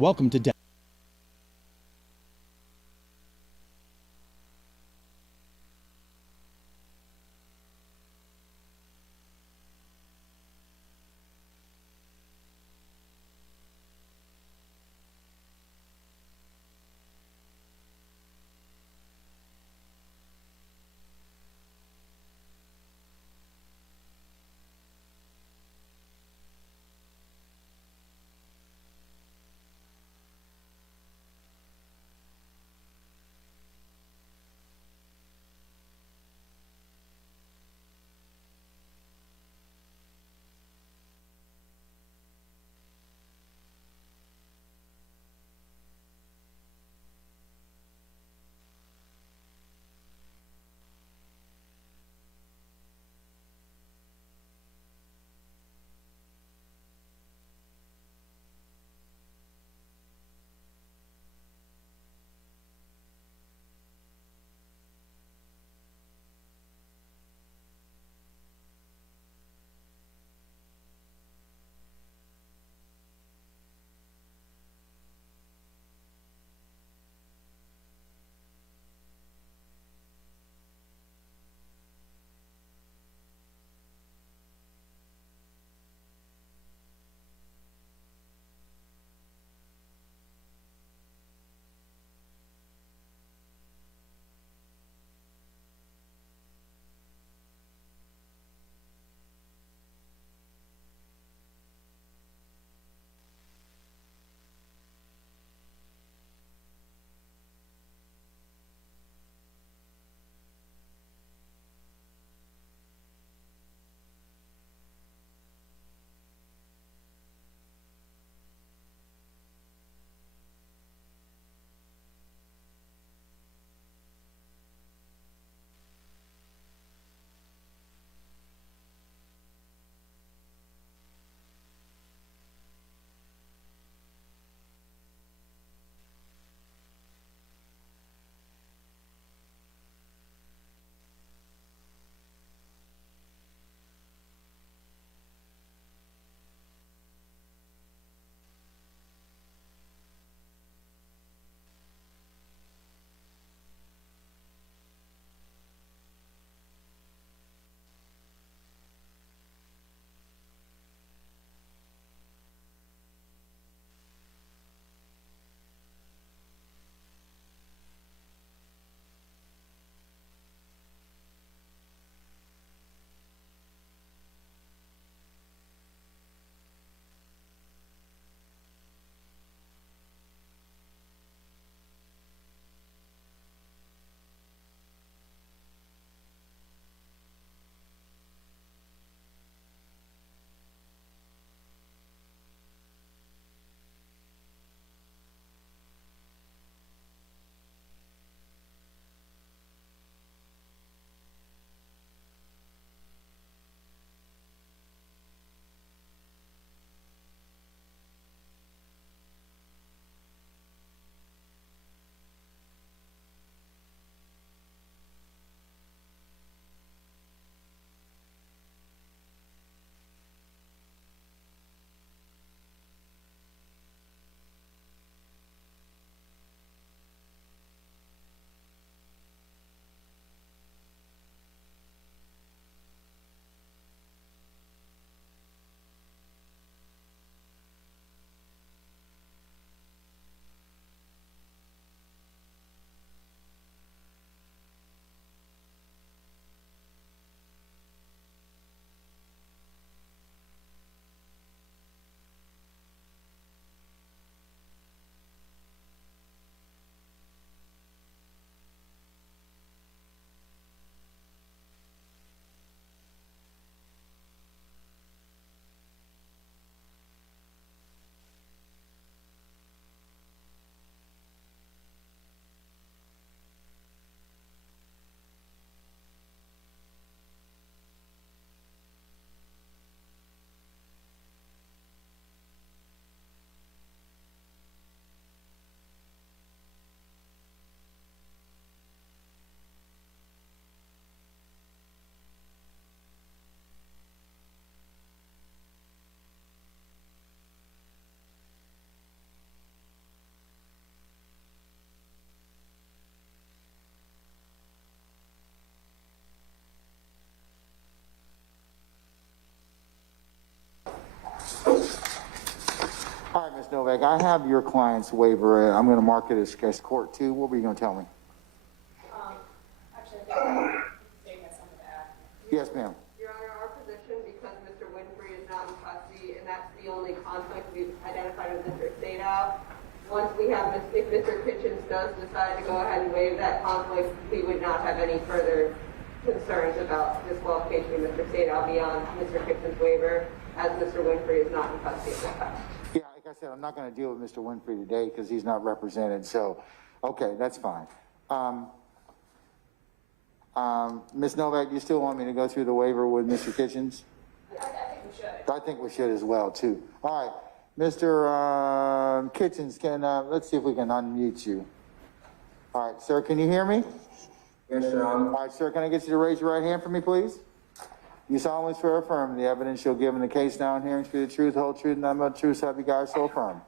Welcome to All right, Ms. Novak, I have your client's waiver. I'm going to mark it as court two. What were you going to tell me? Actually, I think that's something to add. Yes, ma'am. Your Honor, our position, because Mr. Winfrey is not in custody, and that's the only conflict we've identified with Mr. Sadow, once we have, if Mr. Kitchens does decide to go ahead and waive that conflict, we would not have any further concerns about disqualification of Mr. Sadow beyond Mr. Kitchens' waiver, as Mr. Winfrey is not in custody at that time. Yeah, like I said, I'm not going to deal with Mr. Winfrey today because he's not represented. So, okay, that's fine. Ms. Novak, you still want me to go through the waiver with Mr. Kitchens? I think we should. I think we should as well, too. All right, Mr. Kitchens, let's see if we can unmute you. All right, sir, can you hear me? Yes, Your Honor. All right, sir, can I get you to raise your right hand for me, please? You solemnly swear or affirm the evidence you'll give in the case now and hearing to be the truth, whole truth, and nothing but the truth, so help you God so affirm.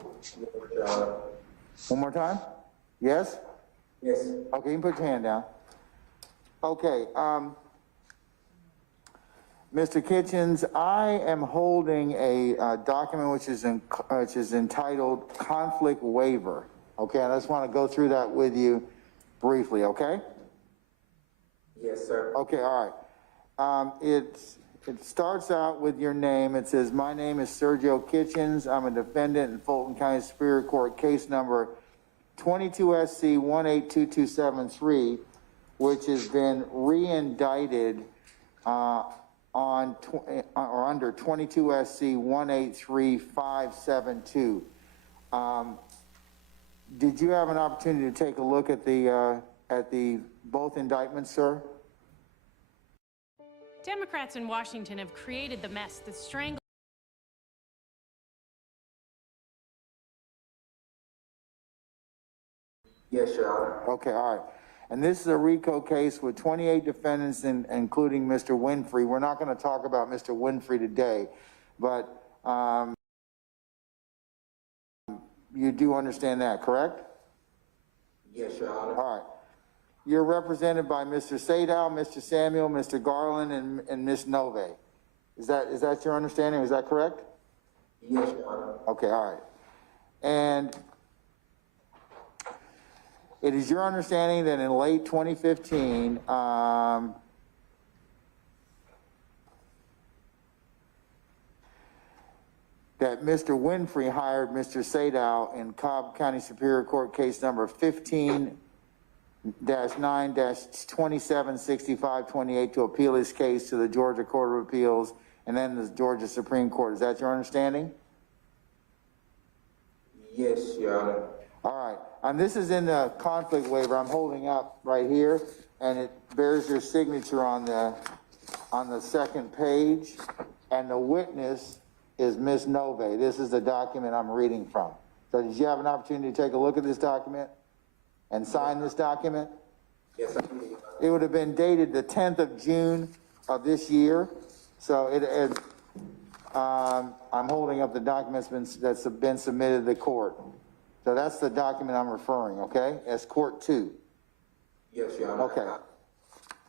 Yes, Your Honor. One more time? Yes? Yes. Okay, you can put your hand down. Okay, Mr. Kitchens, I am holding a document which is entitled Conflict Waiver. Okay, I just want to go through that with you briefly, okay? Yes, sir. Okay, all right. It starts out with your name. It says, my name is Sergio Kitchens. I'm a defendant in Fulton County Superior Court, case number 22 SC 18227-3, which has been re-indicted under 22 SC 183572. Did you have an opportunity to take a look at the both indictments, sir? Democrats in Washington have created the mess that strangled. Yes, Your Honor. Okay, all right. And this is a RICO case with 28 defendants, including Mr. Winfrey. We're not going to talk about Mr. Winfrey today, but you do understand that, correct? Yes, Your Honor. All right. You're represented by Mr. Sadow, Mr. Samuel, Mr. Garland, and Ms. Nove. Is that your understanding? Is that correct? Yes, Your Honor. Okay, all right. And it is your understanding that in late 2015, that Mr. Winfrey hired Mr. Sadow in Cobb County Superior Court case number 15-9-276528 to appeal his case to the Georgia Court of Appeals and then the Georgia Supreme Court. Is that your understanding? Yes, Your Honor. All right. This is in the conflict waiver I'm holding up right here, and it bears your signature on the second page, and the witness is Ms. Nove. This is the document I'm reading from. So did you have an opportunity to take a look at this document and sign this document? Yes, I did. It would have been dated the 10th of June of this year. So I'm holding up the documents that's been submitted to the court. So that's the document I'm referring, okay? As court 2. Yes, Your Honor. Okay.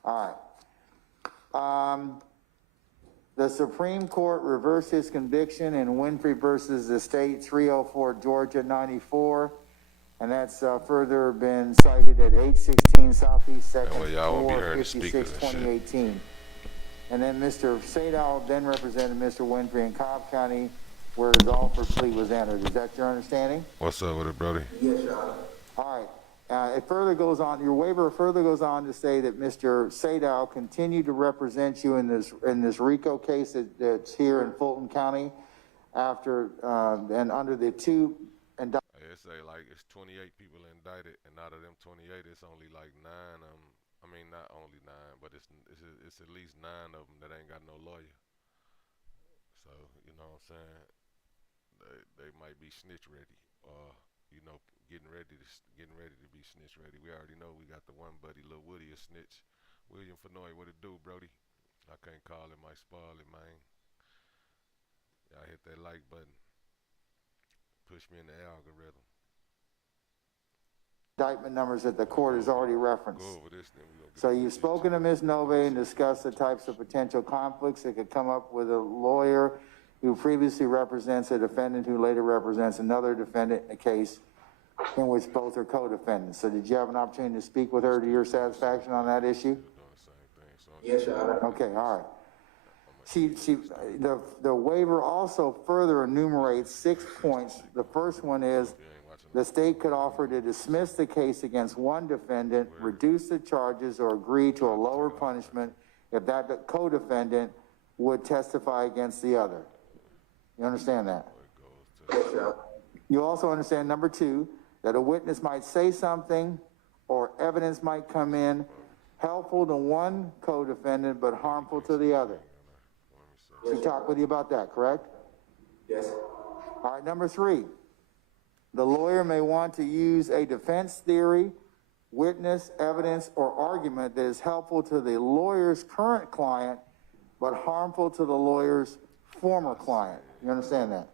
All right. The Supreme Court reversed his conviction in Winfrey versus the state 304 Georgia 94. And that's further been cited at 816 Southeast 2nd, 456, 2018. And then Mr. Sadow then represented Mr. Winfrey in Cobb County, where his offer plea was entered. Is that your understanding? What's up with it, Brody? Yes, Your Honor. All right. It further goes on, your waiver further goes on to say that Mr. Sadow continued to represent you in this RICO case that's here in Fulton County after, and under the two indictments. It say like it's 28 people indicted, and out of them 28, it's only like 9 I mean, not only 9, but it's at least 9 of them that ain't got no lawyer. So, you know what I'm saying? They might be snitch ready, or you know, getting ready to be snitch ready. We already know we got the one buddy, Lil Woody, a snitch. William Fenoy, what it do, Brody? I can't call it, might spoil it, man. Y'all hit that like button. Push me in the algorithm. Indictment numbers that the court has already referenced. Go over this, then So you've spoken to Ms. Nove and discussed the types of potential conflicts that could come up with a lawyer who previously represents a defendant who later represents another defendant in a case in which both are co-defendants. So did you have an opportunity to speak with her to your satisfaction on that issue? Yes, Your Honor. Okay, all right. The waiver also further enumerates 6 points. The first one is the state could offer to dismiss the case against one defendant, reduce the charges, or agree to a lower punishment if that co-defendant would testify against the other. You understand that? Yes, Your Honor. You also understand, number 2, that a witness might say something or evidence might come in helpful to one co-defendant but harmful to the other. She talked with you about that, correct? Yes. All right, number 3, the lawyer may want to use a defense theory, witness, evidence, or argument that is helpful to the lawyer's current client but harmful to the lawyer's former client. You understand that?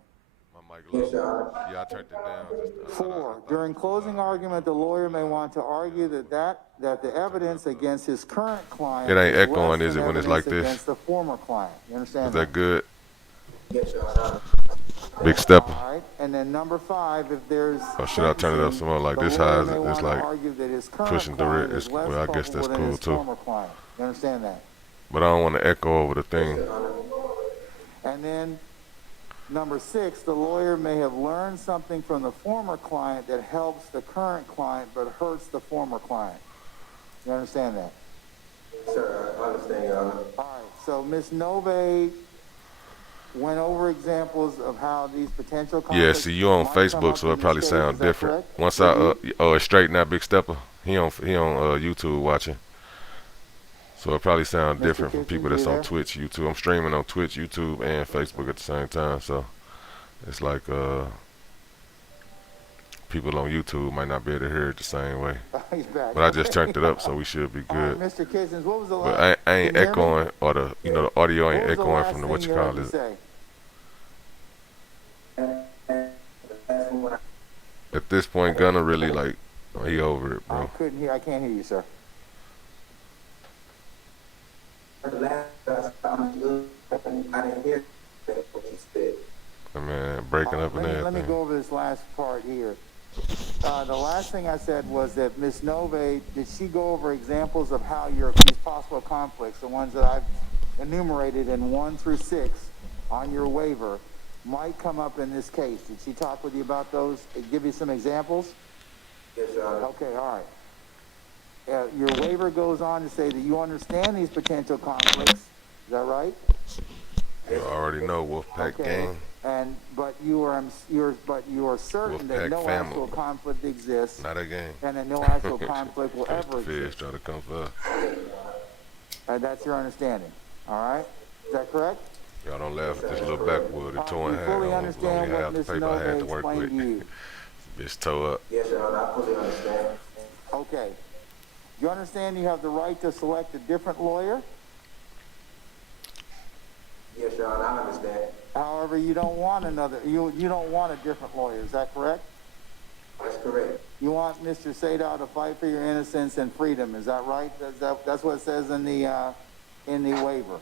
My mic Yes, low. Your Honor. Yeah, I turned it down. 4, during closing argument, the lawyer may want to argue that the evidence against his current client It ain't is echoing, less is it, than when it's evidence like this? against the former client. You understand Is that good? Yes, Your Honor. Big stepper. All right, and then number 5, if there's Or should I turn it up some more? Like this high, is it's like pushing the red. It's, well, I guess that's cool too. Client. You understand that? But I don't want to echo over the thing. Your Honor. And then number 6, the lawyer may have learned something from the former client that helps the current client but hurts the former client. You understand that? Sir, I understand, Your Honor. All right, so Ms. Nove went over examples of how these potential Yeah, conflicts see, you on might come Facebook, up so in it probably this case. sound Is that different. correct? Once I straighten out Big Stepper, he on YouTube watching. So it probably sound Mr. different from Kitchen, people that's you on there? Twitch, YouTube. I'm streaming on Twitch, YouTube, and Facebook at the same time. So it's like people on YouTube might not be able to hear it the same way. He's back. But I just turned it up, so we should be All right, good. Mr. Kitchens, what was the But last? I ain't Can you hear me? echoing, or the audio ain't What was the echoing last from the thing what you heard call me it. say? At this point, Gunna really like he over it, bro. I can't hear you, sir. The last time I didn't hear what you said. I mean, breaking up and Let me everything. go over this last part here. The last thing I said was that Ms. Nove, did she go over examples of how these possible conflicts, the ones that I've enumerated in 1 through 6 on your waiver, might come up in this case? Did she talk with you about those? Give you some examples? Yes, Your Honor. Okay, all right. Your waiver goes on to say that you understand these potential conflicts. Is that right? You already know Wolfpack gang. But you are certain that Wolfpack no family. actual conflict exists, Not a gang. and that no actual conflict will ever Fish exist. try to come for us. That's your understanding. All right? Is that correct? Y'all don't laugh at this little backwood. The towing You hat fully on understand only what half the Ms. paper I had to Nove work with. explained to you. Bitch toe up. Yes, Your Honor. I fully understand. Okay. You understand you have the right to select a different lawyer? Yes, Your Honor. I understand. However, you don't want you don't want a different lawyer. Is that correct? That's correct. You want Mr. Sadao to fight for your innocence and freedom. Is that right? That's what it says in the waiver.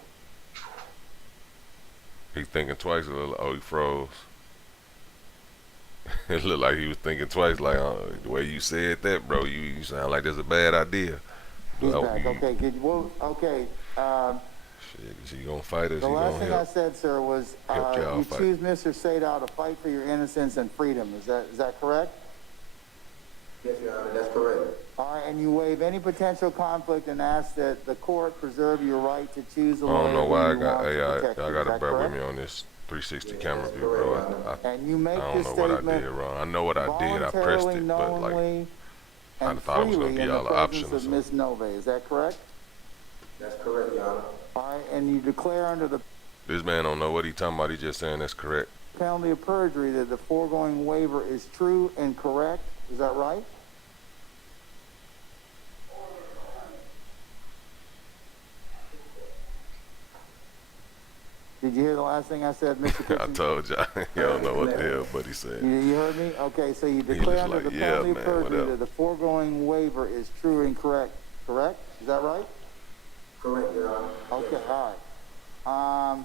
He thinking twice a little. Oh, he froze. It looked like he was thinking twice. Like the way you said that, bro, you sound like that's a bad idea. He's Oh, back. Okay. Okay. Shit, is he gonna fight us? The He last gonna thing I help? said, sir, was Help y'all you fight. choose Mr. Sadao to fight for your innocence and freedom. Is that correct? Yes, Your Honor. That's correct. All right, and you waive any potential conflict and ask that the court preserve your right to choose the I lawyer don't know why I you got. want Hey, to I protect you. Is gotta that bear with correct? me on this 360 camera view, bro. And you make I don't this know what I statement did wrong. I know what I did. I pressed voluntarily, it, but like knowingly, I and thought I was gonna freely give in the y'all an option presence or of something. Ms. Nove. Is that correct? That's correct, Your Honor. All right, and you declare under the This man don't know what he talking about. He just saying that's correct. penalty of perjury that the foregoing waiver is true and correct. Is that right? Did you hear the last thing I said, Mr. I Kitchen? told y'all. You don't know what the hell, but he said. You heard me? Okay, so you declare just under like, the yeah, penalty of man, perjury whatever. that the foregoing waiver is true and correct. Correct? Is that right? Correct, Your Honor. Okay, Yes. all right.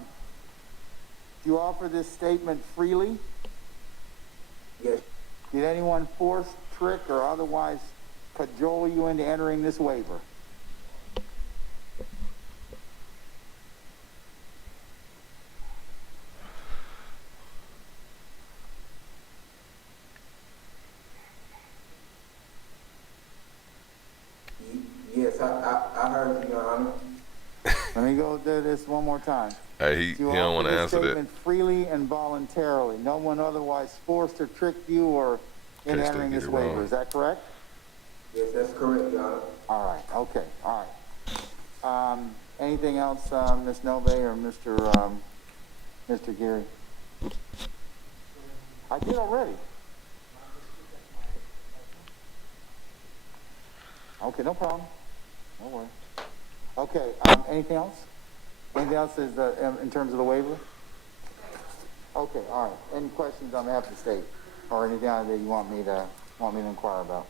Do you offer this statement freely? Yes, Did anyone force, trick, or otherwise cajole you into entering this waiver? yes, I heard you, Your Honor. Let me go do this one more time. Hey, he Do you don't offer want to this answer that. statement freely and voluntarily? No one otherwise forced or tricked you or in Case they entering get this it waiver. wrong. Is that correct? Yes, that's correct, Your Honor. All right. Okay. All right. Anything else, Ms. Nove or Mr. Geary? I did already. Okay, no problem. No worry. Okay, anything else? Anything else is in terms of the waiver? Okay, all right. Any questions on behalf of the state or anything that you want me to inquire about?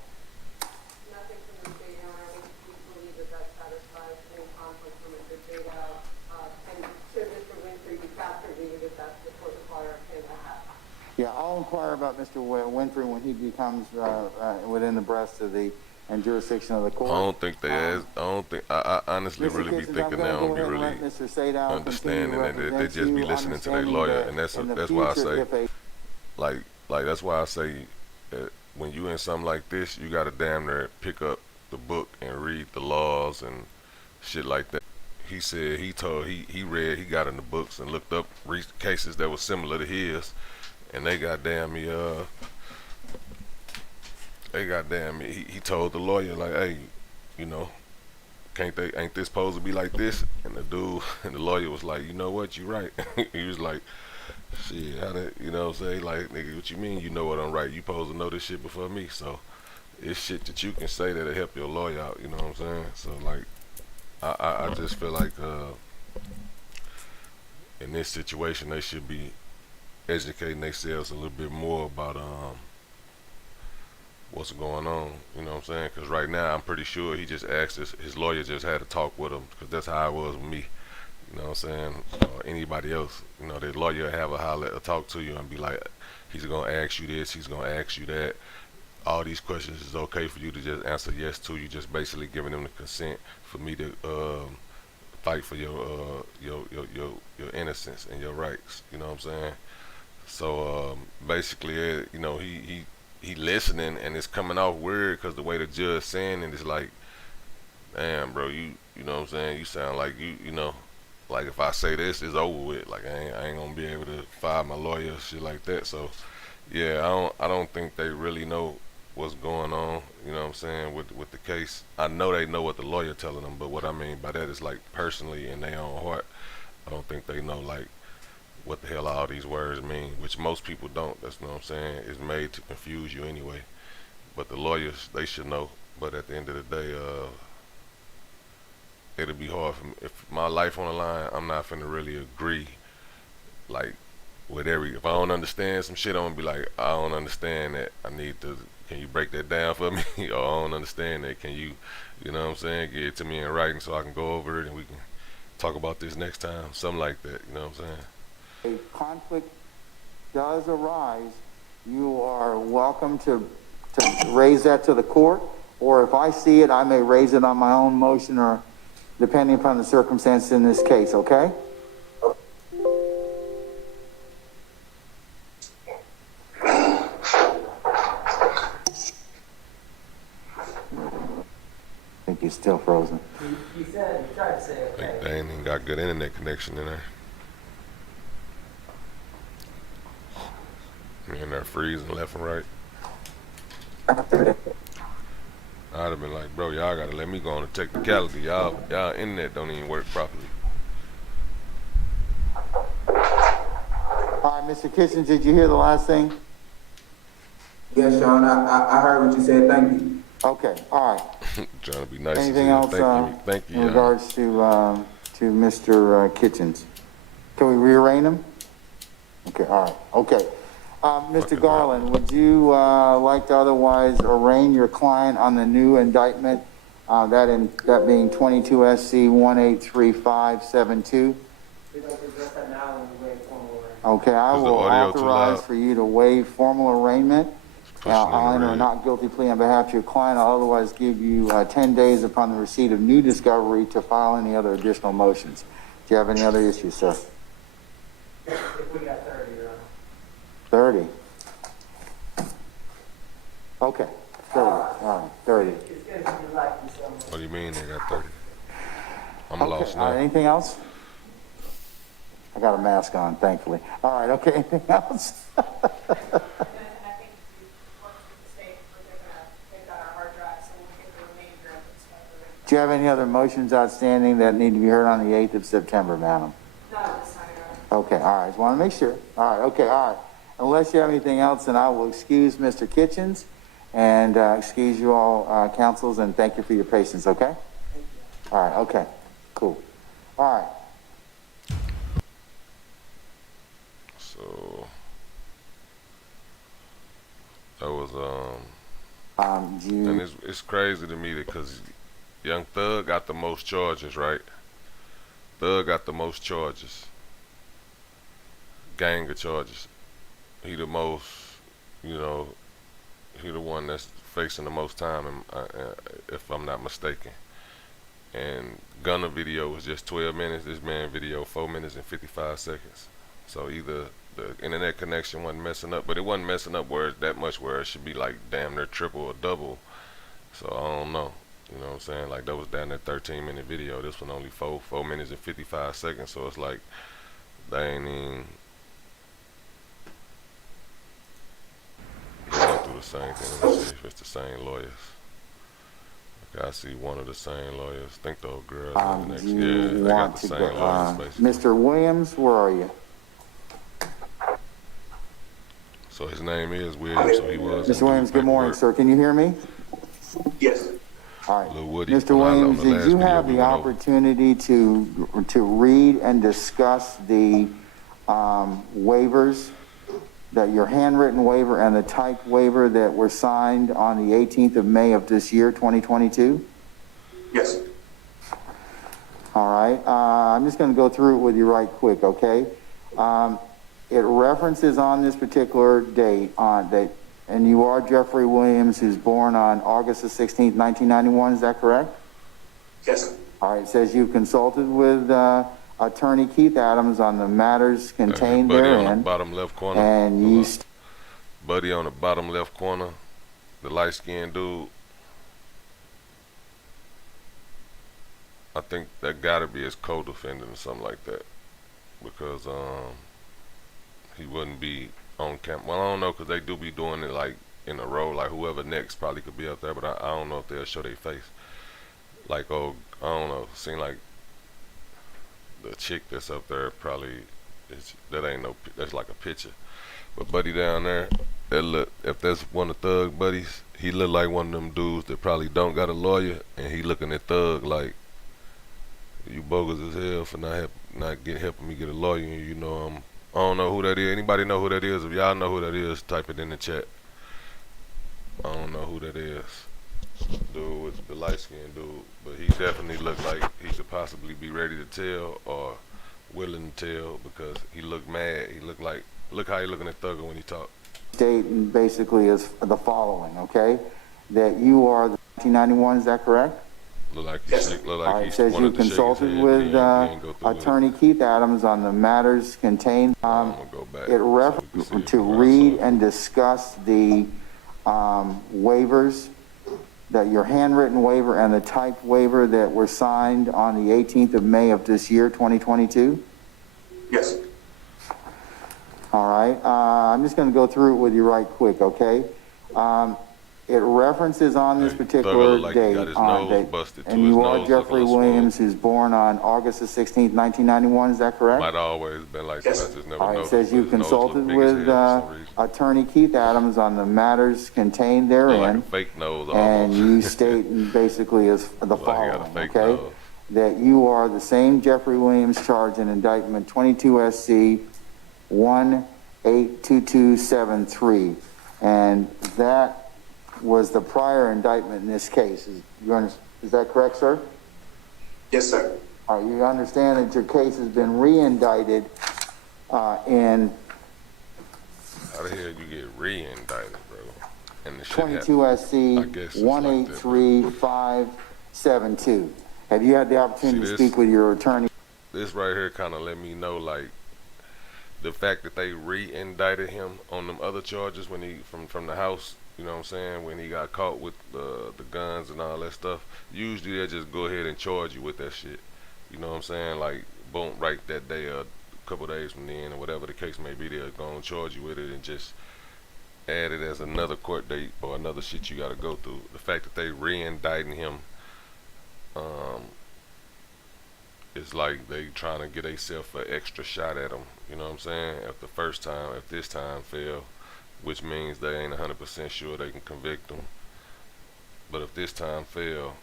Nothing from the state, Your Honor. I think we believe that that satisfies any conflict from Mr. Data. And should Mr. Winfrey be captured, we would just ask the court to require him to have. Yeah, I'll inquire about Mr. Winfrey when he becomes within the breast of the and jurisdiction of the court. I don't think they ask. I honestly Mr. really be Kitchens, thinking I'm they gonna don't go be ahead and really let Mr. Sadow understanding continue that to they just be represent listening to their you, lawyer, understanding and that's in the why I future, say, if a like that's why I say, when you in something like this, you gotta damn near pick up the book and read the laws and shit like that. He said he got in the books and looked up cases that were similar to his, and they goddamn me he told the lawyer like, hey, you know, ain't this supposed to be like this? And the dude and the lawyer was like, you know what, you right. He was like, shit, how that, you know what I'm saying? Like, nigga, what you mean you know what I'm right? You supposed to know this shit before me. So it's shit that you can say that'll help your lawyer out, you know what I'm saying? So like I just feel like in this situation they should be educating themselves a little bit more about what's going on, you know what I'm saying? Because right now I'm pretty sure he just asked his lawyer just had to talk with him, because that's how it was with me, you know what I'm saying? Or anybody else, you know, the lawyer have a holler, talk to you and be like, he's gonna ask you this, he's gonna ask you that. All these questions is okay for you to just answer yes to. You just basically giving them the consent for me to fight for your innocence and your rights, you know what I'm saying? So basically, you know, he listening and it's coming off weird because the way the judge saying it is like, damn, bro, you know what I'm saying? You sound like you know, like if I say this, it's over with. Like I ain't gonna be able to fire my lawyer, shit like that. So yeah, I don't think they really know what's going on. You know what I'm saying with the case. I know they know what the lawyer telling them, but what I mean by that is like personally in their own heart, I don't think they know like what the hell all these words mean, which most people don't. That's what I'm saying. It's made to confuse you anyway. But the lawyers, they should know. But at the end of the day, it'll be hard for me. If my life on the line, I'm not finna really agree, like, with if I don't understand some shit, I'm gonna be like, I don't understand that. Can you break that down for me? Or I don't understand that. Can you know what I'm saying? Get it to me in writing so I can go over it and we can talk about this next time. Something like that, you know what I'm saying? a conflict does arise, you are welcome to raise that to the court, or if I see it, I may raise it on my own motion or depending upon the circumstances in this case, okay? I think he's still frozen. He tried to say I think they ain't even got good internet connection in there. And they're freezing left and right. I'd have been like, bro, y'all gotta let me go on the technicality. Y'all internet don't even work properly. All right, Mr. Kitchens, did you hear the last thing? Yes, Sean, I heard what you said. Thank you. Okay, all right. Trying to be nice. Anything else Thank you. in regards to Mr. Kitchens? Can we rearrange him? Okay, all right, okay. Mr. Garland, would you like to otherwise arraign your client on the new indictment, that being 22 SC 183572? We don't address that now when we wait formal Okay, I Is the will audio too authorize loud? for you to waive formal arraignment. Pushing in the I'll enter a red. not guilty plea on behalf of your client. I'll otherwise give you 10 days upon the receipt of new discovery to file any other additional motions. Do you have any other issues, sir? If we got 30, Your Honor. 30. Okay, 30, all right, 30. It's gonna be like this, What do you mean they got 30? I'm Okay, lost all right, now. anything else? I got a mask on, thankfully. All right, okay, anything else? And I think we worked with the state, they've got our hard drive, so we'll get the remainder of it. Do you have any other motions outstanding that need to be heard on the 8th of September, madam? Not at this time, Your Honor. Okay, all right, just want to make sure. All right, okay, all right. Unless you have anything else, then I will excuse Mr. Kitchens and excuse you all, councils, and thank you for your patience, okay? All right, okay, cool. All right. So that was You, and it's crazy to me because Young Thug got the most charges, right? Thug got the most charges, gang of charges. He the most, you know, he the one that's facing the most time, if I'm not mistaken. And Gunna video was just 12 minutes. This man video 4 minutes and 55 seconds. So either the internet connection wasn't messing up, but it wasn't messing up where it's that much where it should be like damn near triple or double. So I don't know. You know what I'm saying? Like that was down that 13-minute video. This one only 4 minutes and 55 seconds. So it's like they ain't even going through the same thing. Let me see if it's the same lawyers. Okay, I see one of the same lawyers. I think the old girl. The next. do Yeah, you they got want the to same go, lawyers basically. Mr. Williams, where are you? So his name is Williams. So he was. Mr. Williams, good morning, sir. Can you hear me? Yes. All right. Lil Woody, Mr. on Williams, the last did you video have we the went over. opportunity to read and discuss the waivers, that your handwritten waiver and the typed waiver that were signed on the 18th of May of this year, 2022? Yes. All right. I'm just going to go through it with you right quick, okay? It references on this particular date that, and you are Jeffrey Williams, who's born on August the 16th, 1991. Is that correct? Yes. All right. It says you've consulted with attorney Keith Adams on the matters contained Buddy therein, on the bottom left corner. and you. Buddy on the bottom left corner, the light-skinned dude. I think that gotta be his co-defendant or something like that, because he wouldn't be on camp. Well, I don't know, cause they do be doing it like in a row. Like whoever next probably could be up there, but I don't know if they'll show their face. Like oh, I don't know. Seem like the chick that's up there probably that ain't no. That's like a picture. But Buddy down there, that look. If that's one of Thug buddies, he look like one of them dudes that probably don't got a lawyer, and he looking at Thug like, you bogus as hell for not helping me get a lawyer. And you know I don't know who that is. Anybody know who that is? If y'all know who that is, type it in the chat. I don't know who that is. Dude with the light skinned dude, but he definitely looked like he could possibly be ready to tell or willing to tell because he looked mad. He looked like, look how he looking at Thugger when he talk. State basically is the following, okay? That you are the 1991. Is that correct? Look like he Yes. look All like right, he it says you wanted to shake his consulted head, with he ain't go through with it. attorney Keith Adams on the matters contained. I'm gonna go back It so we can see it to from read outside. and discuss the waivers, that your handwritten waiver and the typed waiver that were signed on the 18th of May of this year, 2022. Yes. All right. I'm just going to go through it with you right quick, okay? It references on this Hey, particular Thugger look like he date, got his nose date, busted too. and His you are nose look a Jeffrey little Williams, who's born on August the 16th, 1991. Is that correct? Might always been like Yes. that. I just never All right, it noticed. says but you his nose look consulted big as with hell for some reason. attorney Keith Adams on the matters contained Look therein, like a fake nose and almost. you state basically as the Look like he got following, a fake okay? nose. That you are the same Jeffrey Williams charged in indictment 22 SC 182273, and that was the prior indictment in this case. Is that correct, sir? Yes, sir. All right, you understand that your case has been re-indicted in How the hell you get re-indicted, bro? And the shit 22 SC I guess it's like that, but- 183572. Have you had the opportunity See to this? speak with your attorney? This right here kind of let me know, like, the fact that they re-indicted him on them other charges when he from the house, you know what I'm saying, when he got caught with the guns and all that stuff. Usually they just go ahead and charge you with that shit, you know what I'm saying, like boom, right that day or a couple days from then or whatever the case may be, they're gonna charge you with it and just add it as another court date or another shit you gotta go through. The fact that they re-indicting him, it's like they trying to get themselves an extra shot at him. You know what I'm saying? If this time fail, which means they ain't 100% sure they can convict him. But if this time fail,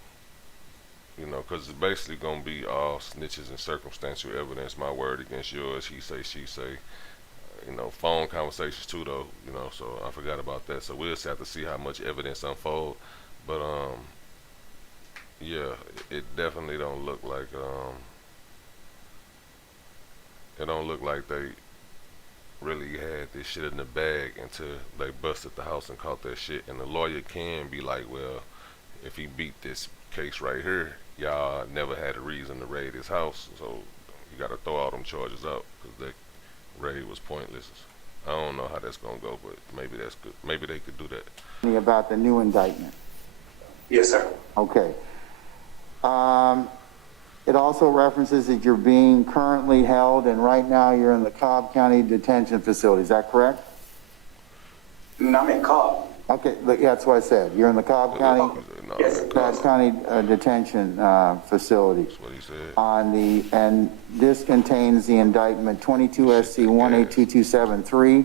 you know, because it's basically gonna be all snitches and circumstantial evidence. My word against yours. He say, she say. You know, phone conversations too, though. You know, so I forgot about that. So we'll just have to see how much evidence unfold. But yeah, it definitely don't look like it don't look like they really had this shit in the bag until they busted the house and caught that shit. And the lawyer can be like, well, if he beat this case right here, y'all never had a reason to raid his house, so you got to throw all them charges out because that raid was pointless. I don't know how that's gonna go, but maybe that's good. Maybe they could do that. About the new indictment. Yes, sir. Okay. It also references that you're being currently held, and right now you're in the Cobb County Detention Facility. Is that correct? No, I'm in Cobb. Okay, look, that's what I said. You're in the Cobb County, No, Yes. Cobb County Detention Facility. that's what he said. And this contains the indictment 22 SC 182273.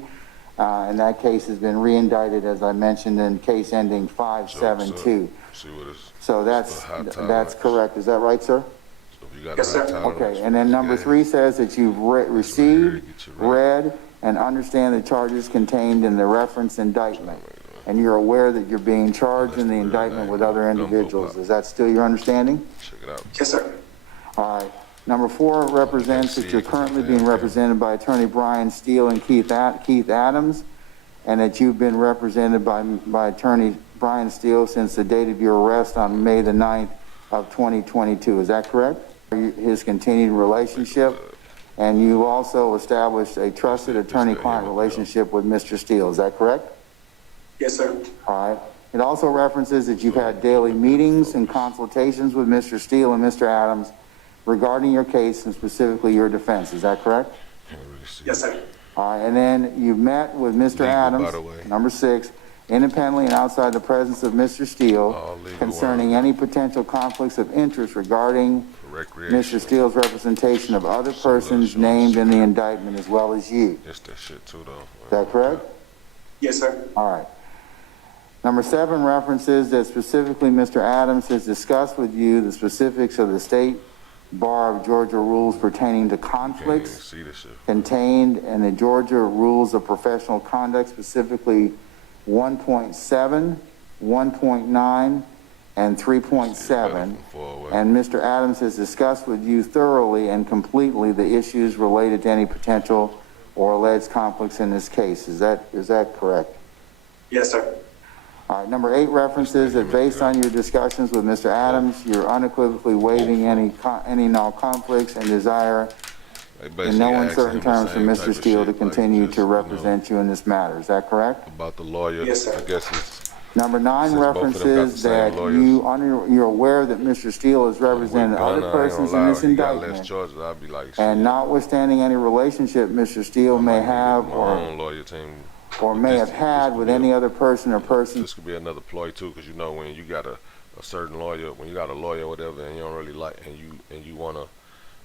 And that case has been re-indicted, as I mentioned, in case ending 572. See what it's. So it's the high that's tolerance. correct. Is that right, sir? So if you got Yes, a high sir. tolerance Okay, for and then this number gas, 3 says that you've received, get your right. read, and understand the charges contained in the reference indictment. And you're aware that you're being charged in the That's the real indictment name, with other Gumbo individuals. Pop. Is that still your understanding? Check it out. Yes, sir. All right. Number 4 represents that you're currently being represented by Attorney Brian Steele and Keith Adams, and that you've been represented by Attorney Brian Steele since the date of your arrest on May the 9th of 2022. Is that correct? His continued relationship, and you also established a trusted attorney-client relationship with Mr. Steele. Is that correct? Yes, sir. All right. It also references that you've had daily meetings and consultations with Mr. Steele and Mr. Adams regarding your case and specifically your defense. Is that correct? Can't really see. Yes, sir. All right. And then you've met with Mr. Legal, Adams, by the way. number 6, independently and outside the presence of Mr. All Steele legal concerning ones. any potential conflicts of interest regarding For recreation. Mr. Steele's representation of other So those persons shows- named in the indictment as well as you. It's that shit too, though. Is that correct? Yes, sir. All right. Number 7 references that specifically Mr. Adams has discussed with you the specifics of the State Bar of Georgia rules pertaining to Can't even conflicts see this shit. contained in the Georgia Rules of Professional Conduct, specifically 1.7, 1.9, and 3.7. And Mr. Adams has discussed with you thoroughly and completely the issues related to any potential or alleged conflicts in this case. Is that correct? Yes, sir. All right, number 8 references that based on your discussions with Mr. Adams, you're unequivocally waiving any null conflicts and desire They in basically no asking uncertain him the terms for same type Mr. of Steele to shit, like continue just, to represent you in this matter. Is that correct? About the lawyer. Yes, sir. I guess it's. Number 9 Since both of them got the references same that lawyers. you're aware that Mr. Steele has represented With Gunna, other I ain't persons gonna in lie, this he got less indictment. charges. I'd be like, shit, And notwithstanding any relationship Mr. Steele I may might need have my or own lawyer team. may This- have had this with could be any a- other person or persons. This could be another ploy too, because you know when you got a certain lawyer, when you got a lawyer or whatever, and you don't really like, and you want to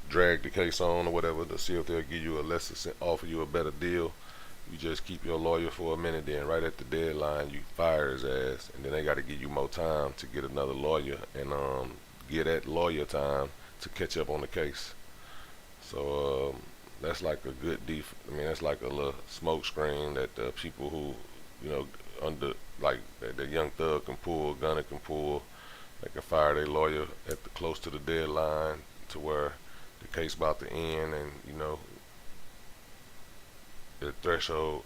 drag the case on or whatever to see if they'll give you a lesser, offer you a better deal. You just keep your lawyer for a minute, then right at the deadline you fire his ass, and then they got to give you more time to get another lawyer and get that lawyer time to catch up on the case. So that's like a good that's like a little smoke screen that the people who, you know, under like that the young thug can pull, Gunna can pull. They can fire their lawyer at close to the deadline to where the case about to end, and you know the threshold,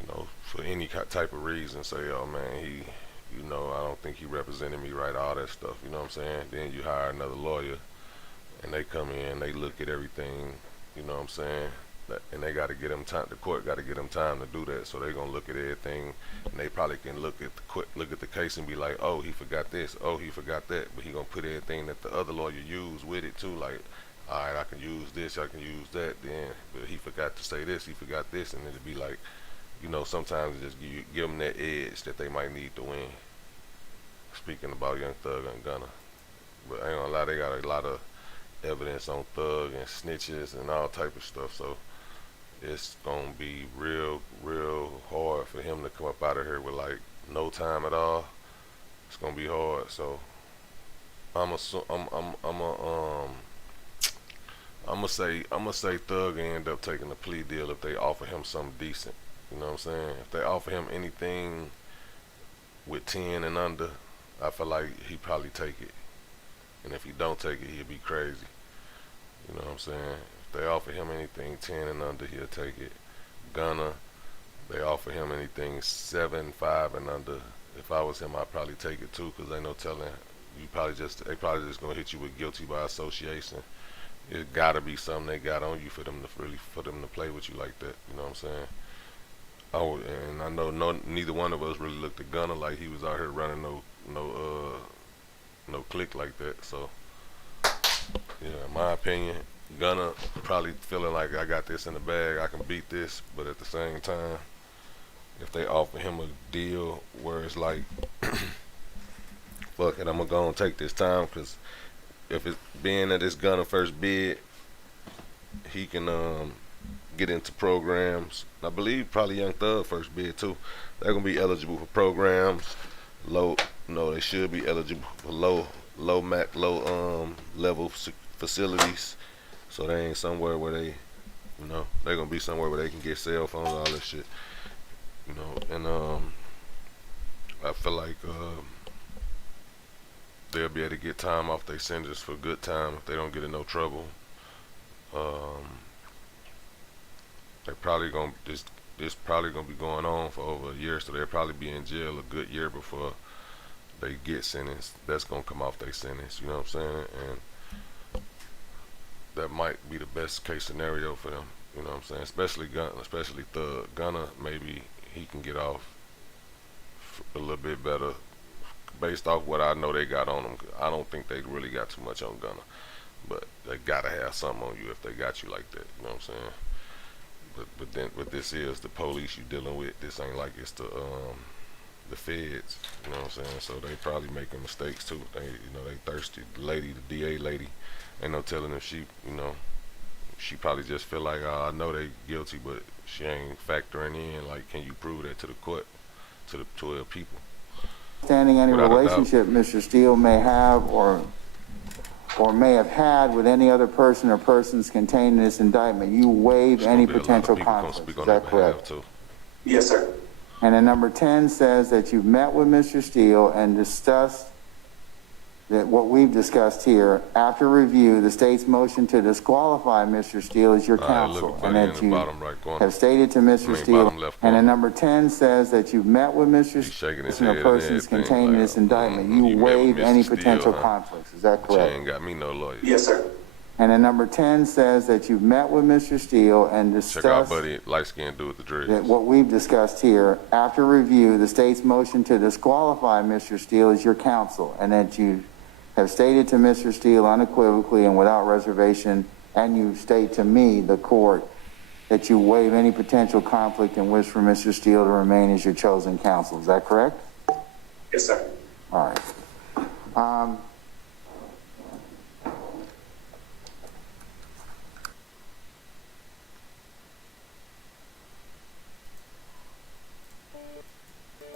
you know, for any type of reason, say, oh man, he, you know, I don't think he represented me right, all that stuff, you know what I'm saying? Then you hire another lawyer, and they come in, they look at everything, you know what I'm saying? And they got to get them time. The court got to get them time to do that. So they're gonna look at everything, and they probably can look at the case and be like, oh, he forgot this, oh, he forgot that, but he gonna put everything that the other lawyer used with it too, like, all right, I can use this, I can use that, then, but he forgot to say this, he forgot this, and it'd be like, you know, sometimes it just give them that edge that they might need to win. Speaking about Young Thug and Gunna, but I ain't gonna lie, they got a lot of evidence on Thug and snitches and all type of stuff, so it's gonna be real hard for him to come up out of here with like no time at all. It's gonna be hard. So I'm gonna say Thug end up taking a plea deal if they offer him something decent. You know what I'm saying? If they offer him anything with 10 and under, I feel like he probably take it. And if he don't take it, he'll be crazy. You know what I'm saying? If they offer him anything 10 and under, he'll take it. Gunna, they offer him anything 7, 5 and under. If I was him, I'd probably take it too, because ain't no telling. They probably just gonna hit you with guilty by association. It gotta be something they got on you for them to play with you like that. You know what I'm saying? And I know neither one of us really looked at Gunna like he was out here running no click like that. So yeah, in my opinion, Gunna probably feeling like I got this in the bag, I can beat this, but at the same time, if they offer him a deal where it's like, fuck it, I'm gonna go and take this time, because if it's being that it's Gunna first bid, he can get into programs. I believe probably Young Thug first bid too. They're gonna be eligible for programs. They should be eligible for low level facilities. So they ain't somewhere where they, you know, they're gonna be somewhere where they can get cell phones, all that shit. You know, and I feel like they'll be able to get time off their sentence for good time if they don't get in no trouble. They probably gonna this probably gonna be going on for over a year, so they'll probably be in jail a good year before they get sentenced. That's gonna come off their sentence, you know what I'm saying? And that might be the best case scenario for them, you know what I'm saying? Especially Thug. Gunna, maybe he can get off a little bit better based off what I know they got on him. I don't think they really got too much on Gunna, but they gotta have something on you if they got you like that, you know what I'm saying? But then what this is the police you dealing with. This ain't like it's the feds, you know what I'm saying? So they probably making mistakes too. They thirsty. The lady, the DA lady, ain't no telling if she, she probably just feel like, oh, I know they guilty, but she ain't factoring in like, can you prove that to the court, to the 12 people? Standing any Without a doubt. relationship Mr. Steele may have or may have had with any other person or persons contained in this indictment, you waive any potential conflicts. Is that correct? Too. Yes, sir. And then number 10 says that you've met with Mr. Steele and discussed that what we've discussed here. After review, the state's motion to disqualify Mr. Steele as your counsel, and that you have stated to Mr. Steele. And then number 10 says that you've met with Mr. Steele and persons contained in this indictment. You waive any potential conflicts. Is that correct? She ain't got me no lawyer. Yes, sir. And then number 10 says that you've met with Mr. Steele and Check out discussed buddy, light skin dude with the dreads. that what we've discussed here. After review, the state's motion to disqualify Mr. Steele as your counsel, and that you have stated to Mr. Steele unequivocally and without reservation, and you state to me, the court, that you waive any potential conflict and wish for Mr. Steele to remain as your chosen counsel. Is that correct? Yes, sir. All right.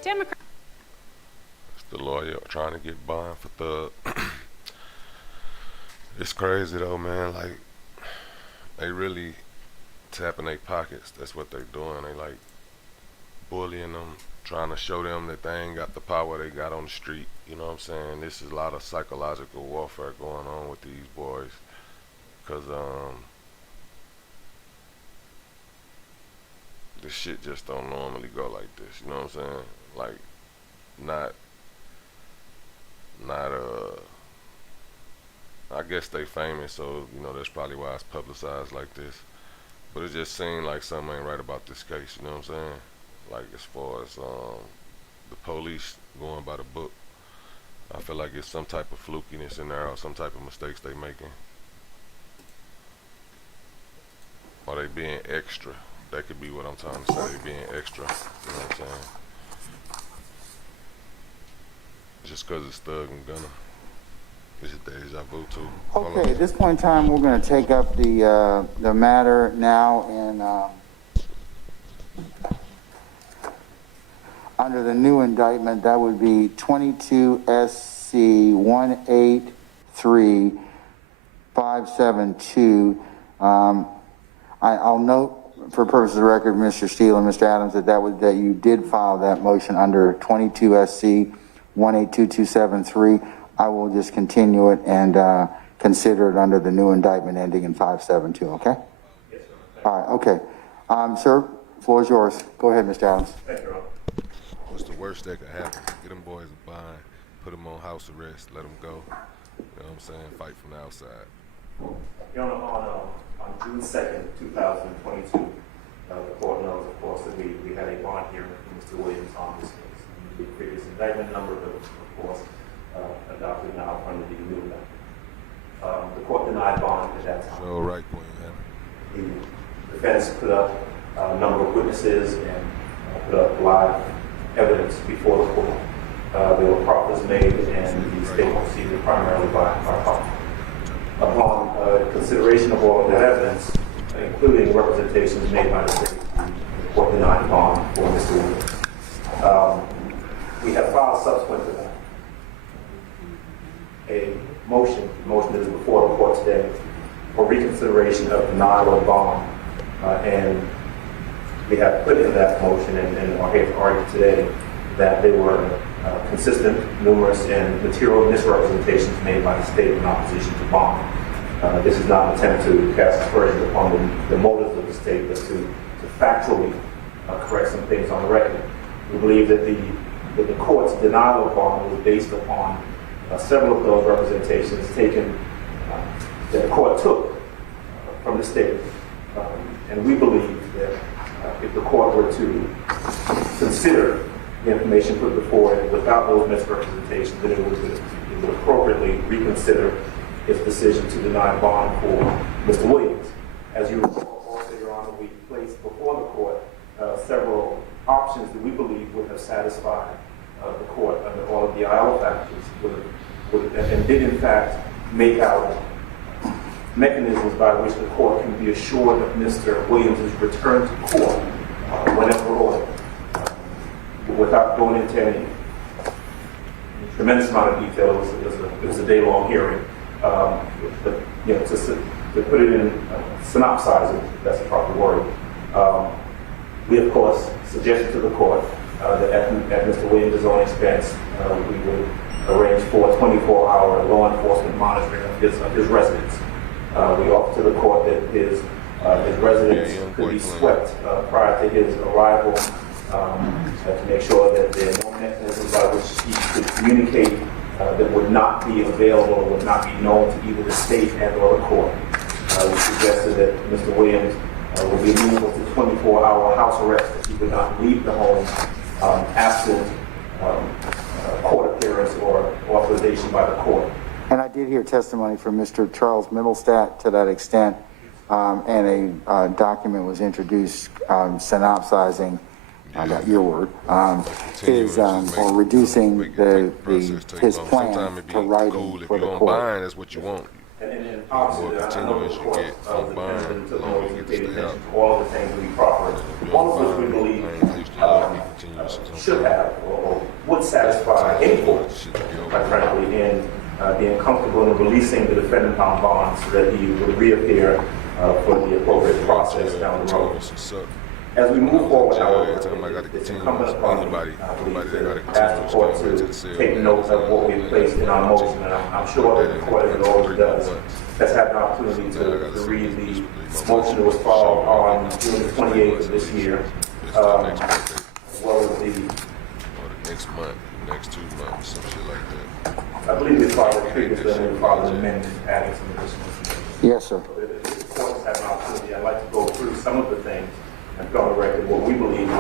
Democrat. It's the lawyer trying to get bond for Thug. It's crazy though, man. Like, they really tapping their pockets. That's what they doing. They like bullying them, trying to show them that they ain't got the power they got on the street. You know what I'm saying? This is a lot of psychological warfare going on with these boys, because this shit just don't normally go like this. You know what I'm saying? Like, not I guess they famous, so you know that's probably why it's publicized like this. But it just seemed like something ain't right about this case. You know what I'm saying? Like as far as the police going by the book, I feel like it's some type of flukiness in there or some type of mistakes they making. Or they being extra. That could be what I'm trying to say. They being extra. You know what I'm saying? Just cause it's Thug and Gunna. Is it deja vu too? Okay, at this point in time, we're going to take up the matter now in under the new indictment. That would be 22 SC 183572. I'll note for purposes of the record, Mr. Steele and Mr. Adams, that you did file that motion under 22 SC 182273. I will just continue it and consider it under the new indictment ending in 572, okay? Yes, sir. All right, okay. Sir, floor is yours. Go ahead, Mr. Adams. Thank you, Ron. What's the worst that could happen? Get them boys a bind, put them on house arrest, let them go. You know what I'm saying? Fight from the outside. Your Honor, on June 2nd, 2022, the court knows, of course, that we had a bond hearing for Mr. Williams on this case. The previous indictment number, of course, adopted now under the new indictment. The court denied bond at that time. So right, Queen. The defense put up a number of witnesses and put up live evidence before the court. There were proffers made and the state proceeded primarily by proffer. Upon consideration of all of that evidence, including representations made by the state, the court denied bond for Mr. Williams. We have filed subsequent to that a motion that is before the court today for reconsideration of denial of bond, and we have put in that motion and are here to argue today that there were consistent, numerous, and material misrepresentations made by the state in opposition to bond. This is not an attempt to cast aspersions upon the motives of the state, but to factually correct some things on the record. We believe that the court's denial of bond was based upon several of those representations taken that the court took from the state. And we believe that if the court were to consider the information put before it without those misrepresentations, then it would appropriately reconsider its decision to deny bond for Mr. Williams. As you recall, also, Your Honor, we placed before the court several options that we believe would have satisfied the court under all of the IL factors, and did in fact make out mechanisms by which the court can be assured of Mr. Williams' return to court whenever ordered, without going into any tremendous amount of detail. It was a day-long hearing. But you know, to put it in synopsizing, if that's the proper word. We of course suggested to the court that at Mr. Williams' own expense, we would arrange for 24-hour law enforcement monitoring of his residence. We offered to the court that his residence could be swept prior to his arrival to make sure that there are no mechanisms by which he could communicate that would not be available or would not be known to either the state and or the court. We suggested that Mr. Williams would be amenable to 24-hour house arrest, that he would not leave the home absent court appearance or authorization by the court. And I did hear testimony from Mr. Charles Middlestat to that extent, and a document was introduced synopsizing, I got your word, his or reducing his plan to writing for the court. Buying is what you want. And obviously, I know the court defendant took notice and paid attention to all of the things we proffered, all of which we believe should have or would satisfy any court, quite frankly, in being comfortable in releasing the defendant on bond so that he would reappear for the appropriate process down the road. As we move forward, however, it's incumbent upon me, I believe, to ask the court to take note of what we've placed in our motion, and I'm sure that the court, as it always does, has had an opportunity to read the motion that was filed on June 28th of this year. It's the next court date. as well as Or the next month, next 2 months, some shit like that. I believe we filed a previously, and we filed an amendment adding some additional. Yes, sir. So if the courts have an opportunity, I'd like to go through some of the things and put on the record what we believe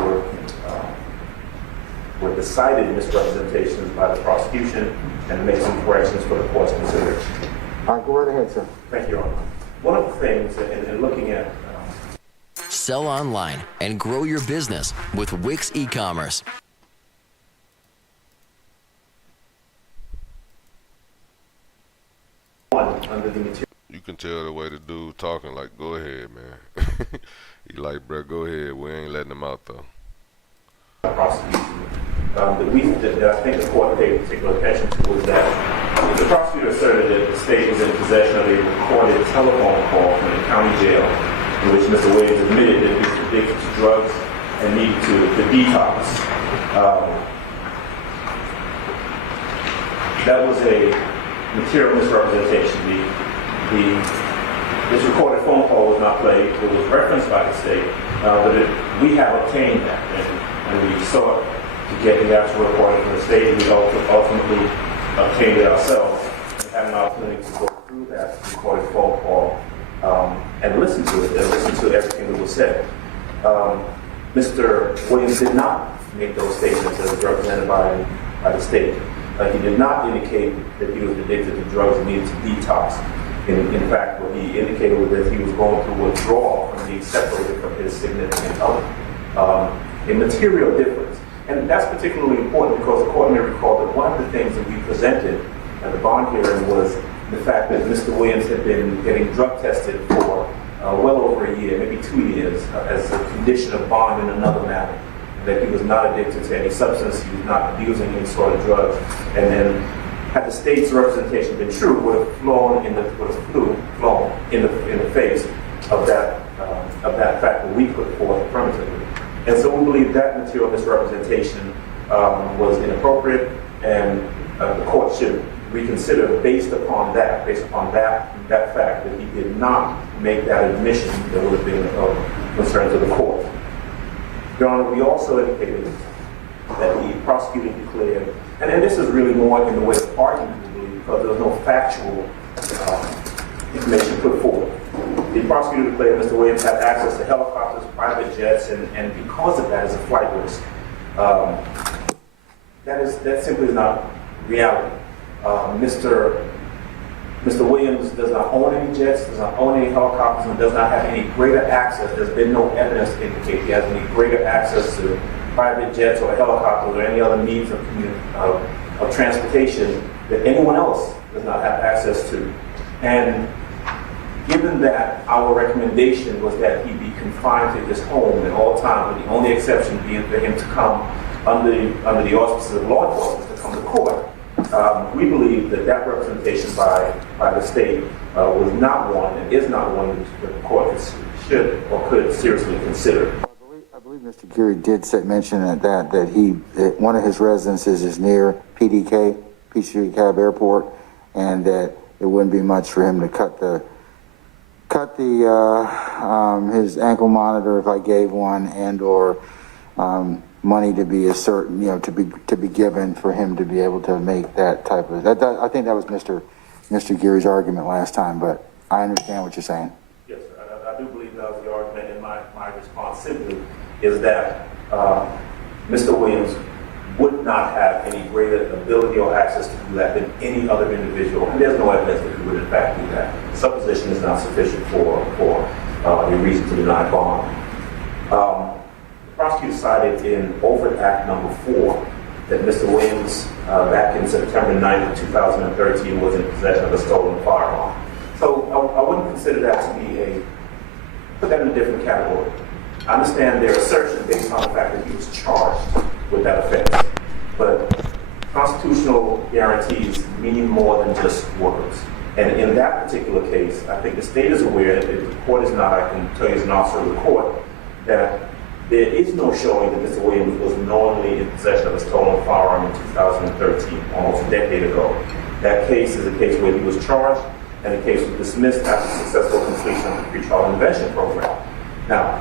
were decided misrepresentations by the prosecution and make some corrections for the court's consideration. All right, go right ahead, sir. Thank you, Your Honor. One of the things, in looking at Sell online and grow your business with Wix e-commerce. under the material. You can tell the way the dude talking, like, go ahead, man. He like, bro, go ahead. We ain't letting him out, though. Prosecution that I think the court paid particular attention to was that the prosecutor asserted that the state was in possession of a recorded telephone call from the county jail in which Mr. Williams admitted that he was addicted to drugs and needed to detox. That was a material misrepresentation. This recorded phone call was not played. It was referenced by the state, but we have obtained that, and we sought to get the actual recording from the state, and we ultimately obtained it ourselves and had an opportunity to go through that recorded phone call and listen to it, and listen to everything that was said. Mr. Williams did not make those statements as represented by the state. He did not indicate that he was addicted to drugs and needed to detox. In fact, what he indicated was that he was going through withdrawal from being separated from his significant other. A material difference. And that's particularly important because the court may recall that one of the things that we presented at the bond hearing was the fact that Mr. Williams had been getting drug tested for well over a year, maybe 2 years, as a condition of bond in another matter. That he was not addicted to any substance, he was not abusing any sort of drugs. And then, had the state's representation been true, would have flown in the face of that fact that we put forth affirmatively. And so we believe that material misrepresentation was inappropriate, and the court should reconsider based upon that fact that he did not make that admission that would have been of concern to the court. Your Honor, we also indicated that the prosecutor declared, and this is really more in the way of argument, because there was no factual information put forward. The prosecutor declared Mr. Williams had access to helicopters, private jets, and because of that, is a flight risk. That simply is not reality. Mr. Williams does not own any jets, does not own any helicopters, and does not have any greater access. There's been no evidence to indicate he has any greater access to private jets or helicopters or any other means of transportation that anyone else does not have access to. And given that our recommendation was that he be confined to his home at all times, with the only exception being for him to come under the auspices of law enforcement to come to court, we believe that representation by the state was not one and is not one that the court should or could seriously consider. I believe Mr. Geary did mention that one of his residences is near PDK, Peachtree Cab Airport, and that it wouldn't be much for him to cut his ankle monitor if I gave one, and/or money to be to be given for him to be able to make that type of that. I think that was Mr. Geary's argument last time, but I understand what you're saying. Yes, sir. I do believe that was the argument, and my response simply is that Mr. Williams would not have any greater ability or access to do that than any other individual, and there's no evidence that he would in fact do that. Supposition is not sufficient for a reason to deny bond. The prosecutor cited in Overt Act number 4 that Mr. Williams, back in September 9th of 2013, was in possession of a stolen firearm. So I wouldn't consider that to be put that in a different category. I understand their assertion based on the fact that he was charged with that offense, but constitutional guarantees mean more than just words. And in that particular case, I think the state is aware that if the court is not, I can tell you as an officer of the court, that there is no showing that Mr. Williams was knowingly in possession of a stolen firearm in 2013, almost a decade ago. That case is a case where he was charged, and the case was dismissed after successful completion of the pretrial intervention program. Now,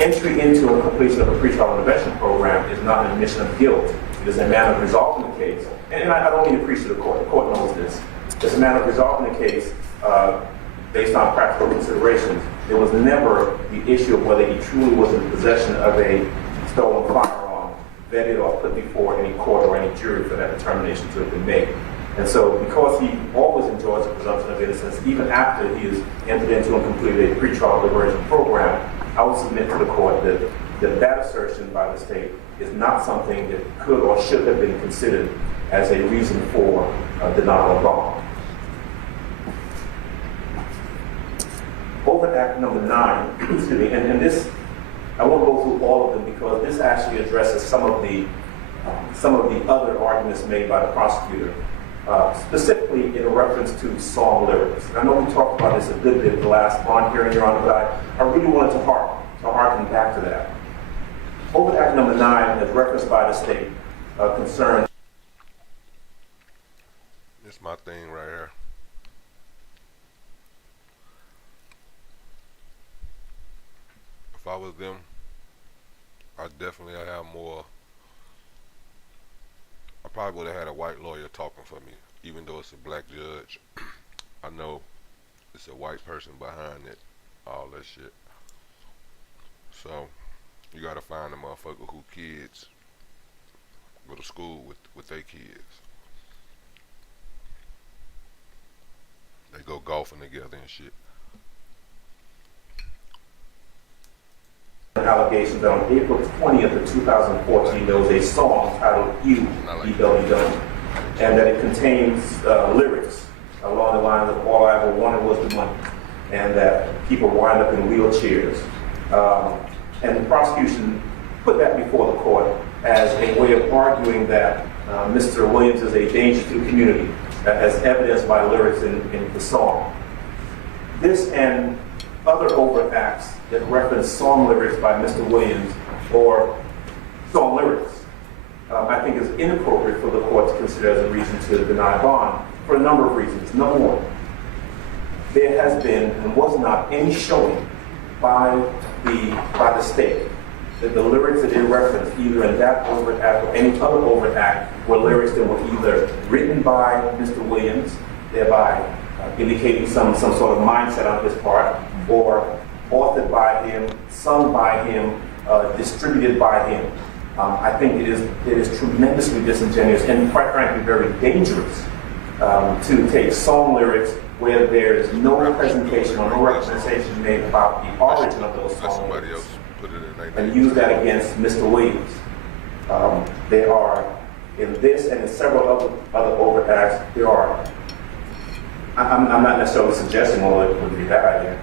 entry into a completion of a pretrial intervention program is not an admission of guilt. It is a manner of resolving the case. And I don't need to preach to the court. The court knows this. It's a manner of resolving the case based on practical considerations. It was never the issue of whether he truly was in possession of a stolen firearm, vetted or put before any court or any jury for that determination to have been made. And so because he always enjoys the presumption of innocence, even after he has entered into and completed a pretrial liberation program, I would submit to the court that assertion by the state is not something that could or should have been considered as a reason for denial of bond. Overt Act number 9, excuse me, and this, I won't go through all of them because this actually addresses some of the other arguments made by the prosecutor, specifically in reference to song lyrics. And I know we talked about this a good bit in the last bond hearing, Your Honor, but I really wanted to harken back to that. Overt Act number 9, as referenced by the state, concerned. This is my thing right here. If I was them, I definitely have more. I probably would have had a white lawyer talking for me, even though it's a black judge. I know it's a white person behind it, all that shit. So you gotta find a motherfucker who kids go to school with their kids. They go golfing together and shit. Allegations that on April 20th of 2014, there was a song titled You, E-W-W, and that it contains lyrics along the lines of all I ever wanted was the money, and that people wind up in wheelchairs. And the prosecution put that before the court as a way of arguing that Mr. Williams is a danger to the community, as evidenced by lyrics in the song. This and other overt acts that reference song lyrics by Mr. Williams or song lyrics, I think is inappropriate for the court to consider as a reason to deny bond for a number of reasons. Number one, there has been and was not any showing by the state that the lyrics that they referenced either in that overt act or any other overt act were lyrics that were either written by Mr. Williams, thereby indicating some sort of mindset on his part, or authored by him, sung by him, distributed by him. I think it is tremendously disingenuous and quite frankly very dangerous to take song lyrics where there is no presentation or no representation made about the origin of those song lyrics and use that against Mr. Williams. There are, in this and in several other overt acts, there are, I'm not necessarily suggesting, although it would be a bad idea,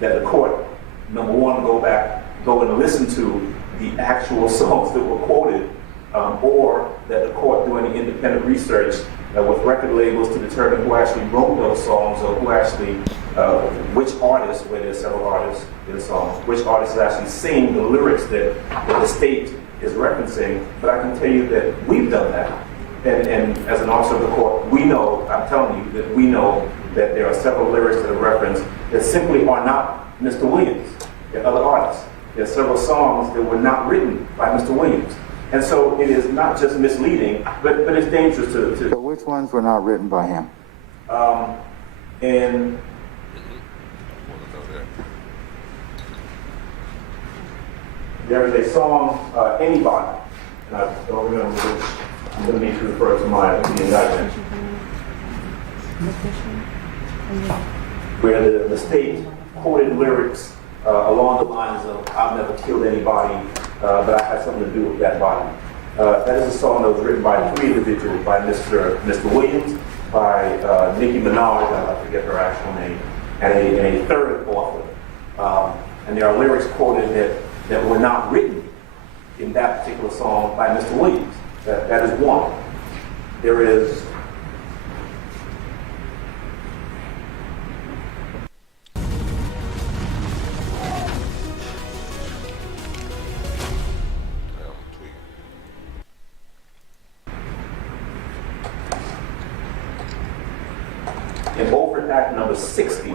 that the court, number one, go and listen to the actual songs that were quoted, or that the court do any independent research with record labels to determine who actually wrote those songs or who actually, which artists, where there's several artists in the song, which artists is actually singing the lyrics that the state is referencing. But I can tell you that we've done that. And as an officer of the court, we know, I'm telling you, that we know that there are several lyrics that are referenced that simply are not Mr. Williams. There are other artists. There are several songs that were not written by Mr. Williams. And so it is not just misleading, but it's dangerous to... So which ones were not written by him? And... there is a song, Anybody, and I don't remember which. I'm going to need to refer to the indictment, where the state quoted lyrics along the lines of, I've never killed anybody, but I had something to do with that body. That is a song that was written by 3 individuals, by Mr. Williams, by Nicki Minaj, I forget her actual name, and a third author. And there are lyrics quoted that were not written in that particular song by Mr. Williams. That is one. There is... in overt act number 60,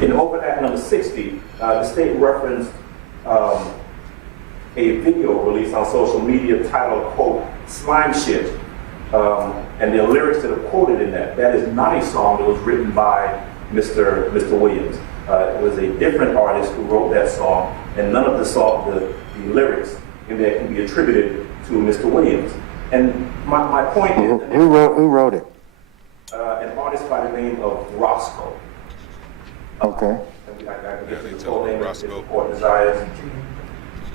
In Overt Act number 60, the state referenced a video released on social media titled, quote, "Slime Shit," and the lyrics that are quoted in that. That is not a song that was written by Mr. Williams. It was a different artist who wrote that song, and none of the lyrics in there can be attributed to Mr. Williams. And my point is... Who wrote it? An artist by the name of Roscoe. Okay. I can get Yeah, the full name if Roscoe. the court desires.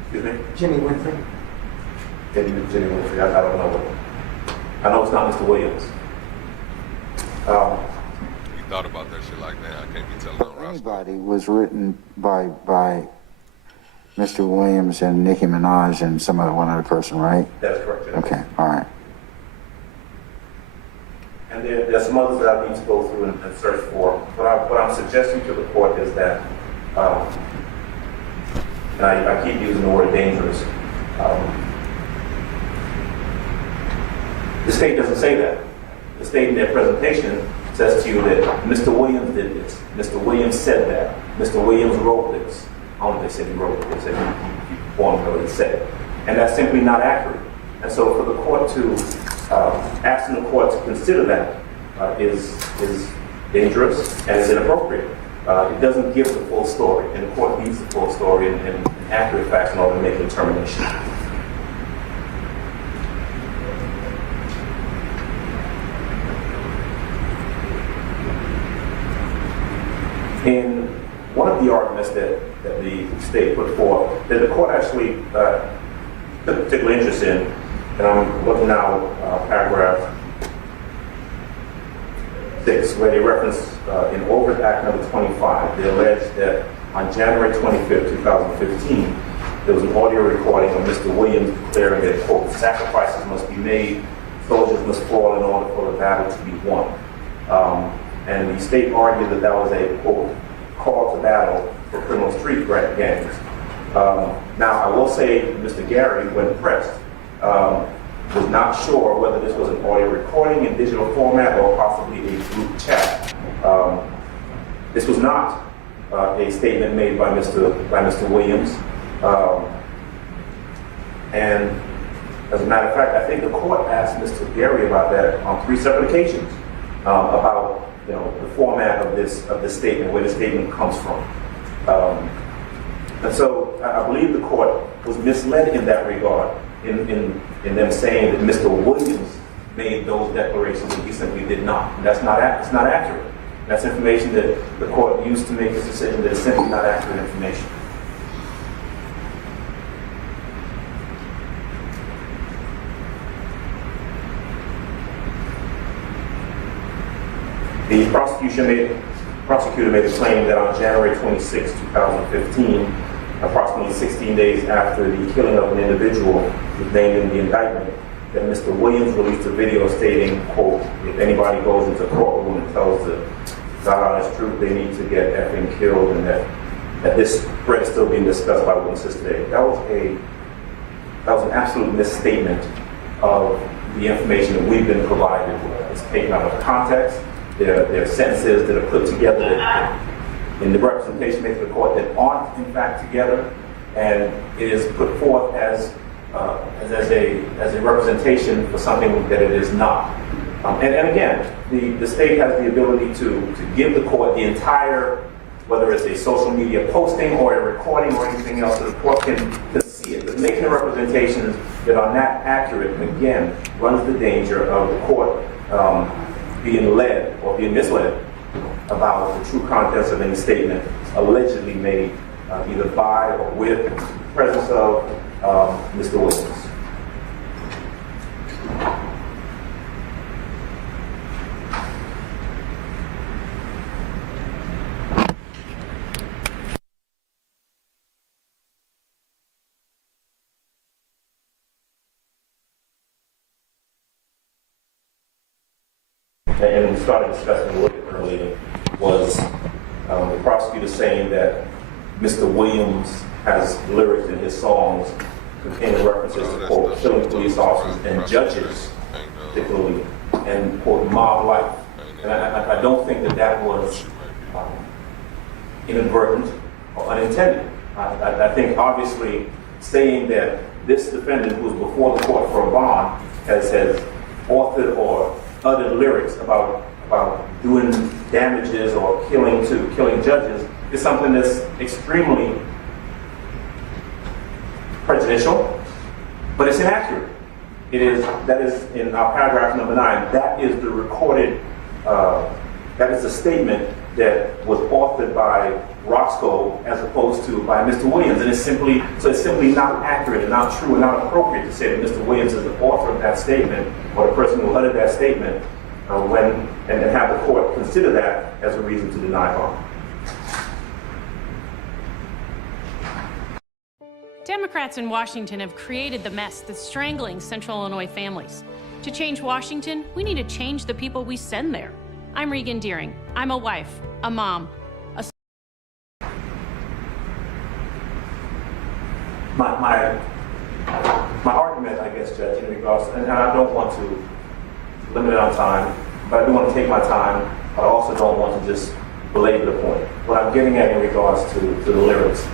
Excuse me? Jimmy Winfrey. Maybe Jimmy Winfrey, I don't know. I know it's not Mr. Williams. You thought about that shit like that. I can't be telling on Roscoe. Anybody was written by Mr. Williams and Nicki Minaj and one other person, right? That's correct. Yeah. Okay, all right. And there are some others that I need to go through and search for. What I'm suggesting to the court is that, and I keep using the word dangerous, the state doesn't say that. The state in their presentation says to you that Mr. Williams did this, Mr. Williams said that, Mr. Williams wrote this. I don't know if they said he wrote it, they said he performed what he said. And that's simply not accurate. And so for the court to, asking the court to consider that is dangerous and is inappropriate. It doesn't give the full story, and the court needs the full story and accurate facts in order to make a determination. In one of the arguments that the state put forth, that the court actually took particular interest in, and I'm looking now, paragraph 6, where they reference in Overt Act number 25, they allege that on January 25th, 2015, there was an audio recording of Mr. Williams declaring that, quote, "Sacrifices must be made, soldiers must fall in order for the battle to be won." And the state argued that that was a, quote, "call to battle for criminal street gangs." Now, I will say Mr. Gary, when pressed, was not sure whether this was an audio recording in digital format or possibly a group chat. This was not a statement made by Mr. Williams. And as a matter of fact, I think the court asked Mr. Gary about that on 3 separate occasions, about the format of this statement, where the statement comes from. And so I believe the court was misled in that regard, in them saying that Mr. Williams made those declarations and he simply did not. And it's not accurate. That's information that the court used to make this decision that is simply not accurate information. The prosecutor made a claim that on January 26, 2015, approximately 16 days after the killing of an individual who was named in the indictment, that Mr. Williams released a video stating, quote, "If anybody goes into a courtroom and tells the God honest truth, they need to get effing killed," and that this threat is still being discussed by witnesses today. That was an absolute misstatement of the information that we've been provided. It's taken out of context. There are sentences that are put together in the representation made to the court that aren't in fact together, and it is put forth as a representation for something that it is not. And again, the state has the ability to give the court the entire, whether it's a social media posting or a recording or anything else, so the court can see it. But making representations that are not accurate, again, runs the danger of the court being led or being misled about the true contents of any statement allegedly made either by or with the presence of Mr. Williams. And we started discussing a little bit earlier was the prosecutor saying that Mr. Williams has lyrics in his songs containing references to, quote, killing police officers and judges, particularly, and, quote, mob life. And I don't think that was inadvertent or unintended. I think obviously saying that this defendant who was before the court for a bond has authored or uttered lyrics about doing damages or killing judges is something that's extremely prejudicial, but it's inaccurate. That is in our paragraph number 9, that is the recorded, that is the statement that was authored by Roscoe as opposed to by Mr. Williams, and it's simply not accurate and not true and not appropriate to say that Mr. Williams is the author of that statement or the person who uttered that statement and have the court consider that as a reason to deny bond. Democrats in Washington have created the mess that's strangling Central Illinois families. To change Washington, we need to change the people we send there. I'm Regan Deering. I'm a wife, a mom, a... My argument, I guess, Judge, in regards, and I don't want to limit it on time, but I do want to take my time, but I also don't want to just belabor the point. What I'm getting at in regards to the lyrics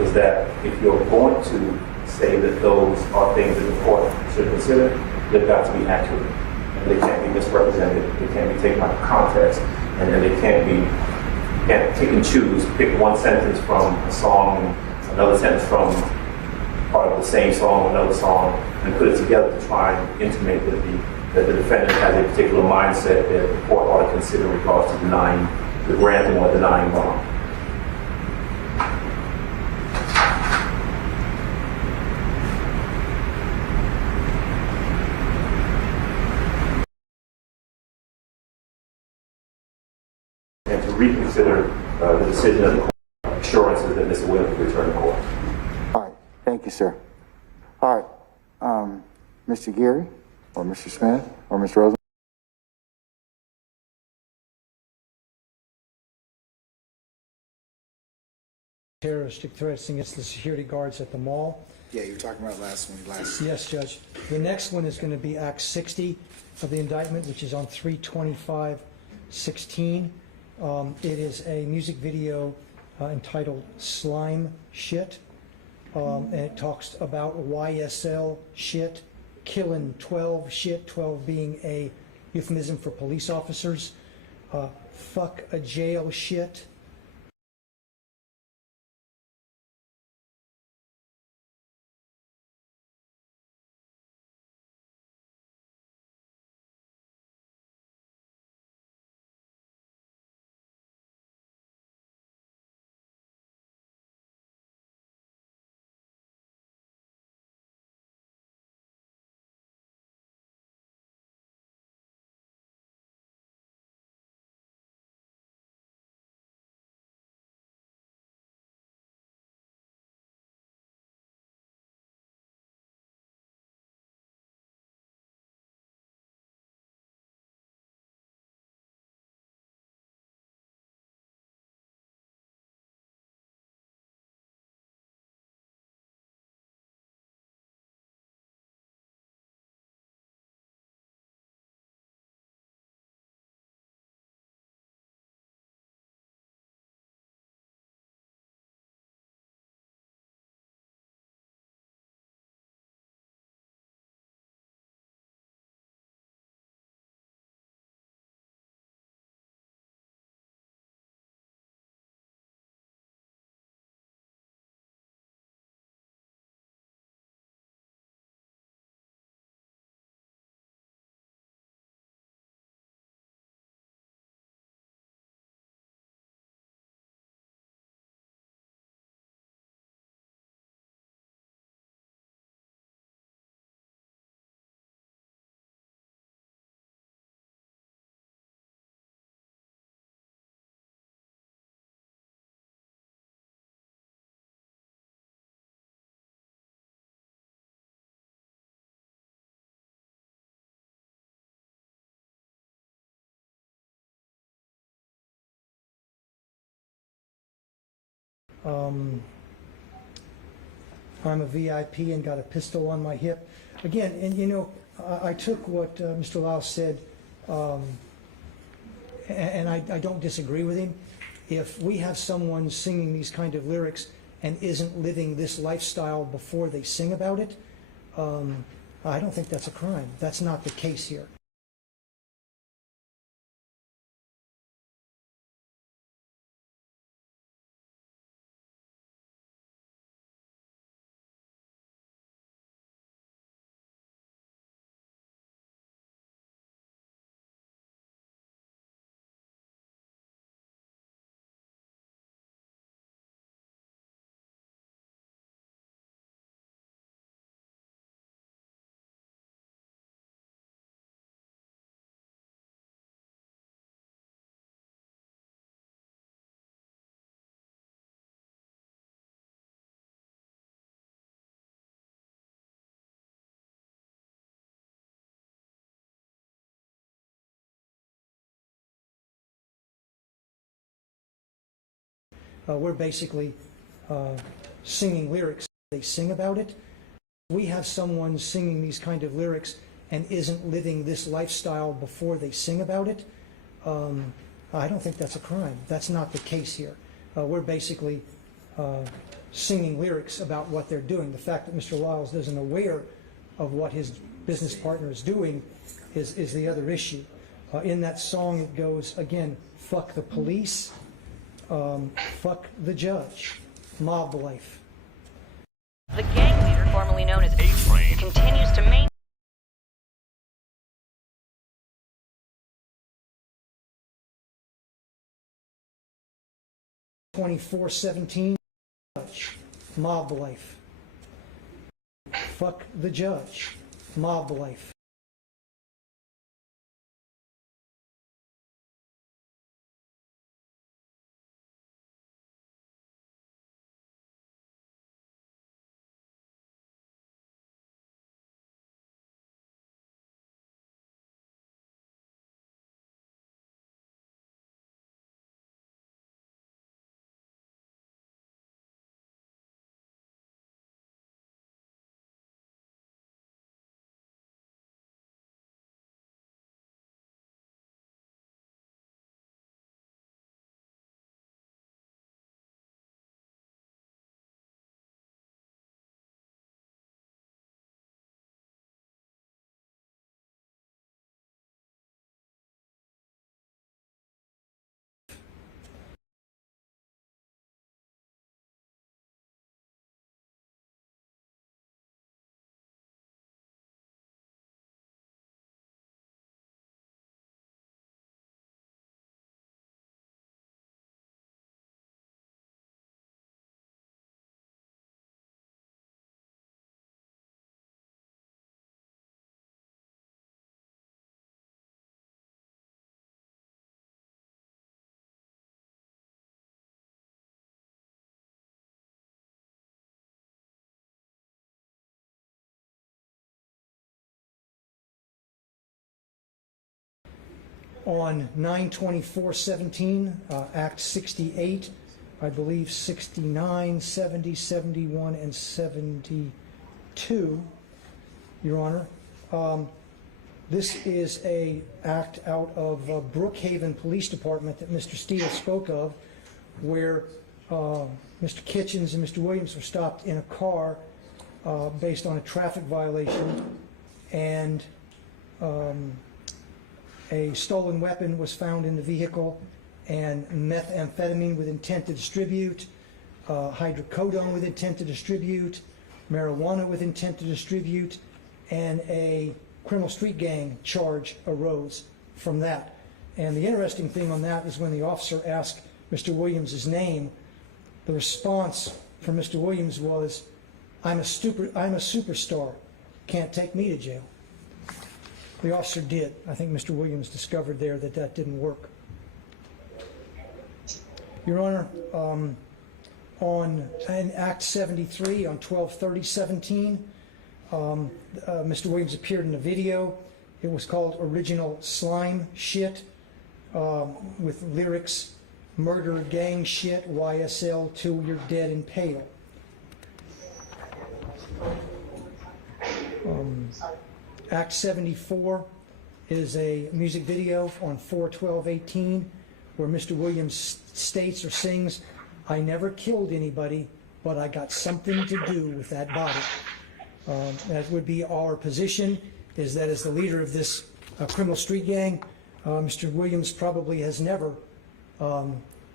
is that if you're going to say that those are things that the court should consider, they've got to be accurate. And they can't be misrepresented, they can't be taken out of context, and then they can't pick and choose, pick one sentence from a song, another sentence from part of the same song or another song, and put it together to try and intimate that the defendant has a particular mindset that the court ought to consider in regards to denying the granting or denying bond. And to reconsider the decision of the court, assurances that Mr. Williams will return to court. All right, thank you, sir. All right, Mr. Geary, or Mr. Smith, or Mr. Rosen. Terroristic threats against the security guards at the mall. Yeah, you were talking about last. Yes, Judge. The next one is going to be Act 60 of the indictment, which is on 3/25/16. It is a music video entitled Slime Shit. And it talks about YSL shit, killing 12 shit, 12 being a euphemism for police officers. Fuck a jail shit. I'm a VIP and got a pistol on my hip. Again, and you know, I took what Mr. Lau said, and I don't disagree with him. If we have someone singing these kind of lyrics and isn't living this lifestyle before they sing about it, I don't think that's a crime. That's not the case here. We're basically singing lyrics. They sing about it. We have someone singing these kind of lyrics and isn't living this lifestyle before they sing about it. I don't think that's a crime. That's not the case here. We're basically singing lyrics about what they're doing. The fact that Mr. Lyles isn't aware of what his business partner is doing is the other issue. In that song it goes, again, fuck the police, fuck the judge, mob life. The gang leader, formerly known as A-Train, continues to maintain 24/17 mob life. Fuck the judge, mob life. On 9/24/17, Act 68, I believe 69, 70, 71, and 72, Your Honor. This is a act out of Brookhaven Police Department that Mr. Steele spoke of, where Mr. Kitchens and Mr. Williams were stopped in a car based on a traffic violation, and a stolen weapon was found in the vehicle, and methamphetamine with intent to distribute, hydrocodone with intent to distribute, marijuana with intent to distribute, and a criminal street gang charge arose from that. And the interesting thing on that is when the officer asked Mr. Williams' name, the response from Mr. Williams was, I'm a superstar, can't take me to jail. The officer did. I think Mr. Williams discovered there that that didn't work. Your Honor, on Act 73, on 12/30/17, Mr. Williams appeared in a video. It was called Original Slime Shit, with lyrics, murder gang shit, YSL till you're dead and pale. Act 74 is a music video on 4/12/18 where Mr. Williams states or sings, "I never killed anybody, but I got something to do with that body." That would be our position, is that as the leader of this criminal street gang, Mr. Williams probably has never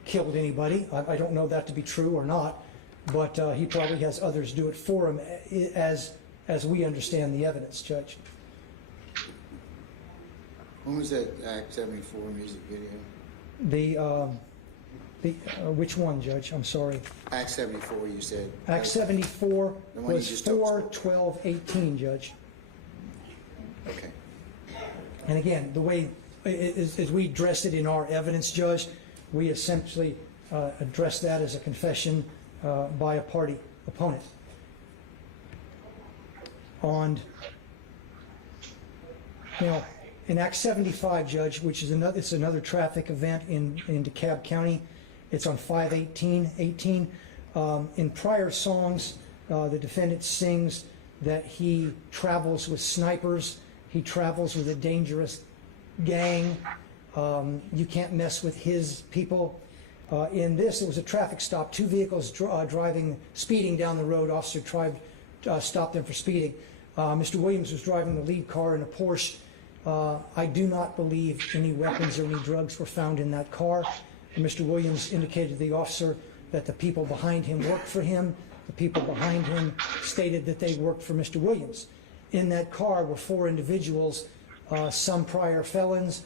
killed anybody. I don't know that to be true or not, but he probably has others do it for him, as we understand the evidence, Judge. When was that Act 74 music video? Which one, Judge? I'm sorry. Act 74, you said. Act 74 The one you was just told us. 4/12/18, Judge. Okay. And again, the way, as we addressed it in our evidence, Judge, we essentially addressed that as a confession by a party opponent. Now, in Act 75, Judge, which is another traffic event in DeKalb County, it's on 5/18/18. In prior songs, the defendant sings that he travels with snipers, he travels with a dangerous gang, you can't mess with his people. In this, it was a traffic stop, two vehicles speeding down the road. Officer tried to stop them for speeding. Mr. Williams was driving the lead car in a Porsche. I do not believe any weapons or any drugs were found in that car. And Mr. Williams indicated to the officer that the people behind him worked for him. The people behind him stated that they worked for Mr. Williams. In that car were 4 individuals, some prior felons,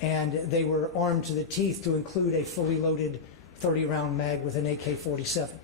and they were armed to the teeth, to include a fully loaded 30-round mag with an AK-47.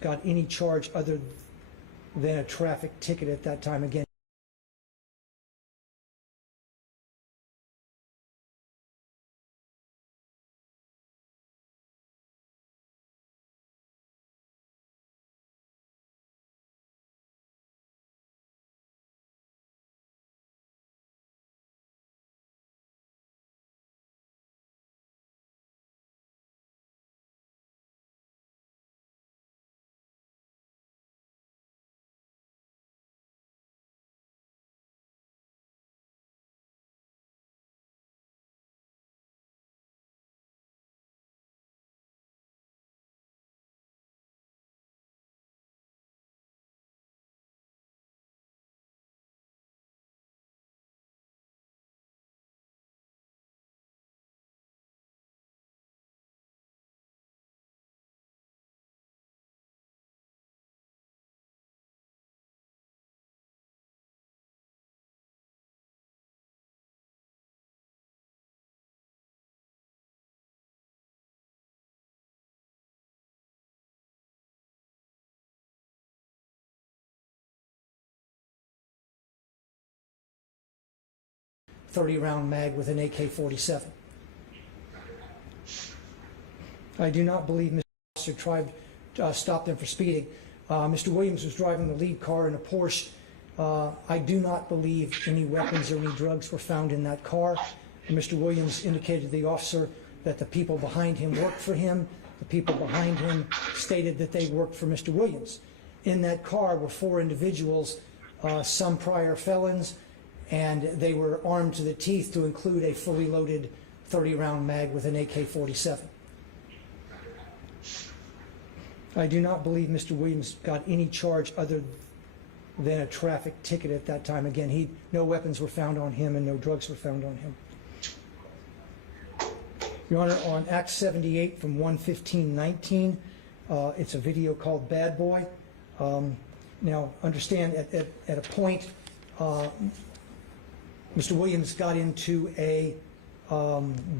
Got any charge other than a traffic ticket at that time. Again, .30-round mag with an AK-47. I do not believe Mr. Officer tried to stop them for speeding. Mr. Williams was driving the lead car in a Porsche. I do not believe any weapons or any drugs were found in that car. And Mr. Williams indicated to the officer that the people behind him worked for him. The people behind him stated that they worked for Mr. Williams. In that car were 4 individuals, some prior felons, and they were armed to the teeth, to include a fully loaded 30-round mag with an AK-47. I do not believe Mr. Williams got any charge other than a traffic ticket at that time. Again, no weapons were found on him and no drugs were found on him. Your Honor, on Act 78 from 11519, it's a video called Bad Boy. Now, understand, at a point, Mr. Williams got into a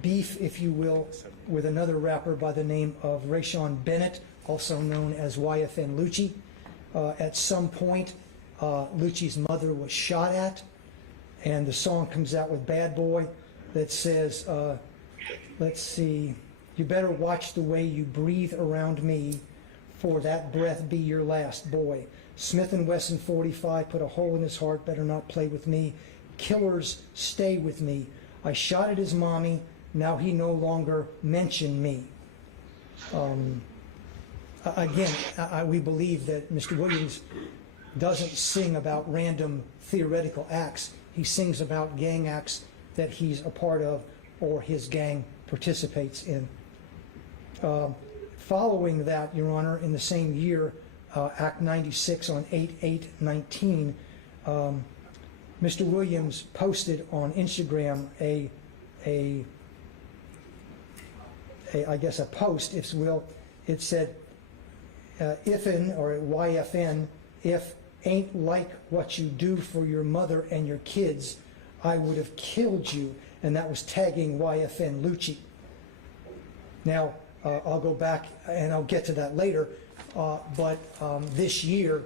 beef, if you will, with another rapper by the name of Rayshawn Bennett, also known as YFN Lucci. At some point, Lucci's mother was shot at, and the song comes out with Bad Boy that says, let's see, you better watch the way you breathe around me, for that breath be your last, boy. Smith & Wesson 45 put a hole in his heart, better not play with me. Killers stay with me. I shot at his mommy, now he no longer mention me. Again, we believe that Mr. Williams doesn't sing about random theoretical acts. He sings about gang acts that he's a part of or his gang participates in. Following that, Your Honor, in the same year, Act 96 on 8/8/19, Mr. Williams posted on Instagram I guess a post, if you will. It said, ifn, or YFN, if ain't like what you do for your mother and your kids, I would have killed you. And that was tagging YFN Lucci. Now, I'll go back and I'll get to that later, but this year,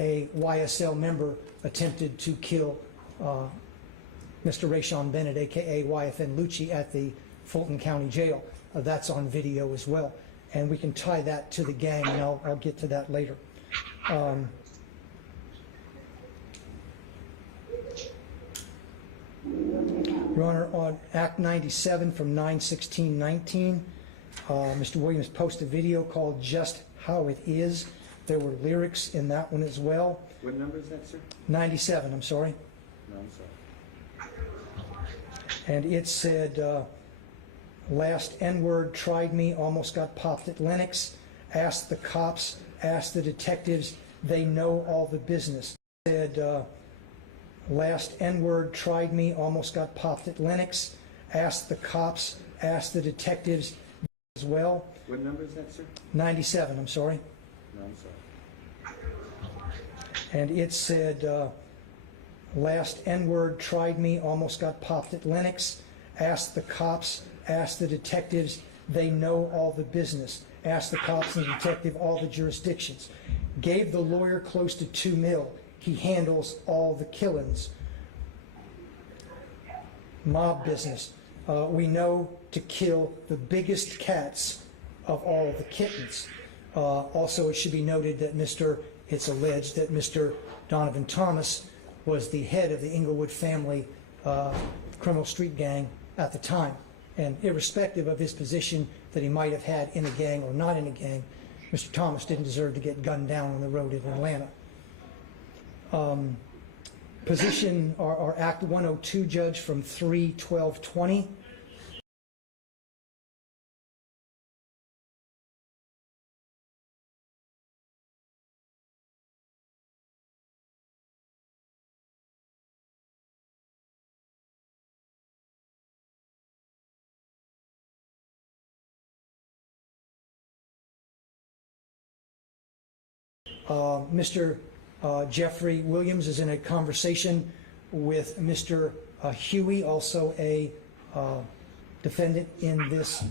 a YSL member attempted to kill Mr. Rayshawn Bennett, aka YFN Lucci, at the Fulton County Jail. That's on video as well. And we can tie that to the gang, and I'll get to that later. Your Honor, on Act 97 from 9/16/19, Mr. Williams posted a video called Just How It Is. There were lyrics in that one as well. What number is that, sir? 97, I'm sorry. No, I'm sorry. And it said, last N-word tried me, almost got popped at Lennox. Asked the cops, asked the detectives, they know all the business. It said, last N-word tried me, almost got popped at Lennox. Asked the cops, asked the detectives as well. What number is that, sir? 97, I'm sorry. No, I'm sorry. And it said, last N-word tried me, almost got popped at Lennox. Asked the cops, asked the detectives, they know all the business. Asked the cops and the detective all the jurisdictions. Gave the lawyer close to $2 million. He handles all the killings. Mob business. We know to kill the biggest cats of all the kittens. Also, it should be noted that it's alleged that Mr. Donovan Thomas was the head of the Inglewood family criminal street gang at the time. And irrespective of his position that he might have had in a gang or not in a gang, Mr. Thomas didn't deserve to get gunned down on the road in Atlanta. Position, our Act 102 judge from 3/12/20. Mr. Jeffrey Williams is in a conversation with Mr. Huey, also a defendant in this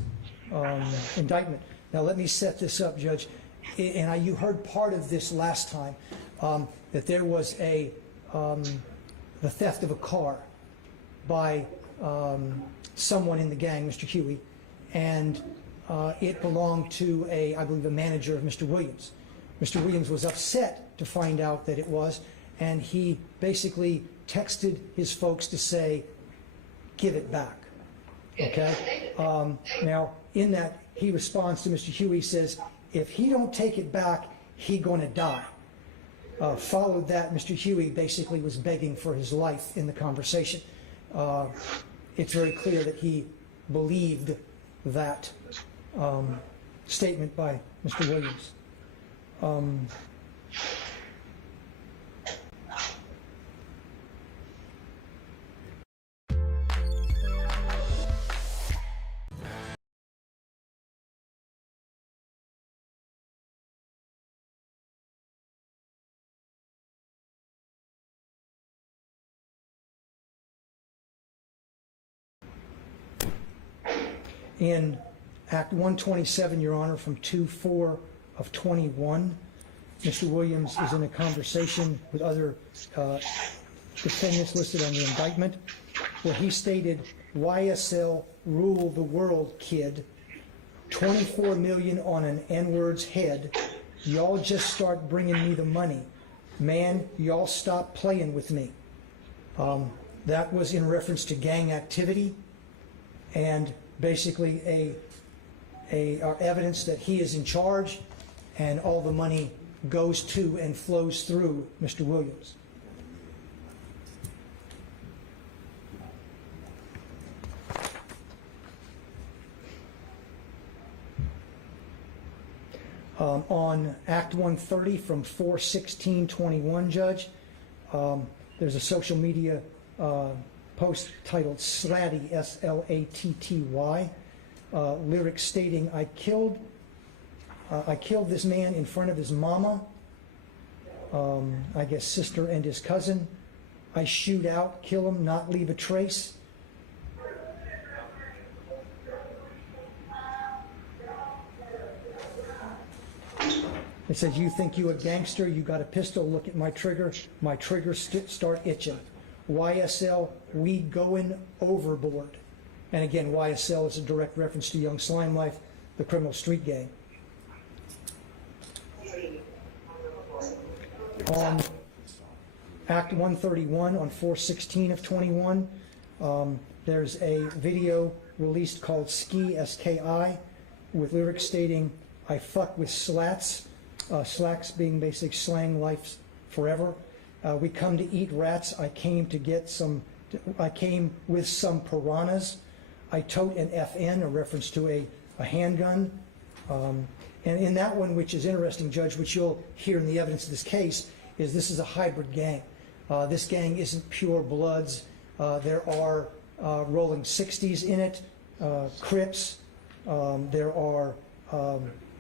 indictment. Now let me set this up, Judge. And you heard part of this last time, that there was the theft of a car by someone in the gang, Mr. Huey, and it belonged to I believe, a manager of Mr. Williams. Mr. Williams was upset to find out that it was, and he basically texted his folks to say, give it back. Okay? Now, in that, he responds to Mr. Huey, says, if he don't take it back, he gonna die. Followed that, Mr. Huey basically was begging for his life in the conversation. It's very clear that he believed that statement by Mr. Williams. In Act 127, Your Honor, from 2-4 of 21, Mr. Williams is in a conversation with other defendants listed on the indictment, where he stated, YSL rule the world, kid. 24 million on an N-word's head. Y'all just start bringing me the money. Man, y'all stop playing with me. That was in reference to gang activity and basically evidence that he is in charge and all the money goes to and flows through Mr. Williams. On Act 130 from 4/16/21, Judge, there's a social media post titled Slatty, S-L-A-T-T-Y, lyrics stating, I killed this man in front of his mama, I guess sister and his cousin. I shoot out, kill him, not leave a trace. It says, you think you a gangster, you got a pistol, look at my trigger start itching. YSL, we going overboard. And again, YSL is a direct reference to Young Slime Life, the criminal street gang. On Act 131, on 4/16 of 21, there's a video released called Ski, S-K-I, with lyrics stating, I fuck with slats. Slacks being basic slang, life forever. We come to eat rats. I came with some piranhas. I tote an FN, a reference to a handgun. And in that one, which is interesting, Judge, which you'll hear in the evidence of this case, is this is a hybrid gang. This gang isn't pure bloods. There are rolling 60s in it, Crips. There are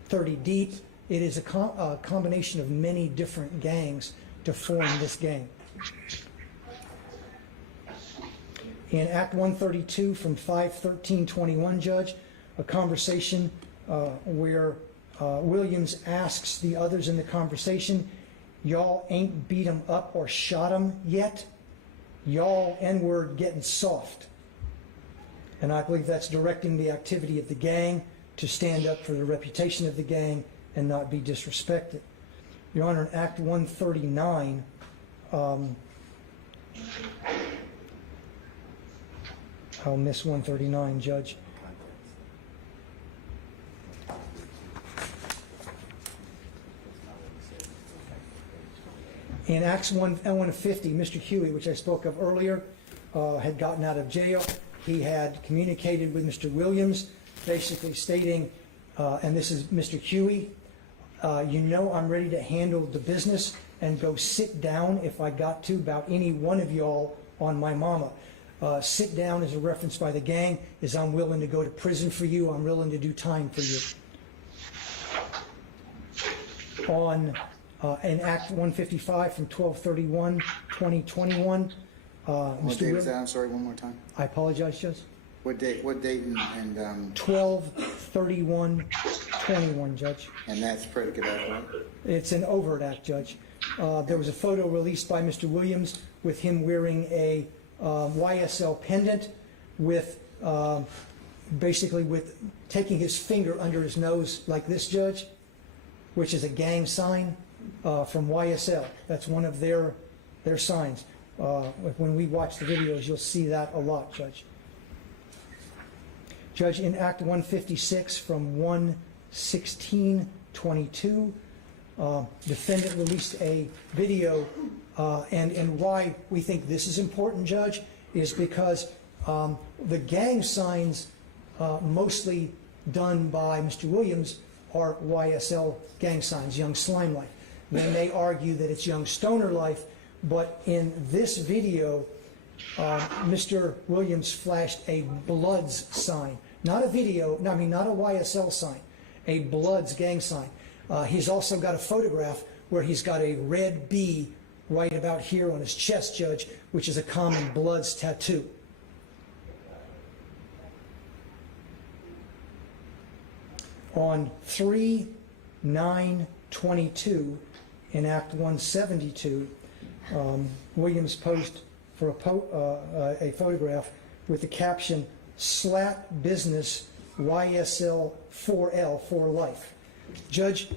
30 deep. It is a combination of many different gangs to form this gang. In Act 132 from 5/13/21, Judge, a conversation where Williams asks the others in the conversation, y'all ain't beat him up or shot him yet? Y'all N-word getting soft. And I believe that's directing the activity of the gang to stand up for the reputation of the gang and not be disrespected. Your Honor, in Act 139, I'll miss 139, Judge. In Acts 150, Mr. Huey, which I spoke of earlier, had gotten out of jail. He had communicated with Mr. Williams, basically stating, and this is Mr. Huey, you know I'm ready to handle the business and go sit down if I got to about any one of y'all on my mama. Sit down is a reference by the gang, is I'm willing to go to prison for you, I'm willing to do time for you. In Act 155 from 12/31/2021, What date was that? I'm sorry, one more time. I apologize, Judge. What date and 12/31/21, Judge. And that's predicate act, right? It's an overt act, Judge. There was a photo released by Mr. Williams with him wearing a YSL pendant with basically with taking his finger under his nose like this, Judge, which is a gang sign from YSL. That's one of their signs. When we watch the videos, you'll see that a lot, Judge. Judge, in Act 156 from 1/16/22, defendant released a video, and why we think this is important, Judge, is because the gang signs mostly done by Mr. Williams are YSL gang signs, Young Slime Life. They may argue that it's Young Stoner Life, but in this video, Mr. Williams flashed a Bloods sign. Not a video, not a YSL sign, a Bloods gang sign. He's also got a photograph where he's got a red B right about here on his chest, Judge, which is a common Bloods tattoo. On 3/9/22 in Act 172, Williams posed for a photograph with the caption, "Slat Business YSL 4L for Life." Judge,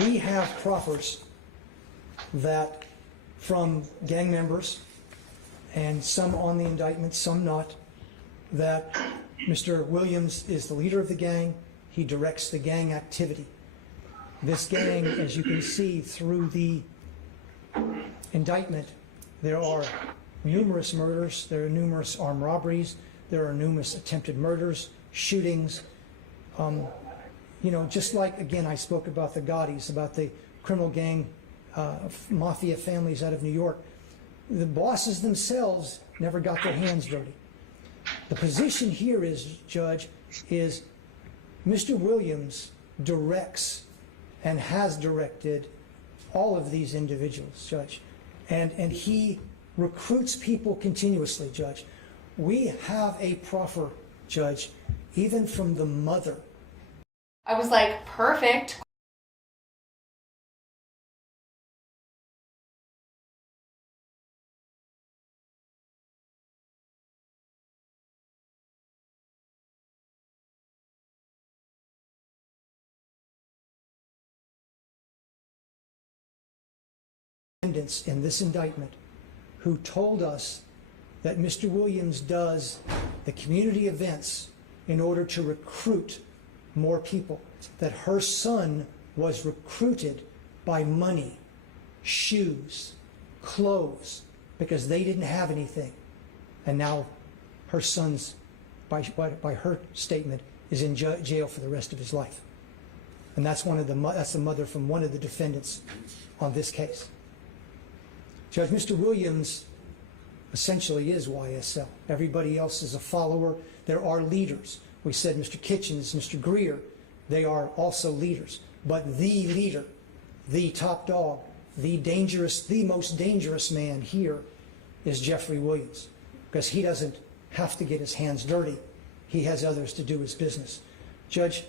we have proffers that from gang members, and some on the indictment, some not, that Mr. Williams is the leader of the gang. He directs the gang activity. This gang, as you can see through the indictment, there are numerous murders, there are numerous armed robberies, there are numerous attempted murders, shootings. You know, just like, again, I spoke about the Gaudis, about the criminal gang, mafia families out of New York. The bosses themselves never got their hands dirty. The position here is, Judge, is Mr. Williams directs and has directed all of these individuals, Judge. And he recruits people continuously, Judge. We have a proffer, Judge, even from the mother. I was like, perfect. Defendants in this indictment who told us that Mr. Williams does the community events in order to recruit more people, that her son was recruited by money, shoes, clothes, because they didn't have anything. And now her son's, by her statement, is in jail for the rest of his life. And that's that's the mother from one of the defendants on this case. Judge, Mr. Williams essentially is YSL. Everybody else is a follower. There are leaders. We said Mr. Kitchens, Mr. Greer, they are also leaders. But the leader, the top dog, the most dangerous man here is Jeffrey Williams, because he doesn't have to get his hands dirty. He has others to do his business. Judge,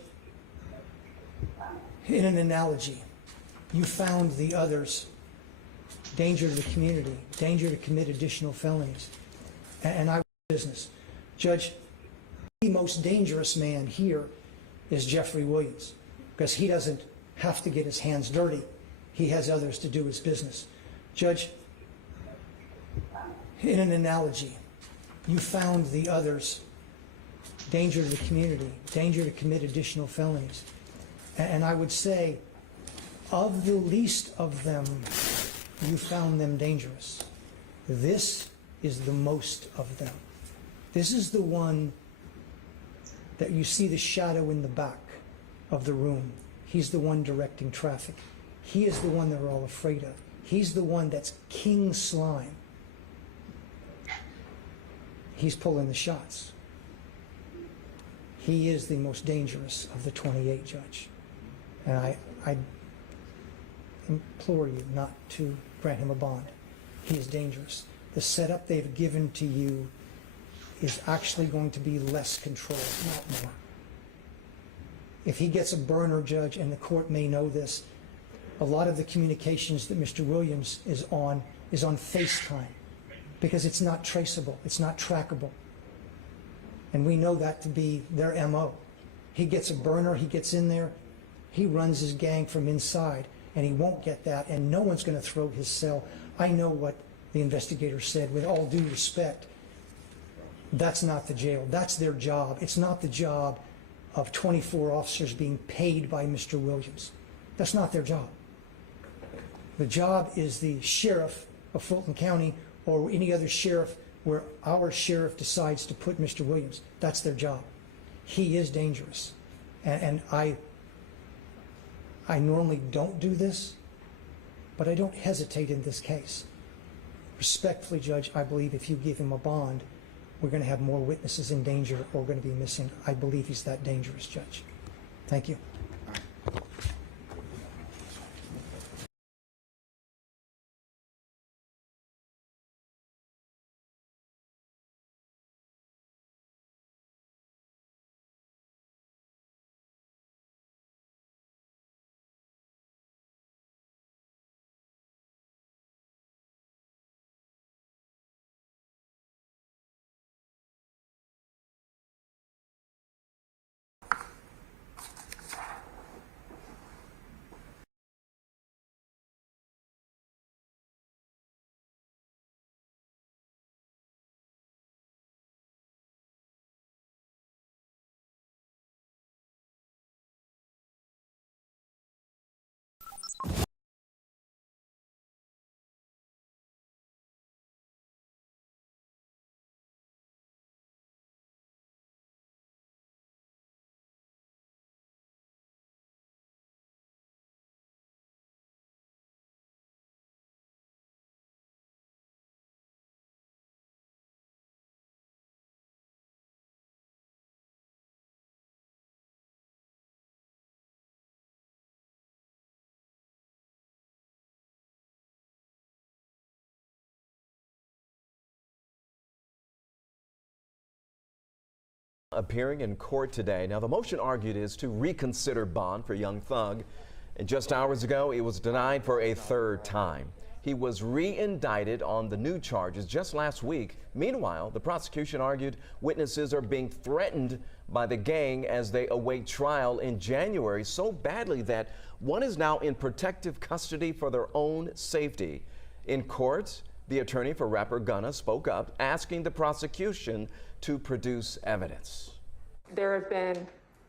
in an analogy, you found the others danger to the community, danger to commit additional felonies, and I business. Judge, the most dangerous man here is Jeffrey Williams, because he doesn't have to get his hands dirty. He has others to do his business. Judge, in an analogy, you found the others danger to the community, danger to commit additional felonies, and I would say of the least of them, you found them dangerous. This is the most of them. This is the one that you see the shadow in the back of the room. He's the one directing traffic. He is the one they're all afraid of. He's the one that's King Slime. He's pulling the shots. He is the most dangerous of the 28, Judge. And I implore you not to grant him a bond. He is dangerous. The setup they've given to you is actually going to be less control, not more. If he gets a burner, Judge, and the court may know this, a lot of the communications that Mr. Williams is on FaceTime, because it's not traceable, it's not trackable. And we know that to be their MO. He gets a burner, he gets in there, he runs his gang from inside, and he won't get that, and no one's going to throw his cell. I know what the investigator said, with all due respect. That's not the jail. That's their job. It's not the job of 24 officers being paid by Mr. Williams. That's not their job. The job is the sheriff of Fulton County or any other sheriff where our sheriff decides to put Mr. Williams. That's their job. He is dangerous. And I normally don't do this, but I don't hesitate in this case. Respectfully, Judge, I believe if you give him a bond, we're going to have more witnesses in danger or going to be missing. I believe he's that dangerous, Judge. Thank you. Appearing in court today. Now, the motion argued is to reconsider bond for young thug. And just hours ago, it was denied for a third time. He was re-indicted on the new charges just last week. Meanwhile, the prosecution argued witnesses are being threatened by the gang as they await trial in January so badly that one is now in protective custody for their own safety. In court, the attorney for rapper Gunna spoke up, asking the prosecution to produce evidence. There have been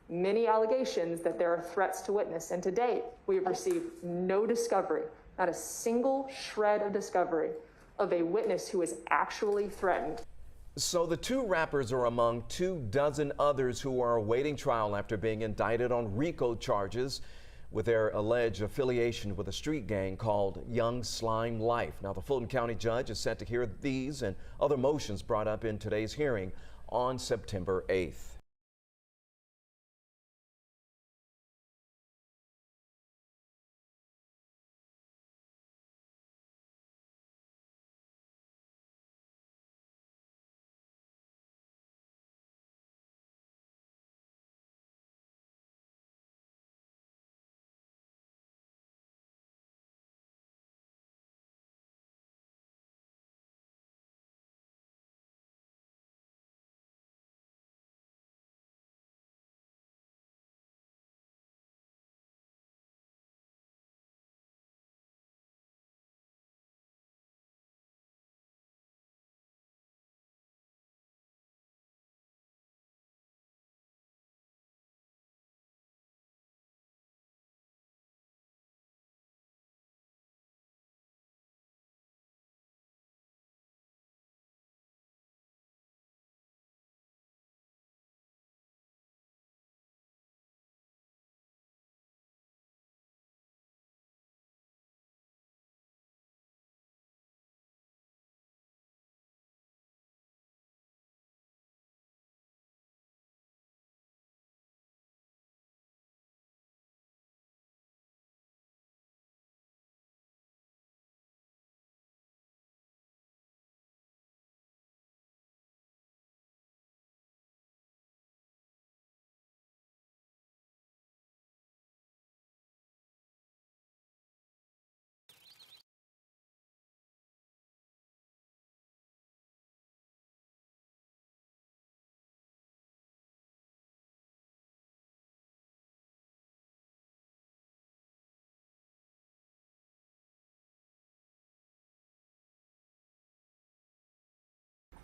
many allegations that there are threats to witness, and to date, we have received no discovery, not a single shred of discovery of a witness who is actually threatened. So the two rappers are among 24 others who are awaiting trial after being indicted on RICO charges with their alleged affiliation with a street gang called Young Slime Life. Now, the Fulton County judge is set to hear these and other motions brought up in today's hearing on September 8th.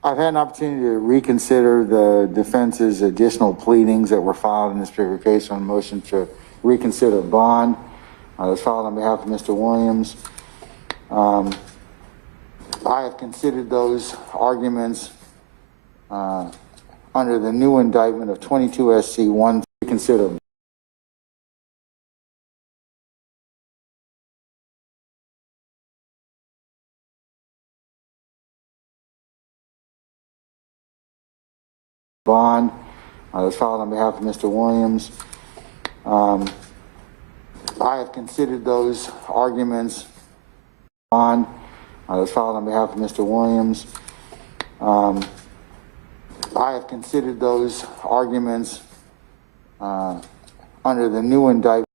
I've had an opportunity to reconsider the defense's additional pleadings that were filed in this particular case on motion to reconsider bond. That was filed on behalf of Mr. Williams. I have considered those arguments under the new indictment of 22 SC 1 to consider bond. That was filed on behalf of Mr. Williams. I have considered those arguments bond. That was filed on behalf of Mr. Williams. I have considered those arguments under the new indictment.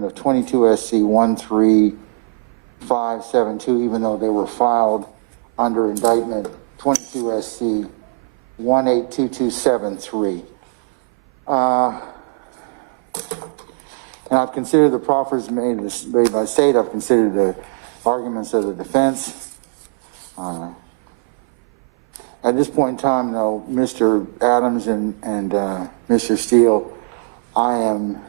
Of 22 SC 13572, even though they were filed under indictment 22 SC 182273. And I've considered the proffers made by state. I've considered the arguments of the defense. At this point in time, though, Mr. Adams and Mr. Steele, I am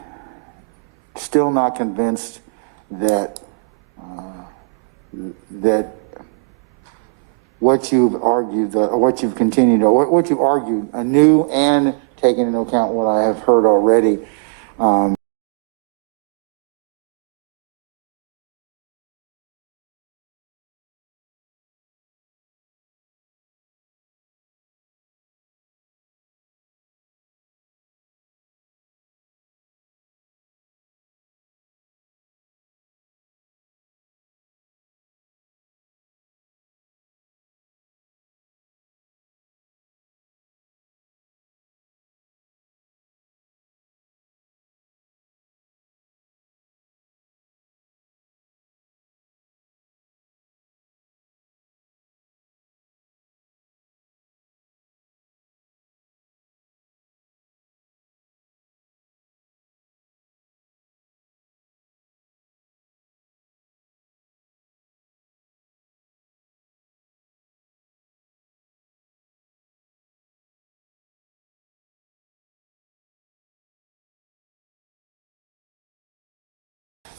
still not convinced that that what you've argued, what you've continued, or what you've argued anew and taking into account what I have heard already,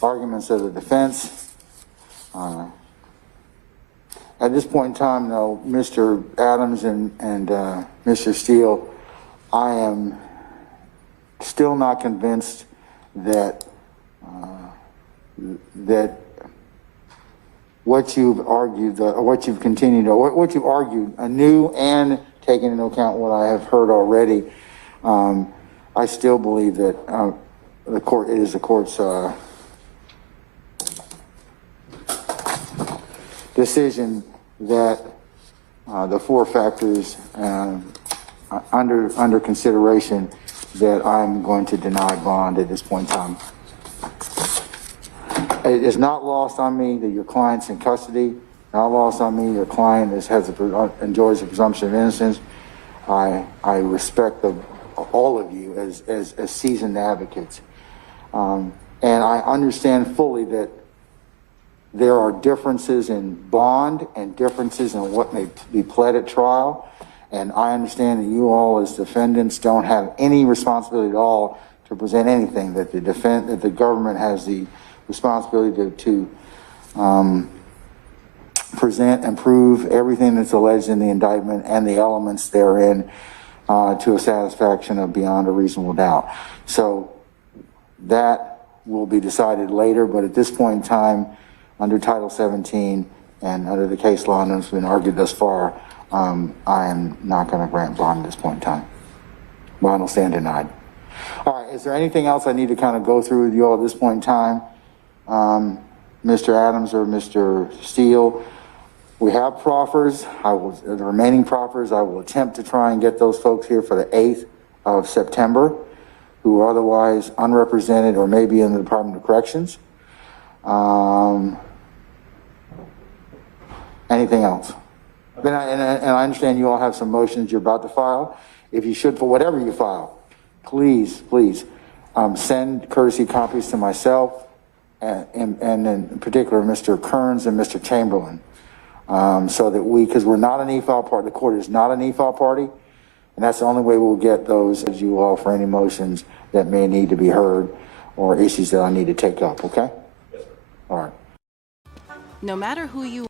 arguments of the defense. At this point in time, though, Mr. Adams and Mr. Steele, I am still not convinced that that what you've argued, or what you've continued, or what you've argued anew and taking into account what I have heard already, I still believe that it is the court's decision that the four factors under consideration, that I'm going to deny bond at this point in time. It is not lost on me that your client's in custody. Not lost on me your client enjoys the presumption of innocence. I respect all of you as seasoned advocates, and I understand fully that there are differences in bond and differences in what may be pled at trial. And I understand that you all as defendants don't have any responsibility at all to present anything, that the government has the responsibility to present and prove everything that's alleged in the indictment and the elements therein to a satisfaction of beyond a reasonable doubt. So that will be decided later, but at this point in time, under Title 17 and under the case law that's been argued thus far, I am not going to grant bond at this point in time. Bond will stand denied. All right, is there anything else I need to kind of go through with you all at this point in time? Mr. Adams or Mr. Steele, we have proffers. The remaining proffers, I will attempt to try and get those folks here for the 8th of September, who are otherwise unrepresented or maybe in the Department of Corrections. Anything else? And I understand you all have some motions you're about to file. If you should, for whatever you file, please send courtesy copies to myself and in particular Mr. Kearns and Mr. Chamberlain, so that because we're not an e-file party, the court is not an e-file party, and that's the only way we'll get those as you all for any motions that may need to be heard or issues that I need to take up. Okay? Yes, sir. All right. No matter who you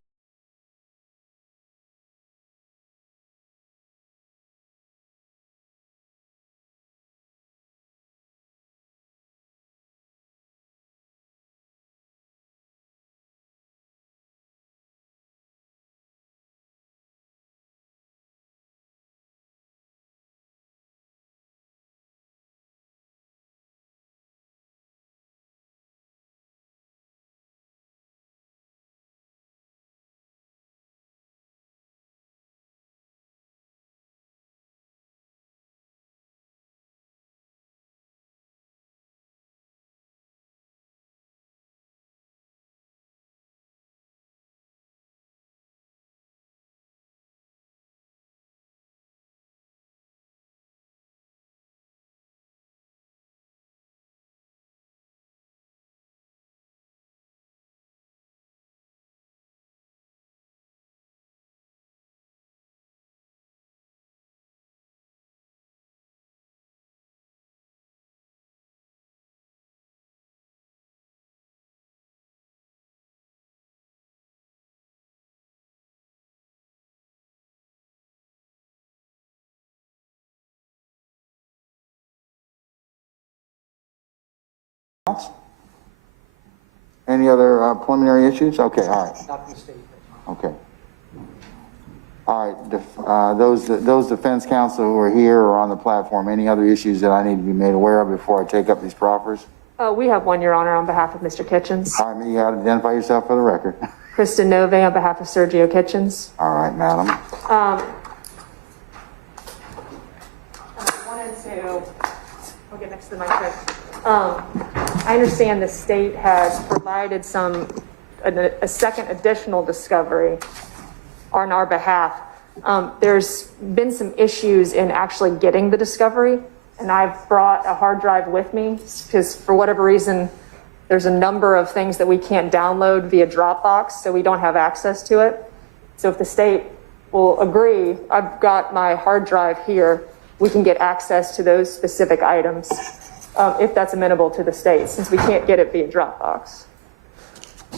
Any other preliminary issues? Okay, all right. Not from the state. Okay. All right, those defense counsel who are here or on the platform, any other issues that I need to be made aware of before I take up these proffers? We have one, Your Honor, on behalf of Mr. Kitchens. All right, you got to identify yourself for the record. Kristen Nove on behalf of Sergio Kitchens. All right, madam. I wanted to, I'll get next to the mic. I understand the state has provided a second additional discovery on our behalf. There's been some issues in actually getting the discovery, and I've brought a hard drive with me because for whatever reason, there's a number of things that we can't download via Dropbox, so we don't have access to it. So if the state will agree, I've got my hard drive here. We can get access to those specific items. if that's amenable to the state, since we can't get it via Dropbox.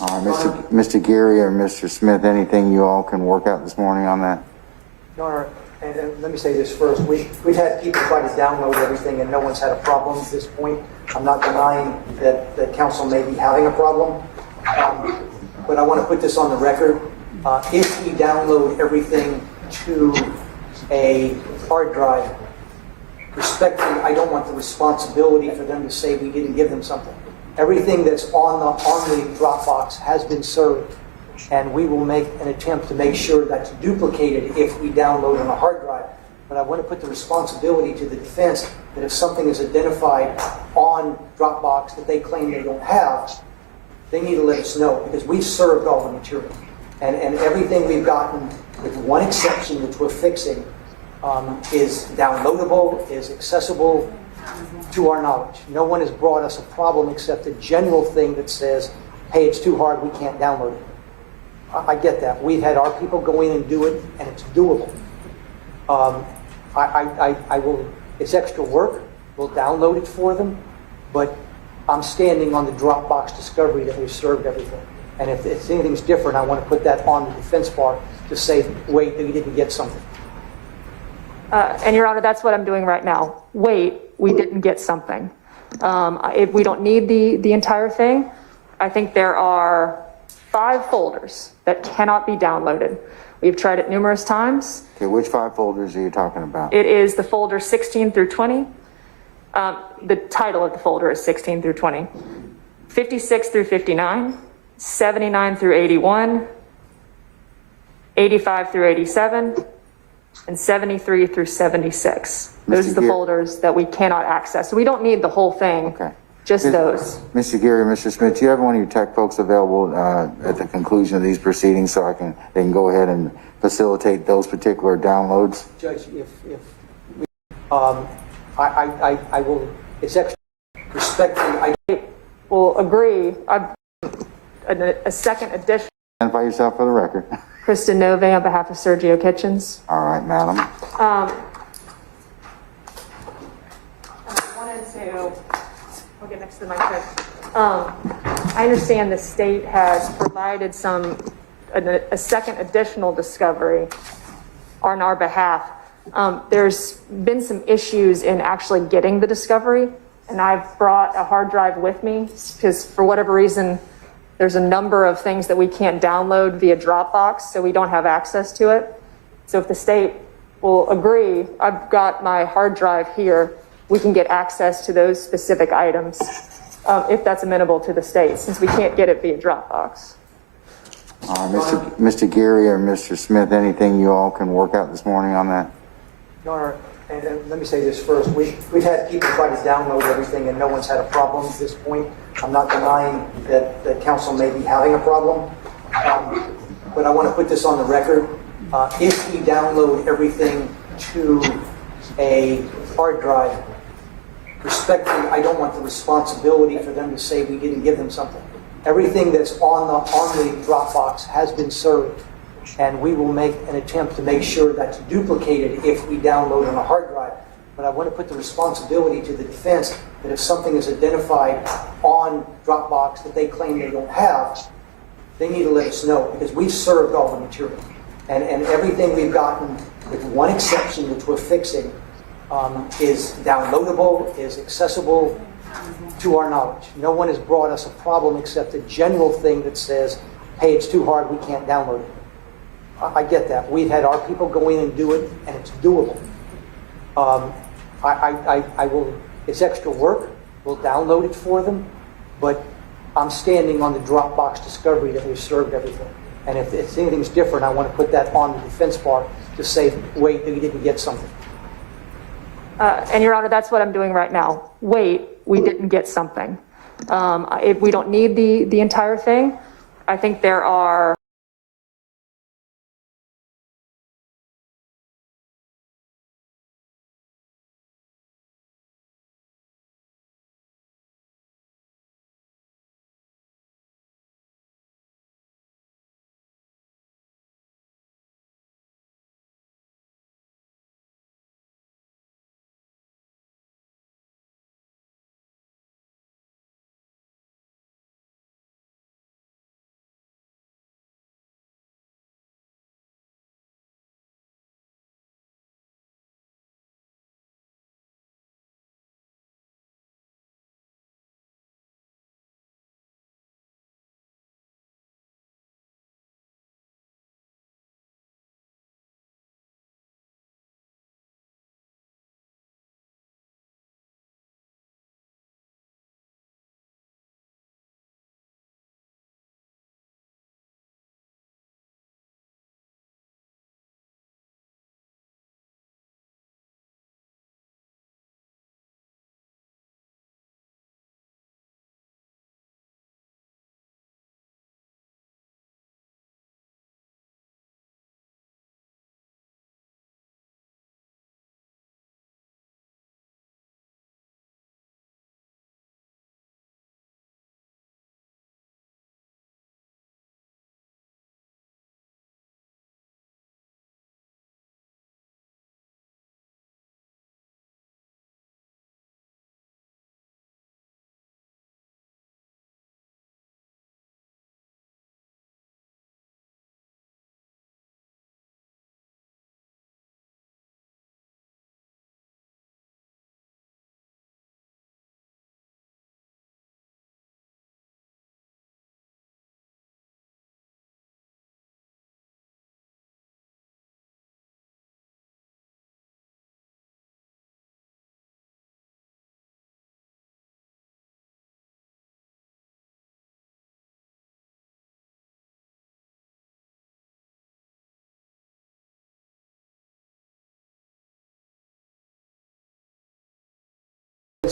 All right, Mr. Geary or Mr. Smith, anything you all can work out this morning on that? Your Honor, and let me say this first. We've had people try to download everything and no one's had a problem at this point. I'm not denying that the council may be having a problem. But I want to put this on the record. If we download everything to a hard drive, respectfully, I don't want the responsibility for them to say we didn't give them something. Everything that's on the Dropbox has been served, and we will make an attempt to make sure that's duplicated if we download on a hard drive. But I want to put the responsibility to the defense that if something is identified on Dropbox that they claim they don't have, they need to let us know, because we've served all the material. And everything we've gotten, with one exception, which we're fixing, is downloadable, is accessible to our knowledge. No one has brought us a problem except a general thing that says, hey, it's too hard, we can't download it. I get that. We've had our people go in and do it, and it's doable. I will, it's extra work. We'll download it for them, but I'm standing on the Dropbox discovery that we've served everything. And if anything's different, I want to put that on the defense part to say, wait, we didn't get something. And Your Honor, that's what I'm doing right now. Wait, we didn't get something. If we don't need the entire thing, I think there are 5 folders that cannot be downloaded. We've tried it numerous times. Okay, which 5 folders are you talking about? It is the folder 16 through 20. The title of the folder is 16 through 20. 56 through 59, 79 through 81, 85 through 87, and 73 through 76. Those are the folders that we cannot access. So we don't need the whole thing, okay. Just those. Mr. Geary, Mr. Smith, do you have one of your tech folks available at the conclusion of these proceedings so they can go ahead and facilitate those particular downloads? Judge, if we, I will, it's extra respectfully, I will agree. A second edition. Identify yourself for the record. Kristen Nove on behalf of Sergio Kitchens. All right, madam. I wanted to, I'll get next to the mic. I understand the state has provided a second additional discovery on our behalf. There's been some issues in actually getting the discovery, and I've brought a hard drive with me because for whatever reason, there's a number of things that we can't download via Dropbox, so we don't have access to it. So if the state will agree, I've got my hard drive here. We can get access to those specific items if that's amenable to the state, since we can't get it via Dropbox. Mr. Geary or Mr. Smith, anything you all can work out this morning on that? Your Honor, and let me say this first. We've had people try to download everything and no one's had a problem at this point. I'm not denying that the council may be having a problem. But I want to put this on the record. If we download everything to a hard drive, respectfully, I don't want the responsibility for them to say we didn't give them something. Everything that's on the Dropbox has been served, and we will make an attempt to make sure that's duplicated if we download on a hard drive. But I want to put the responsibility to the defense that if something is identified on Dropbox that they claim they don't have, they need to let us know, because we've served all the material. And everything we've gotten, with one exception, which we're fixing, is downloadable, is accessible to our knowledge. No one has brought us a problem except a general thing that says, hey, it's too hard, we can't download it. I get that. We've had our people go in and do it, and it's doable. I will, it's extra work. We'll download it for them, but I'm standing on the Dropbox discovery that we've served everything. And if anything's different, I want to put that on the defense part to say, wait, we didn't get something. And Your Honor, that's what I'm doing right now. Wait, we didn't get something. If we don't need the entire thing, I think there are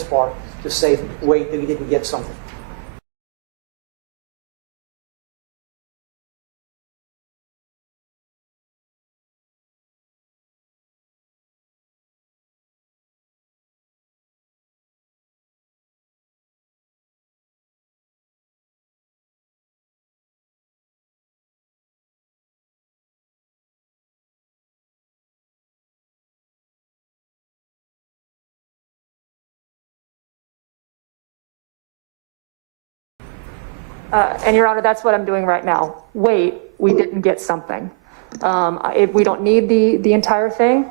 bar to say, wait, we didn't get something. And Your Honor, that's what I'm doing right now. Wait, we didn't get something. If we don't need the entire thing,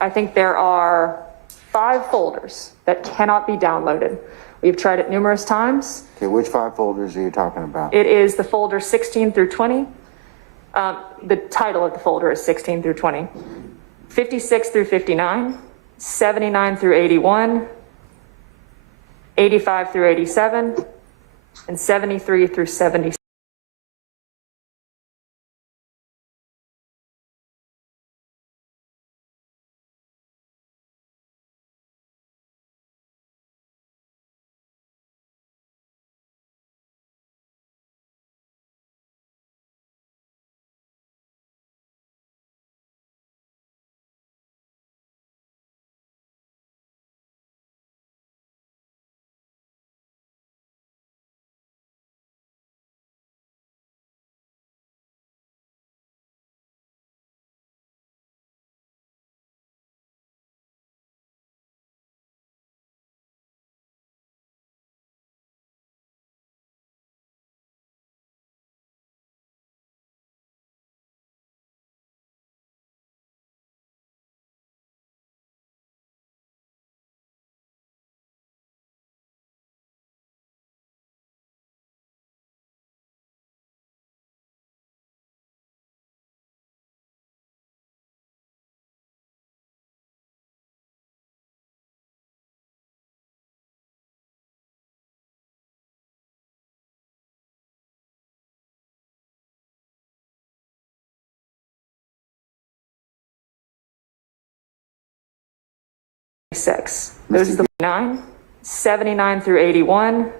I think there are 5 folders that cannot be downloaded. We've tried it numerous times. Okay, which 5 folders are you talking about? It is the folder 16 through 20. The title of the folder is 16 through 20. 56 through 59, 79 through 81, 85 through 87, and 73 through 76. Those are the 9, 79 through 81,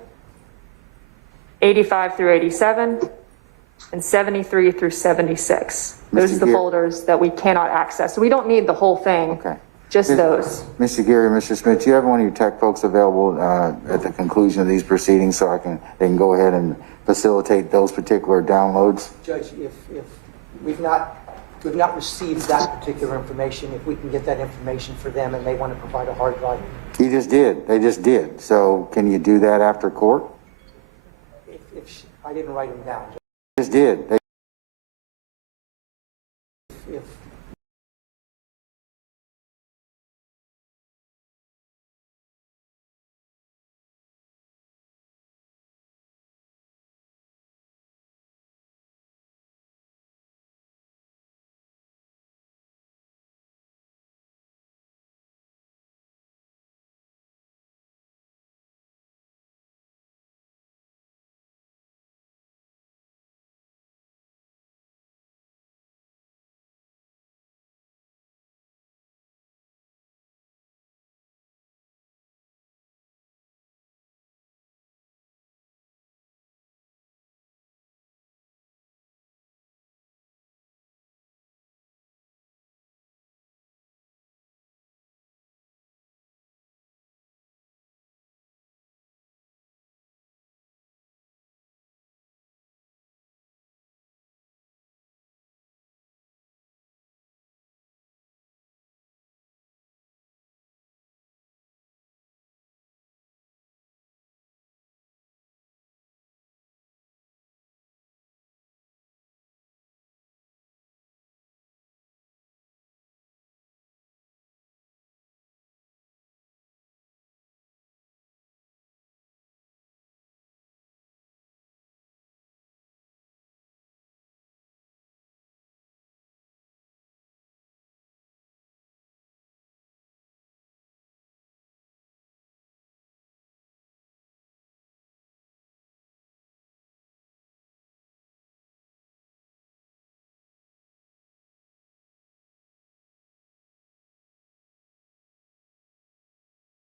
85 through 87, and 73 through 76. Those are the folders that we cannot access. So we don't need the whole thing, Okay. just those. Mr. Geary, Mr. Smith, do you have one of your tech folks available at the conclusion of these proceedings so they can go ahead and facilitate those particular downloads? Judge, if we've not received that particular information, if we can get that information for them and they want to provide a hard drive. You just did. They just did. So can you do that after court? If I didn't write them down. Just did. If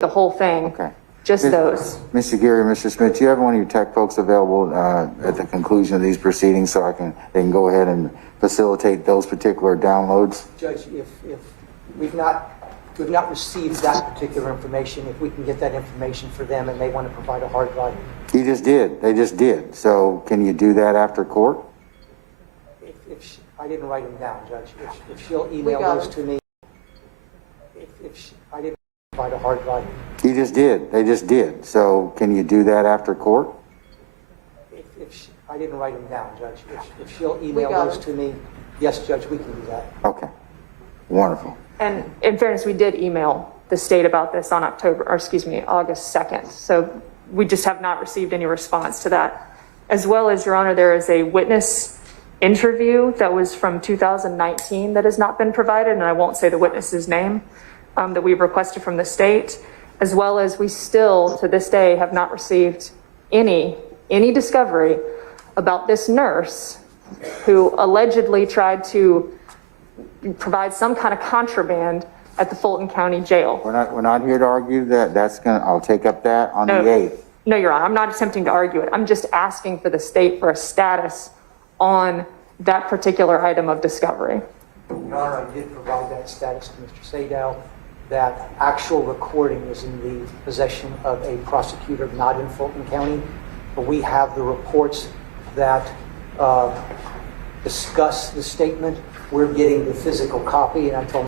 the whole thing, Okay. just those. Mr. Geary, Mr. Smith, do you have one of your tech folks available at the conclusion of these proceedings so they can go ahead and facilitate those particular downloads? Judge, if we've not received that particular information, if we can get that information for them and they want to provide a hard drive. You just did. They just did. So can you do that after court? I didn't write them down, Judge. If she'll email those to me, I didn't provide a hard drive. You just did. They just did. So can you do that after court? I didn't write them down, Judge. If she'll email those to me, yes, Judge, we can do that. Okay. Wonderful. And in fairness, we did email the state about this on August 2nd. So we just have not received any response to that. As well as, Your Honor, there is a witness interview that was from 2019 that has not been provided, and I won't say the witness's name, that we've requested from the state, as well as we still, to this day, have not received any discovery about this nurse who allegedly tried to provide some kind of contraband at the Fulton County Jail. We're not here to argue that. I'll take up that on the 8th. No, Your Honor, I'm not attempting to argue it. I'm just asking for the state for a status on that particular item of discovery. Your Honor, I did provide that status to Mr. Sadow. That actual recording is in the possession of a prosecutor not in Fulton County, but we have the reports that discuss the statement. We're getting the physical copy, and I told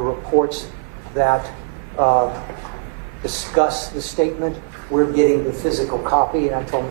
the reports that discuss the statement. We're getting the physical copy, and I told them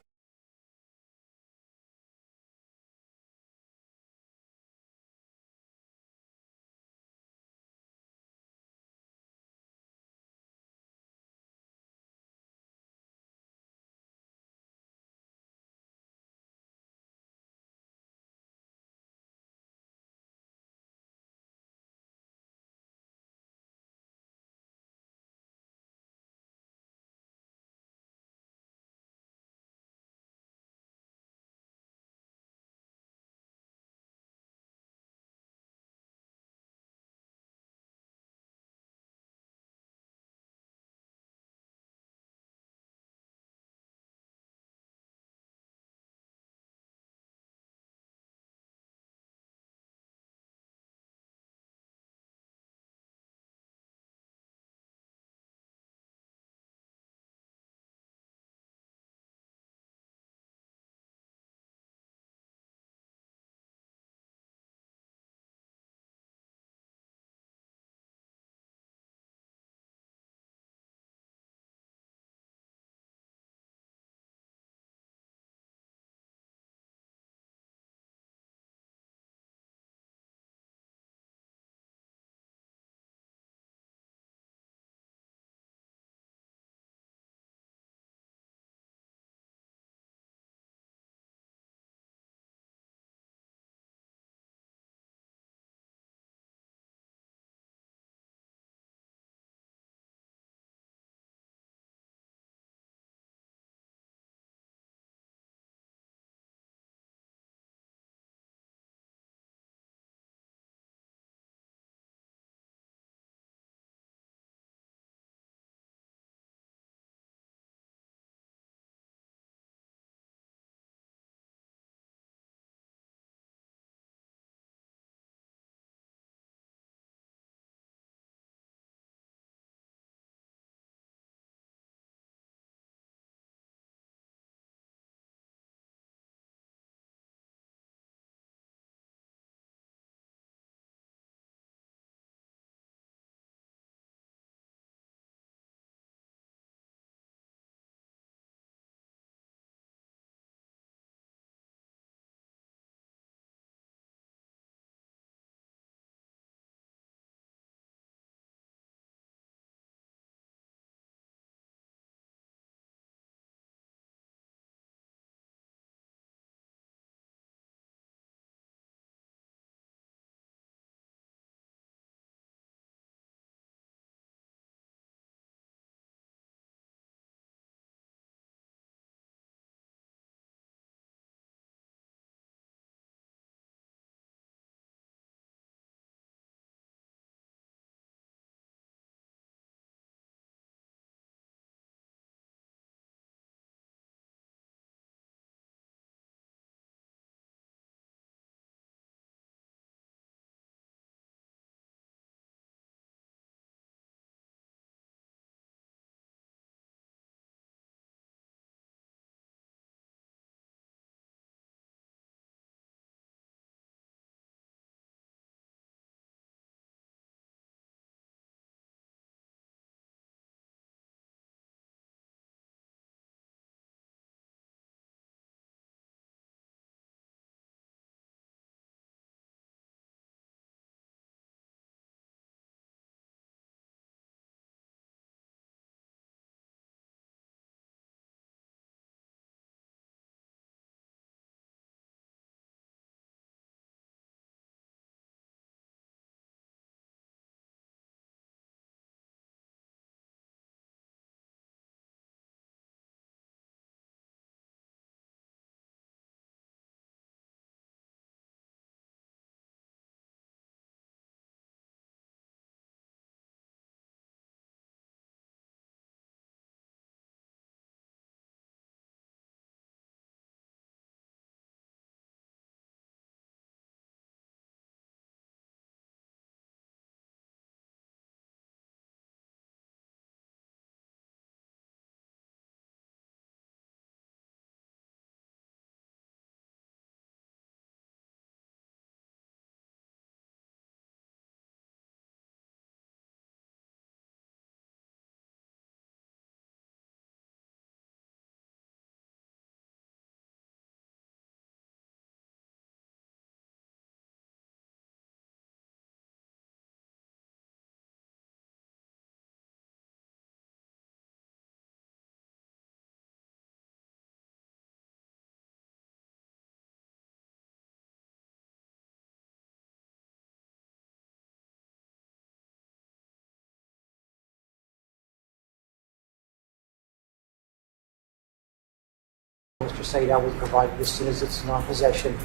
Mr. Sadow we provided as soon as it's in our possession.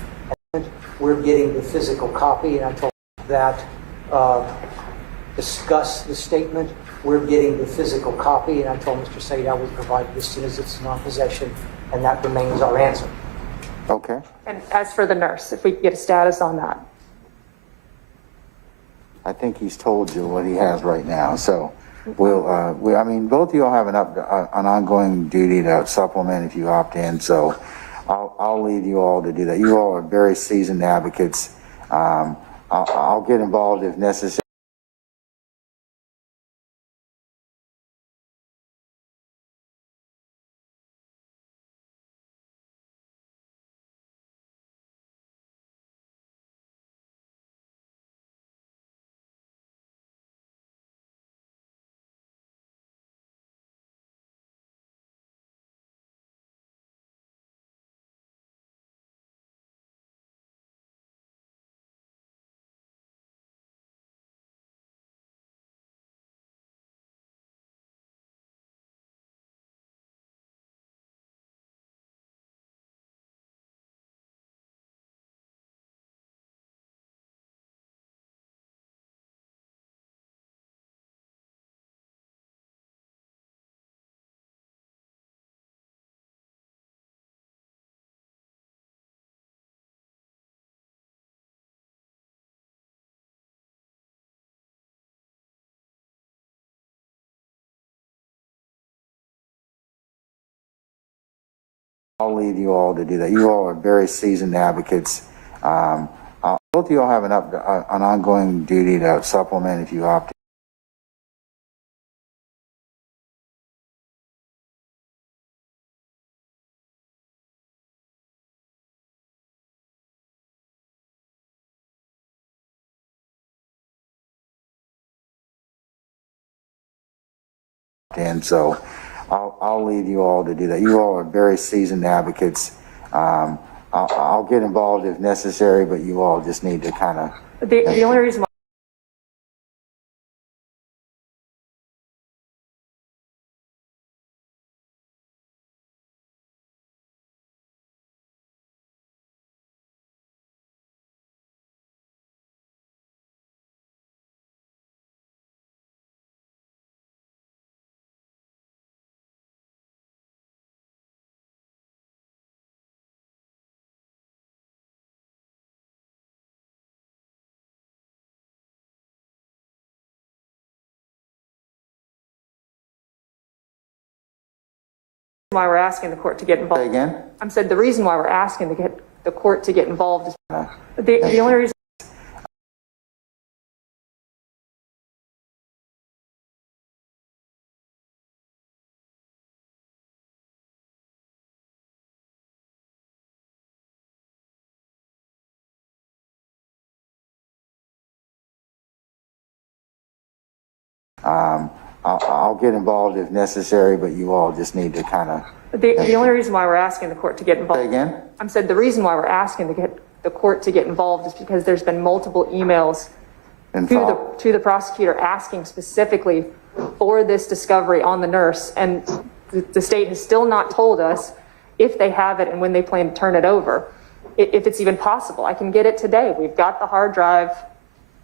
And we're getting the physical copy, and I told that discuss the statement. We're getting the physical copy, and I told Mr. Sadow we provided as soon as it's in our possession, and that remains our answer. Okay. And as for the nurse, if we could get a status on that. I think he's told you what he has right now, so I mean, both of you all have an ongoing duty to supplement if you opt in, so I'll leave you all to do that. You all are very seasoned advocates. I'll get involved if necessary. I'll leave you all to do that. You all are very seasoned advocates. Both of you all have an ongoing duty to supplement if you opt in. So I'll leave you all to do that. You all are very seasoned advocates. I'll get involved if necessary, but you all just need to kind of. The only reason why we're asking the court to get involved. Say again? I said the reason why we're asking to get the court to get involved is the only reason. I'll get involved if necessary, but you all just need to kind of. The only reason why we're asking the court to get involved. Say again? I said the reason why we're asking to get the court to get involved is because there's been multiple emails to the prosecutor asking specifically for this discovery on the nurse, and the state has still not told us if they have it and when they plan to turn it over, if it's even possible. I can get it today. We've got the hard drive.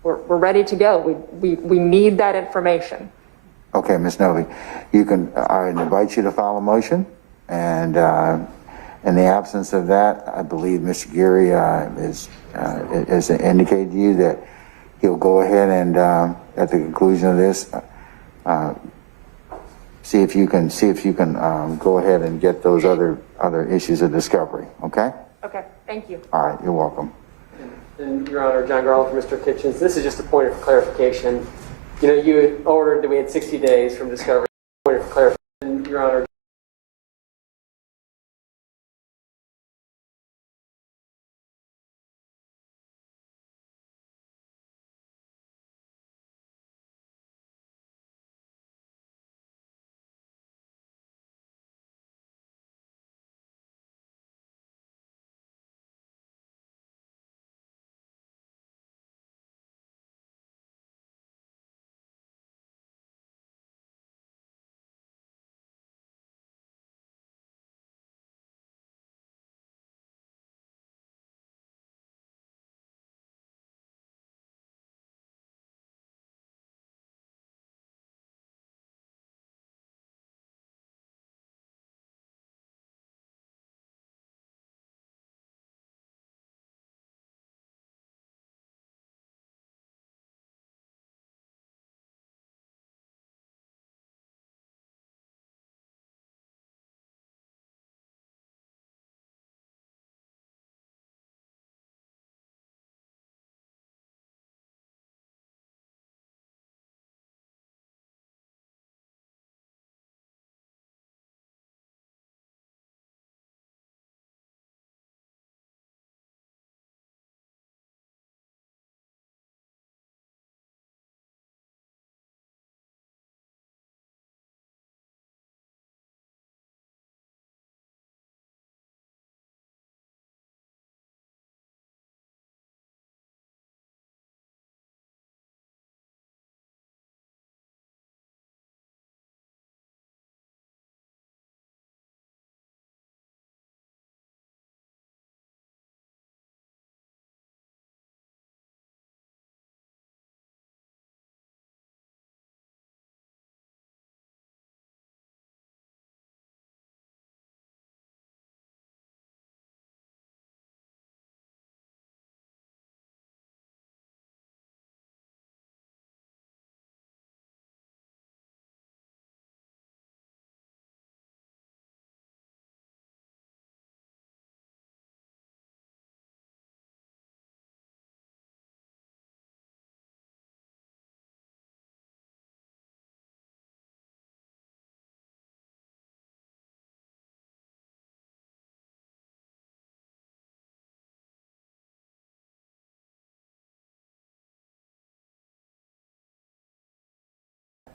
We're ready to go. We need that information. Okay, Ms. Novi, I invite you to file a motion, and in the absence of that, I believe Mr. Geary has indicated to you that he'll go ahead and at the conclusion of this, see if you can go ahead and get those other issues of discovery. Okay. Okay. Thank you. All right. You're welcome. And Your Honor, John Garland for Mr. Kitchens. This is just a point of clarification. You know, you had ordered that we had 60 days from discovery. Point of clarification, Your Honor.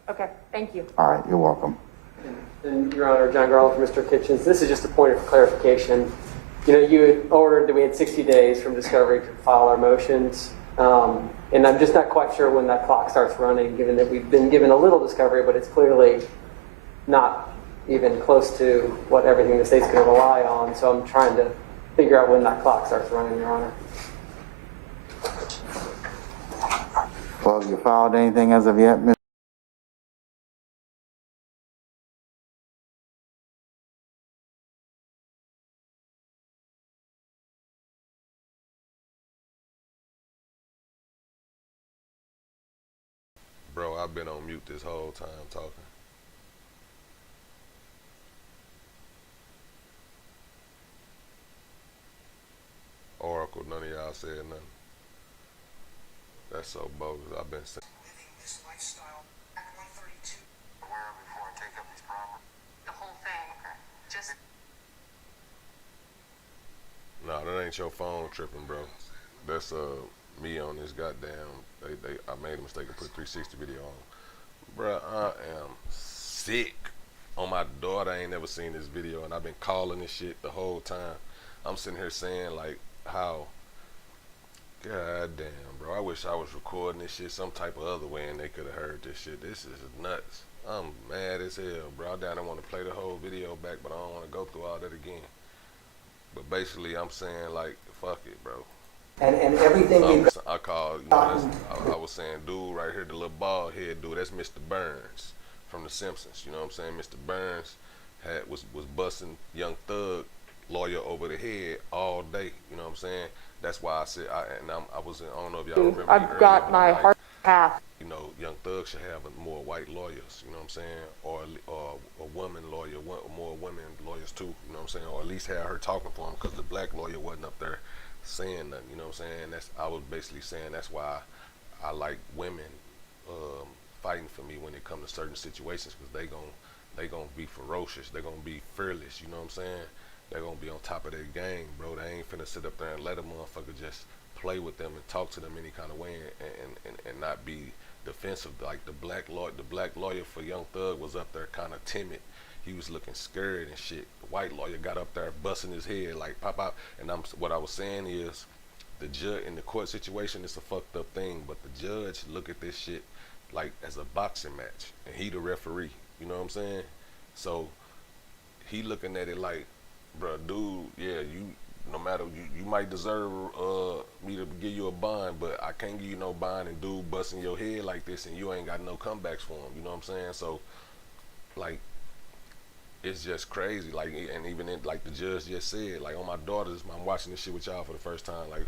Okay, thank you. All right, you're welcome. And Your Honor, John Garland for Mr. Kitchens. This is just a point of clarification. You know, you had ordered that we had 60 days from discovery to file our motions. And I'm just not quite sure when that clock starts running, given that we've been given a little discovery, but it's clearly not even close to what everything the state's going to rely on. So I'm trying to figure out when that clock starts running, Your Honor. Well, have you filed anything as of yet, Ms.? Bro, I've been on mute this whole time talking. Oracle, none of y'all said nothing. That's so bogus. I've been saying. This lifestyle at 132. Where before I take up these properties? The whole thing. Okay. Just. Nah, that ain't your phone tripping, bro. That's me on this goddamn. I made a mistake and put 360 video on. Bruh, I am sick. On my daughter, I ain't never seen this video, and I've been calling this shit the whole time. I'm sitting here saying like how. God damn, bro. I wish I was recording this shit some type of other way and they could have heard this shit. This is nuts. I'm mad as hell, bro. I down there want to play the whole video back, but I don't want to go through all that again. But basically, I'm saying like, fuck it, bro. And everything you I called, you know, I was saying, dude, right here, the little bald head dude, that's Mr. Burns from The Simpsons. You know what I'm saying? Mr. Burns was busting Young Thug lawyer over the head all day. You know what I'm saying? That's why I said, I was in, I don't know if y'all remember. I've got my heart half. You know, Young Thug should have more white lawyers, you know what I'm saying? Or a woman lawyer, more women lawyers too, you know what I'm saying? Or at least have her talking for him, because the black lawyer wasn't up there saying nothing, you know what I'm saying? I was basically saying that's why I like women fighting for me when it comes to certain situations, because they gonna be ferocious, they gonna be fearless, you know what I'm saying? They're gonna be on top of their game, bro. They ain't finna sit up there and let a motherfucker just play with them and talk to them any kind of way and not be defensive. Like the black lawyer for Young Thug was up there kind of timid. He was looking scared and shit. The white lawyer got up there busting his head like pop out. And what I was saying is, the judge in the court situation is a fucked up thing, but the judge look at this shit like as a boxing match, and he the referee. You know what I'm saying? So he looking at it like, bro, dude, yeah, you no matter you might deserve me to give you a bond, but I can't give you no bond and dude busting your head like this and you ain't got no comebacks for him. You know what I'm saying? So like, it's just crazy. Like, and even in, like the judge just said, like on my daughters, I'm watching this shit with y'all for the first time. Like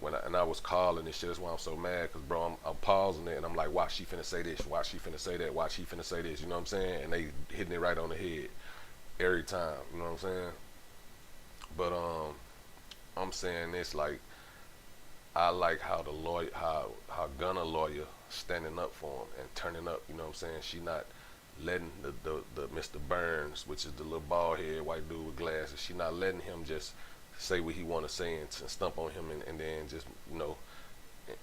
when I was calling this shit, that's why I'm so mad, cause bro, I'm pausing it and I'm like, watch she finna say this, watch she finna say that, watch she finna say this. You know what I'm saying? And they hitting it right on the head every time. You know what I'm saying? But I'm saying this, like, I like how the lawyer, how Gunna lawyer standing up for him and turning up. You know what I'm saying? She not letting the Mr. Burns, which is the little bald head white dude with glasses, she not letting him just say what he want to say and stump on him and then just, you know,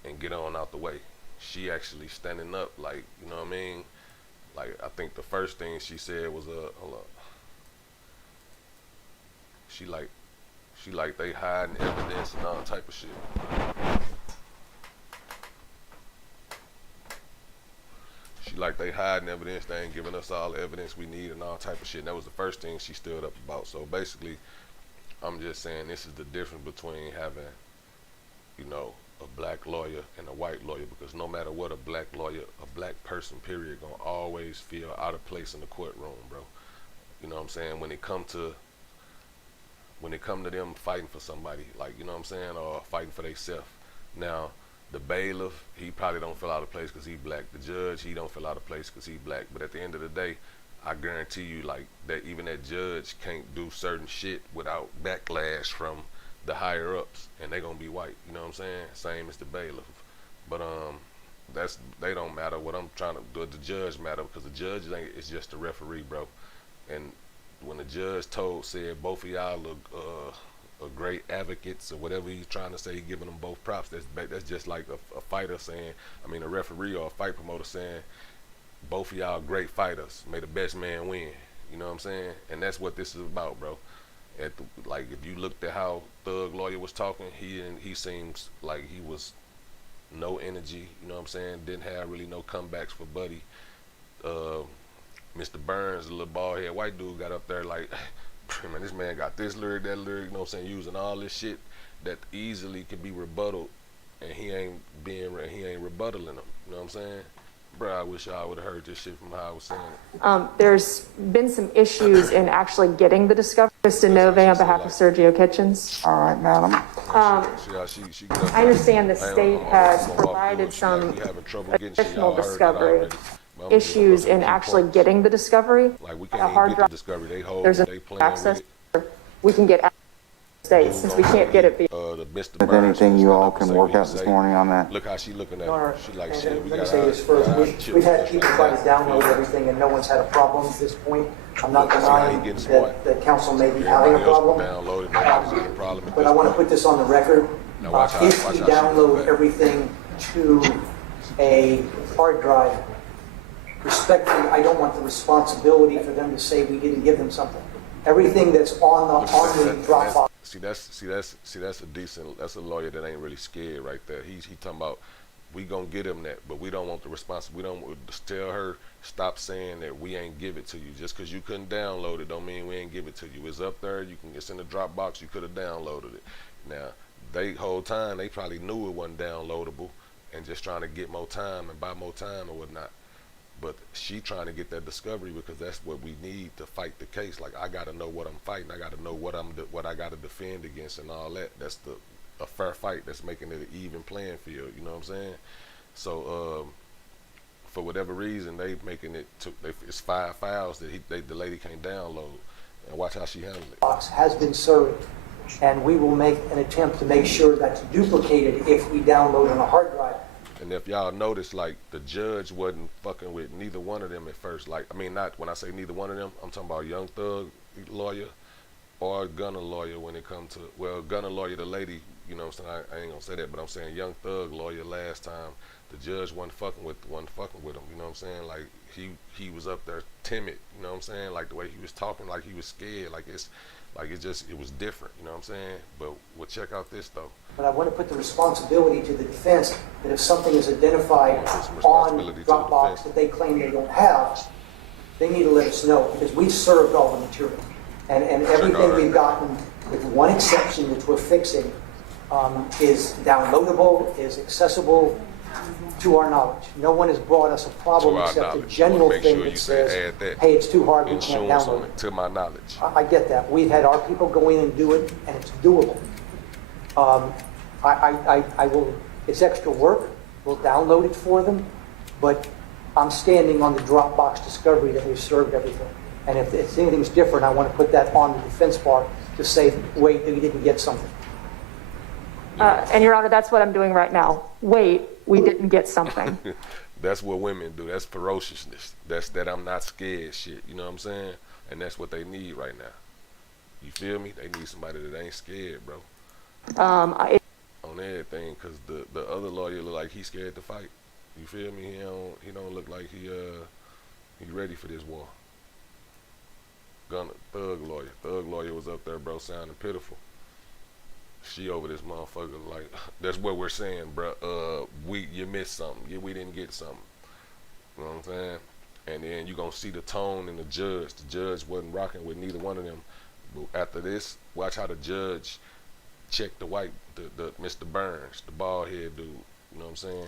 and get on out the way. She actually standing up, like, you know what I mean? Like, I think the first thing she said was hold up. She like they hiding evidence and all type of shit. She like they hiding evidence, they ain't giving us all the evidence we need and all type of shit. And that was the first thing she stood up about. So basically, I'm just saying this is the difference between having, you know, a black lawyer and a white lawyer, because no matter what, a black lawyer, a black person, period, gonna always feel out of place in the courtroom, bro. You know what I'm saying? When it come to them fighting for somebody, like, you know what I'm saying, or fighting for themselves. Now, the bailiff, he probably don't feel out of place because he black. The judge, he don't feel out of place because he black. But at the end of the day, I guarantee you, like, that even that judge can't do certain shit without backlash from the higher ups, and they gonna be white. You know what I'm saying? Same as the bailiff. But they don't matter. What I'm trying to do, the judge matter, because the judge is just a referee, bro. And when the judge said both of y'all are great advocates or whatever he's trying to say, he giving them both props. That's just like a fighter saying, I mean a referee or a fight promoter saying, both of y'all great fighters. May the best man win. You know what I'm saying? And that's what this is about, bro. Like if you looked at how Thug Lawyer was talking, he seems like he was no energy. You know what I'm saying? Didn't have really no comebacks for Buddy. Mr. Burns, the little bald head white dude, got up there like, man, this man got this lyric, that lyric. You know what I'm saying? Using all this shit that easily can be rebutted, and he ain't rebuttaling them. You know what I'm saying? Bro, I wish I would have heard this shit from how I was saying it. There's been some issues in actually getting the discovery. Kristen Nove on behalf of Sergio Kitchens. All right, madam. I understand the state has provided some additional discovery issues in actually getting the discovery. Like we can't even get the discovery. They hold, there's they playing access. with it. We can get states since we can't get it. If anything, you all can work out this morning on that. Look how she looking at Our, it. She like, and shit, we let me got say our, this first. We've had people try to download everything and no one's had a problem at this point. I'm not denying that council may be having a problem. But I want to put this on the record. If we download everything to a hard drive, respectfully, I don't want the responsibility for them to say we didn't give them something. Everything that's on the Dropbox. See, that's a decent, that's a lawyer that ain't really scared right there. He talking about, we gonna get him that, but we don't want the responsibility. We don't just tell her, stop saying that we ain't give it to you. Just cause you couldn't download it don't mean we ain't give it to you. It's up there, it's in the Dropbox, you could have downloaded it. Now, whole time, they probably knew it wasn't downloadable and just trying to get more time and buy more time or whatnot. But she trying to get that discovery because that's what we need to fight the case. Like, I got to know what I'm fighting. I got to know what I got to defend against and all that. That's a fair fight. That's making it an even playing field. You know what I'm saying? So for whatever reason, they making it. It's 5 files that the lady can't download. And watch how she handled it. Box has been served, and we will make an attempt to make sure that's duplicated if we download on a hard drive. And if y'all notice, like, the judge wasn't fucking with neither one of them at first. Like, I mean, not when I say neither one of them, I'm talking about Young Thug lawyer or Gunna lawyer when it comes to, well, Gunna lawyer, the lady, you know what I'm saying, I ain't gonna say that, but I'm saying Young Thug lawyer last time, the judge wasn't fucking with him, you know what I'm saying? Like, he was up there timid, you know what I'm saying? Like, the way he was talking, like he was scared, it was different, you know what I'm saying? But we'll check out this, though. But I want to put the responsibility to the defense that if something is identified on Dropbox that they claim they don't have, they need to let us know because we've served all the material. And everything we've gotten, with one exception which we're fixing, is downloadable, is accessible to our knowledge. No one has brought us a problem except a general thing that says, hey, it's too hard, we can't download it. To my knowledge. I get that. We've had our people go in and do it, and it's doable. I will, it's extra work, we'll download it for them, but I'm standing on the Dropbox discovery that we've served everything. And if anything's different, I want to put that on the defense bar to say, wait, we didn't get something. And Your Honor, that's what I'm doing right now. Wait, we didn't get something. That's what women do. That's ferociousness. That's that I'm not scared shit. You know what I'm saying? And that's what they need right now. You feel me? They need somebody that ain't scared, bro. On everything, cause the other lawyer look like he's scared to fight. You feel me? He don't look like he ready for this war. Gunna, Thug lawyer was up there, bro, sounding pitiful. She over this motherfucker like, that's what we're saying, bro. You missed something. We didn't get something. You know what I'm saying? And then you gonna see the tone in the judge. The judge wasn't rocking with neither one of them. But after this, watch how the judge check the Mr. Burns, the bald head dude. You know what I'm saying?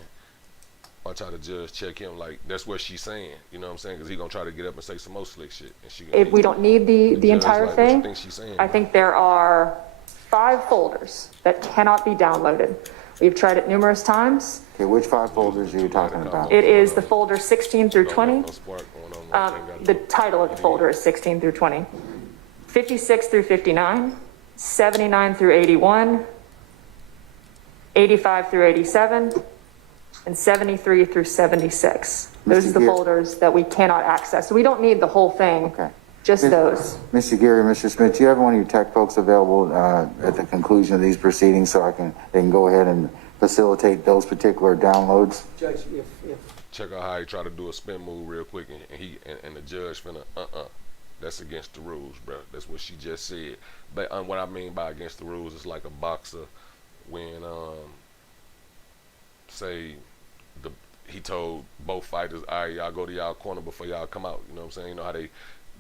Watch how the judge check him. Like, that's what she's saying. You know what I'm saying? Because he gonna try to get up and say some more slick shit. And if we don't need the entire like, thing, what you think she's saying, I think there are 5 folders that cannot be downloaded. We've tried it numerous times. Okay, which 5 folders are you talking about? It is the folder 16 through 20. The title of the folder is 16 through 20. 56 through 59, 79 through 81, 85 through 87, and 73 through 76. Those are the folders that we cannot access. So we don't need the whole thing. Okay. Just those. Mr. Geary, Mr. Smith, do you have one of your tech folks available at the conclusion of these proceedings so they can go ahead and facilitate those particular downloads? Judge, if check out how he tried to do a spin move real quick, and the judge finna, that's against the rules, bro. That's what she just said. But what I mean by against the rules is like a boxer when, say, he told both fighters, all right, y'all go to y'all corner before y'all come out. You know what I'm saying? You know how they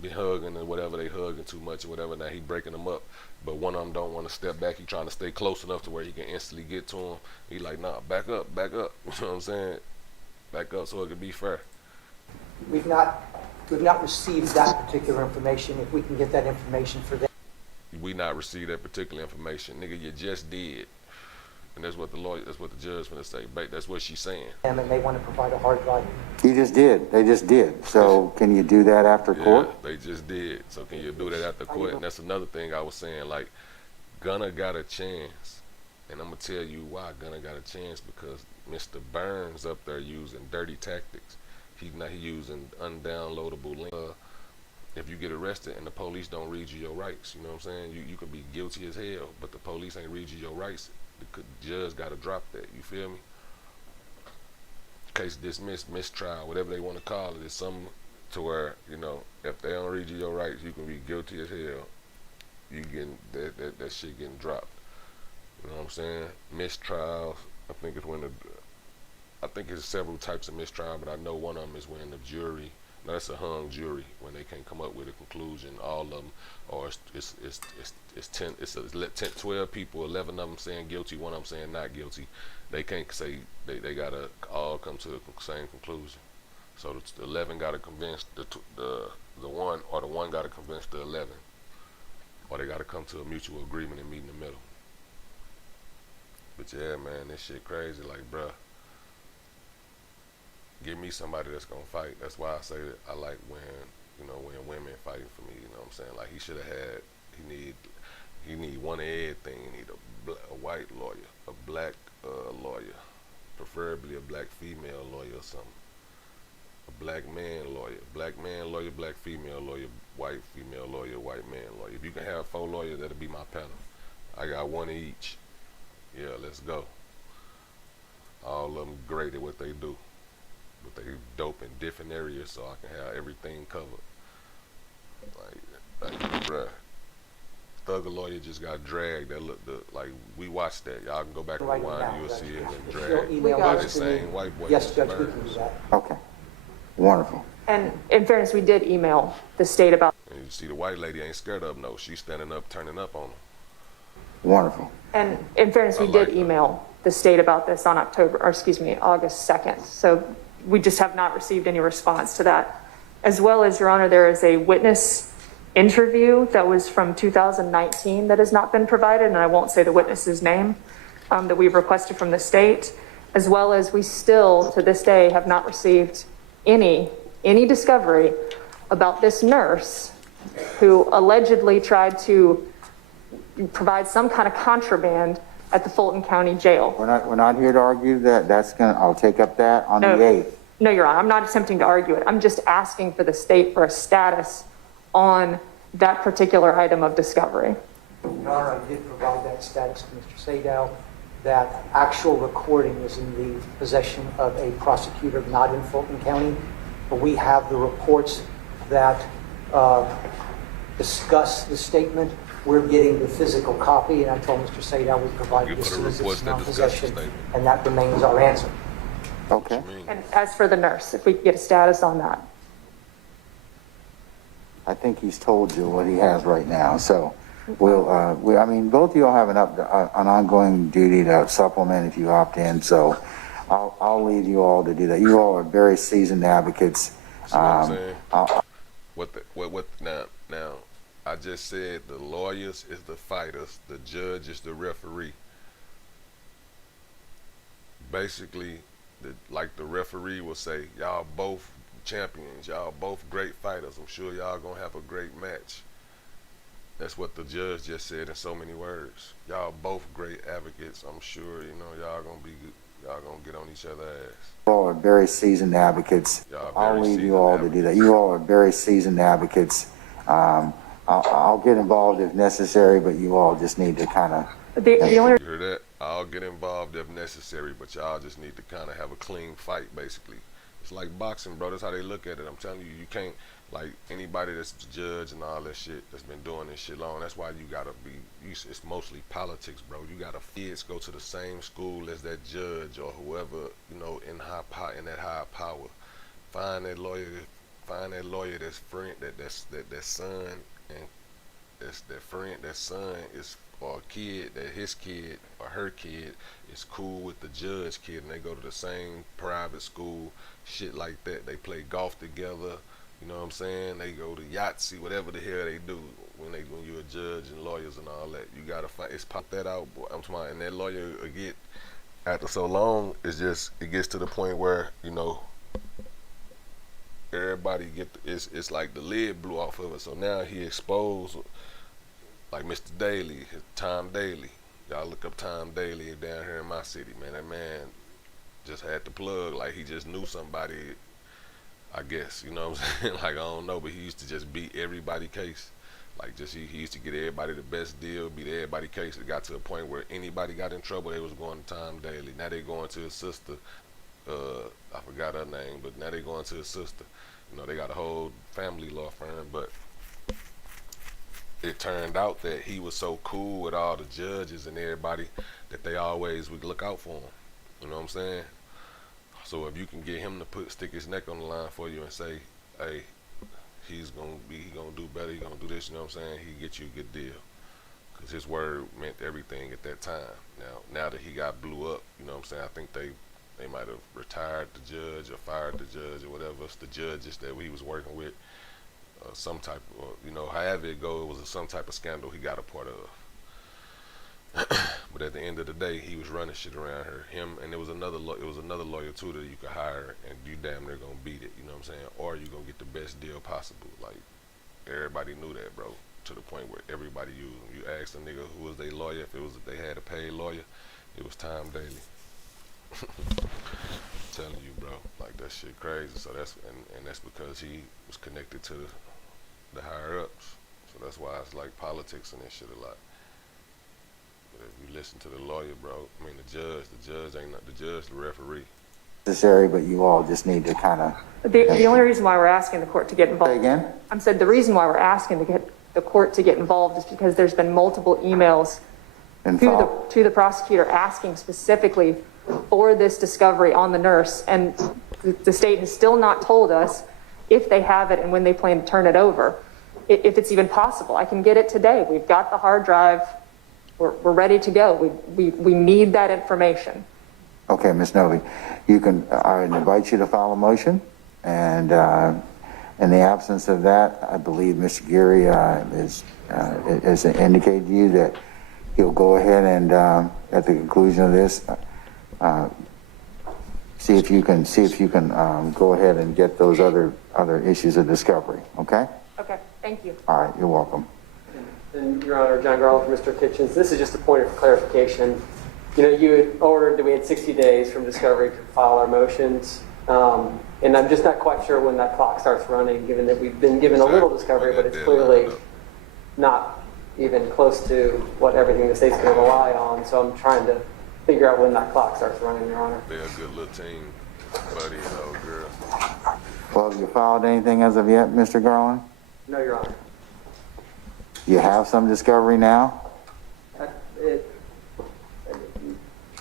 be hugging and whatever, they hugging too much or whatever. Now he breaking them up, but one of them don't want to step back. He trying to stay close enough to where he can instantly get to him. He like, nah, back up, back up. You know what I'm saying? Back up so it can be fair. We've not received that particular information. If we can get that information for them. We not received that particular information, nigga. You just did. And that's what the judge gonna say. That's what she's saying. And they want to provide a hard drive. You just did. They just did. So can you do that after court? Yeah, they just did. So can you do that after court? And that's another thing I was saying. Like, Gunna got a chance, and I'm gonna tell you why Gunna got a chance, because Mr. Burns up there using dirty tactics. He using undownloadable links. If you get arrested and the police don't read you your rights, you know what I'm saying? You could be guilty as hell, but the police ain't read you your rights. The judge got to drop that. You feel me? Case dismissed, mistrial, whatever they want to call it. It's something to where, you know, if they don't read you your rights, you can be guilty as hell. You getting that shit getting dropped. You know what I'm saying? Mistrials. I think it's several types of mistrial, but I know one of them is when the jury. Now that's a hung jury when they can't come up with a conclusion. All of them, or it's 12 people, 11 of them saying guilty, one of them saying not guilty. They can't say they gotta all come to the same conclusion. So the 11 gotta convince the one, or the one gotta convince the 11, or they gotta come to a mutual agreement and meet in the middle. But yeah, man, this shit crazy. Like, bruh. Give me somebody that's gonna fight. That's why I say that I like when women fighting for me. You know what I'm saying? Like, he should have had. He need one of everything. He need a white lawyer, a black lawyer, preferably a black female lawyer or something. A black man lawyer, black female lawyer, white female lawyer, white man lawyer. If you can have 4 lawyers, that'll be my panel. I got one each. Yeah, let's go. All of them great at what they do. But they dope in different areas, so I can have everything covered. Like bruh, Thugger Lawyer just got dragged. Like, we watched that. Y'all can go back and rewind. You'll see it and dragged by the same white boy. Yes, Judge, we can do that. Okay. Wonderful. And in fairness, we did email the state about. And you see, the white lady ain't scared of no. She's standing up, turning up on them. Wonderful. And in fairness, we did email the state about this on August 2nd. So we just have not received any response to that. As well as, Your Honor, there is a witness interview that was from 2019 that has not been provided, and I won't say the witness's name, that we've requested from the state, as well as we still, to this day, have not received any discovery about this nurse who allegedly tried to provide some kind of contraband at the Fulton County Jail. We're not here to argue that. I'll take up that on the 8th. No, Your Honor, I'm not attempting to argue it. I'm just asking for the state for a status on that particular item of discovery. Your Honor, I did provide that status to Mr. Sadow. That actual recording is in the possession of a prosecutor not in Fulton County, but we have the reports that discuss the statement. We're getting the physical copy, and I told Mr. Sadow we provide this as soon as it's in our possession, and that remains our answer. Okay. And as for the nurse, if we could get a status on that. I think he's told you what he has right now. So I mean, both of you all have an ongoing duty to supplement if you opt in. So I'll leave you all to do that. You all are very seasoned advocates. See what I'm saying? Now, I just said the lawyers is the fighters, the judge is the referee. Basically, like the referee will say, y'all both champions, y'all both great fighters. I'm sure y'all gonna have a great match. That's what the judge just said in so many words. Y'all both great advocates. I'm sure, y'all gonna get on each other's ass. You all are very seasoned advocates. I'll leave you all to do that. You all are very seasoned advocates. I'll get involved if necessary, but you all just need to kind of. You hear that? I'll get involved if necessary, but y'all just need to kind of have a clean fight, basically. It's like boxing, bro. That's how they look at it. I'm telling you, you can't, like, anybody that's the judge and all that shit that's been doing this shit long. That's why you gotta be. It's mostly politics, bro. You gotta kids go to the same school as that judge or whoever, you know, in that high power. Find that lawyer. Find that lawyer that's friend that son and that's that friend that son is, or a kid that his kid or her kid is cool with the judge kid, and they go to the same private school, shit like that. They play golf together, you know what I'm saying? They go to Yahtzee, whatever the hell they do when you're a judge and lawyers and all that. You gotta find pop that out, boy. I'm talking about, and that lawyer will get, after so long, it gets to the point where, you know, everybody it's like the lid blew off of it. So now he exposed, like Mr. Daly, Tom Daly. Y'all look up Tom Daly down here in my city, man. That man just had the plug, like he just knew somebody, I guess, you know what I'm saying? Like, I don't know, but he used to just beat everybody's case. Like, just he used to get everybody the best deal, beat everybody's case. It got to a point where anybody got in trouble, they was going to Tom Daly. Now they going to his sister. I forgot her name, but now they going to his sister. You know, they got a whole family law firm, but it turned out that he was so cool with all the judges and everybody that they always would look out for him. You know what I'm saying? So if you can get him to stick his neck on the line for you and say, hey, he gonna do better, he gonna do this, you know what I'm saying? He get you a good deal. Because his word meant everything at that time. Now that he got blew up, you know what I'm saying? I think they might have retired the judge or fired the judge or whatever. It's the judges that he was working with. Some type of, you know, however it go, it was some type of scandal he got a part of. But at the end of the day, he was running shit around her. Him, and there was another lawyer too that you could hire, and you damn near gonna beat it. You know what I'm saying? Or you gonna get the best deal possible. Like, everybody knew that, bro. To the point where everybody used him. You asked a nigga who was their lawyer, if they had a paid lawyer, it was Tom Daly. I'm telling you, bro, like, that shit crazy. So that's because he was connected to the higher ups. So that's why it's like politics and this shit a lot. But if you listen to the lawyer, bro, I mean the judge ain't not the judge, the referee. Necessary, but you all just need to kind of. The only reason why we're asking the court to get involved. Say again? I said the reason why we're asking to get the court to get involved is because there's been multiple emails to the prosecutor asking specifically for this discovery on the nurse, and the state has still not told us if they have it and when they plan to turn it over, if it's even possible. I can get it today. We've got the hard drive. We're ready to go. We need that information. Okay, Ms. Novi, I invite you to file a motion, and in the absence of that, I believe Mr. Geary has indicated to you that he'll go ahead and at the conclusion of this, see if you can go ahead and get those other issues of discovery. Okay. Okay. Thank you. All right. You're welcome. And Your Honor, John Garland for Mr. Kitchens. This is just a point of clarification. You know, you had ordered that we had 60 days from discovery to file our motions. And I'm just not quite sure when that clock starts running, given that we've been given a little discovery, but it's clearly not even close to what everything the state's going to rely on. So I'm trying to figure out when that clock starts running, Your Honor. They're a good little team, buddy and old girl. Well, have you filed anything as of yet, Mr. Garland? No, Your Honor. You have some discovery now?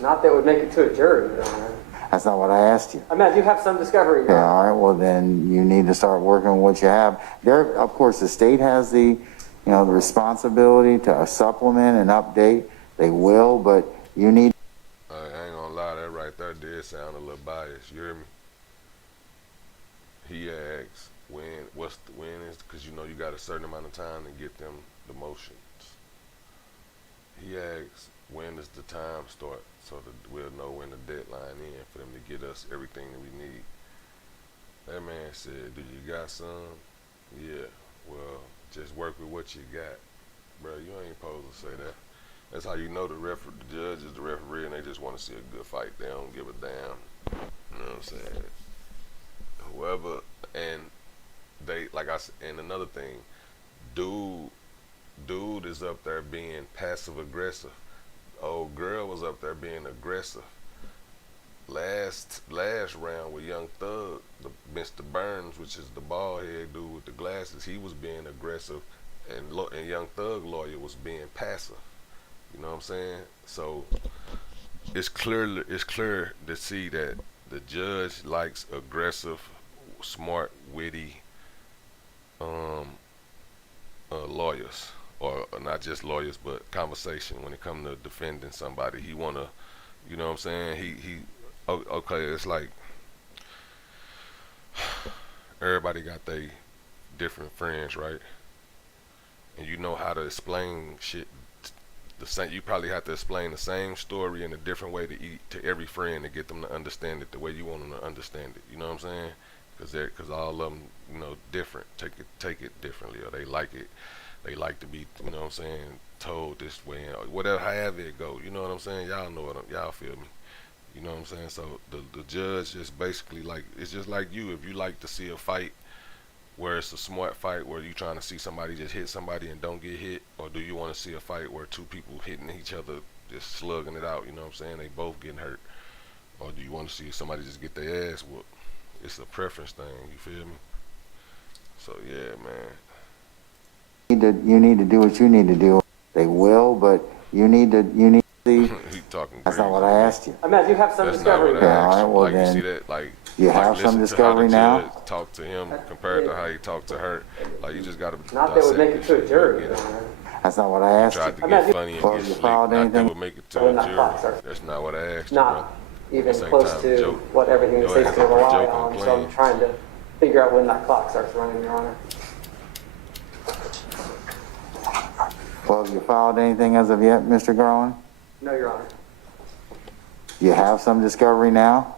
Not that would make it to a jury, Your Honor. That's not what I asked you. I mean, I do have some discovery, Your Yeah, Honor. all right, well then you need to start working with what you have. There, of course, the state has the responsibility to supplement and update. They will, but you need. I ain't gonna lie, that right there did sound a little biased. You hear me? He asks when is, because you know you got a certain amount of time to get them the motions. He asks when does the time start, so that we'll know when the deadline is for them to get us everything that we need. That man said, do you got some? Yeah, well, just work with what you got. Bro, you ain't supposed to say that. That's how you know the judge is the referee and they just want to see a good fight. They don't give a damn. You know what I'm saying? Whoever, and they, like I said, and another thing, dude is up there being passive aggressive. Old girl was up there being aggressive. last round with Young Thug, Mr. Burns, which is the bald head dude with the glasses, he was being aggressive, and Young Thug lawyer was being passive. You know what I'm saying? So it's clear to see that the judge likes aggressive, smart, witty lawyers, or not just lawyers, but conversation when it comes to defending somebody. He wanna, you know what I'm saying? Okay, it's like everybody got their different friends, right? And you know how to explain shit the same. You probably have to explain the same story in a different way to every friend to get them to understand it the way you want them to understand it. You know what I'm saying? Because all of them, you know, different. Take it differently, or they like it. They like to be, you know what I'm saying, told this way, or whatever, however it go. You know what I'm saying? Y'all know y'all feel me. You know what I'm saying? So the judge is basically like, it's just like you. If you like to see a fight where it's a smart fight, where you trying to see somebody just hit somebody and don't get hit, or do you want to see a fight where two people hitting each other, just slugging it out, you know what I'm saying, they both getting hurt, or do you want to see somebody just get their ass whooped? It's a preference thing, you feel me? So yeah, man. You need to do what you need to do. They will, but you need to see. He talking That's crazy. not what I asked you. I mean, I do have some That's discovery. not what I Yeah, asked all right, you. well Like, then, you see that? Like, you have listen some to how discovery the now? judge talk to him compared to how he talked to her. Like, you just gotta Not that would make it to a jury. That's not what I asked you. Tried to get funny and Well, get you slick. filed Not that anything? would make it to a jury. That's not what I asked you, bro. Not even This ain't close time to joke. what everything the Your state's ass going to up rely joking, on, so playing. I'm trying to figure out when that clock starts running, Your Honor. Well, have you filed anything as of yet, Mr. Garland? No, Your Honor. You have some discovery now?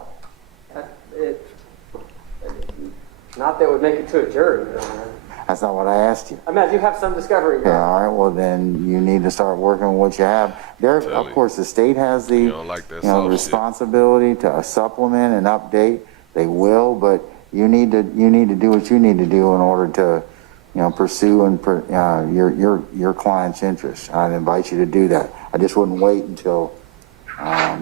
Not that would make it to a jury, Your Honor. That's not what I asked you. I mean, I do have some discovery, Your Yeah, Honor. all right, well then, you need to start working with what you have. There, Tell of you. course, the state has the, You don't like that you know, soft shit. responsibility to supplement and update. They will, but you need to do what you need to do in order to, you know, pursue and your client's interests. I'd invite you to do that. I just wouldn't wait until a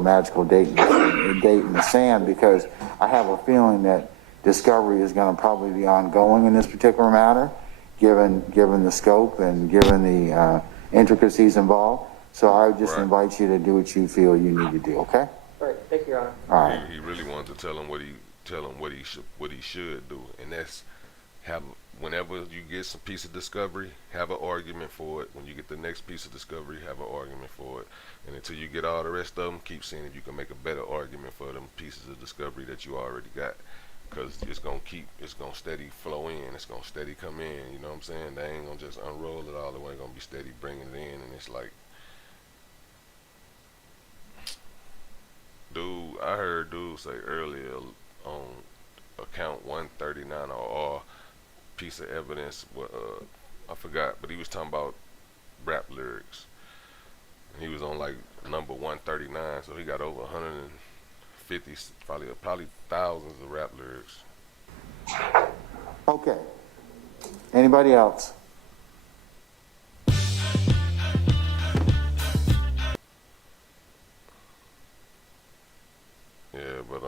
magical date in the sand, because I have a feeling that discovery is going to probably be ongoing in this particular matter, given the scope and given the intricacies involved. So I would just invite you to do what you feel you need to do. Okay? All right, thank you, Your Honor. All right. He really wanted to tell him what he should do, and that's whenever you get some piece of discovery, have an argument for it. When you get the next piece of discovery, have an argument for it. And until you get all the rest of them, keep seeing if you can make a better argument for them pieces of discovery that you already got. Because it's gonna steady flow in, it's gonna steady come in, you know what I'm saying? They ain't gonna just unroll it all the way, gonna be steady bringing it in, and it's like, dude, I heard dude say earlier on account 139 or piece of evidence, I forgot, but he was talking about rap lyrics. And he was on like number 139, so he got over 150, probably thousands of rap lyrics. Okay. Anybody else? Yeah, but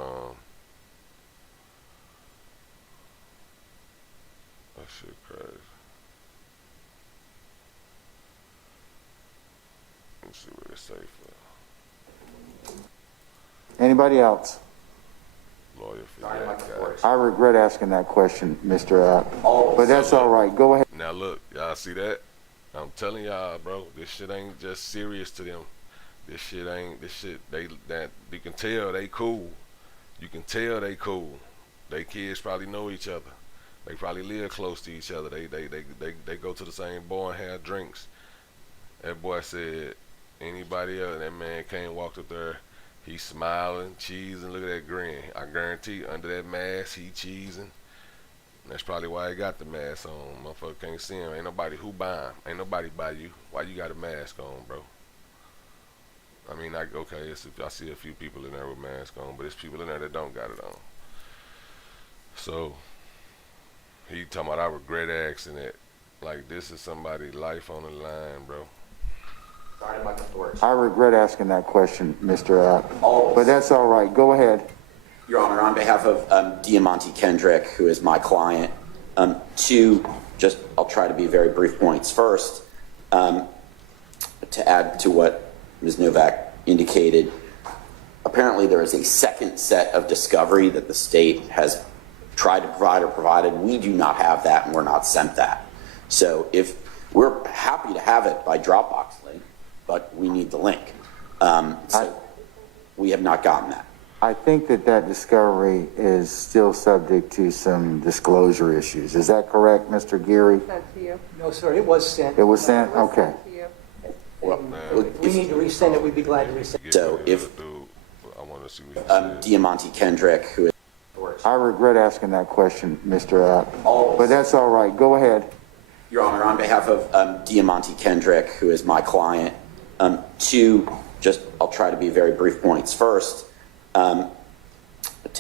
that shit crazy. Let's see what it say for Anybody else? lawyer for that guy. I regret asking that question, Mr. But that's all right. Go ahead. Now look, y'all see that? I'm telling y'all, bro, this shit ain't just serious to them. This shit, that you can tell they cool. You can tell they cool. They kids probably know each other. They probably live close to each other. They go to the same bar and have drinks. That boy said, anybody else, that man came, walked up there, he smiling, cheesing, look at that grin. I guarantee under that mask, he cheesing. That's probably why he got the mask on. Motherfucker can't see him. Ain't nobody who buy him. Ain't nobody buy you. Why you got a mask on, bro? I mean, okay, I see a few people in there with masks on, but there's people in there that don't got it on. So, he talking about, I regret asking it. Like, this is somebody's life on the line, bro. Starting by Mr. Works. I regret asking that question, Mr. But that's all right. Go ahead. Your Honor, on behalf of Diamante Kendrick, who is my client, I'll try to be very brief points. First, to add to what Ms. Novak indicated, apparently there is a second set of discovery that the state has tried to provide or provided. We do not have that, and we're not sent that. So if we're happy to have it by Dropbox link, but we need the link. We have not gotten that. I think that discovery is still subject to some disclosure issues. Is that correct, Mr. Geary? Sent to you. No, sir, it was sent. It was sent? Okay. To you. Well, If we need to resend it, we'd be glad to resend it. So if I want to see what you said. Diamante Kendrick, who is I regret asking that question, Mr. But that's all right. Go ahead. Your Honor, on behalf of Diamante Kendrick, who is my client, I'll try to be very brief points. First, to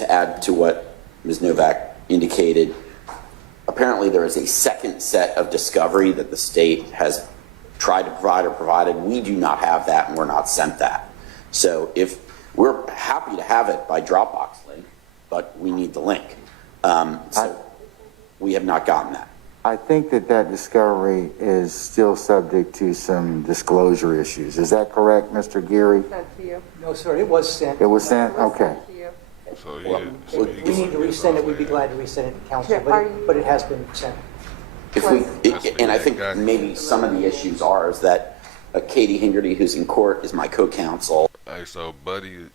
add to what Ms. Novak indicated, apparently there is a second set of discovery that the state has tried to provide or provided. We do not have that, and we're not sent that. So if we're happy to have it by Dropbox link, but we need the link. We have not gotten that. I think that discovery is still subject to some disclosure issues. Is that correct, Mr. Geary? Sent to you. No, sir, it was sent. It was sent? Okay. To you. So If we need to resend it, we'd be glad to resend it to council, but it has been sent. And I think maybe some of the issues are is that Katie Hingerty, who's in court, is my co-counsel. Hey, so buddy,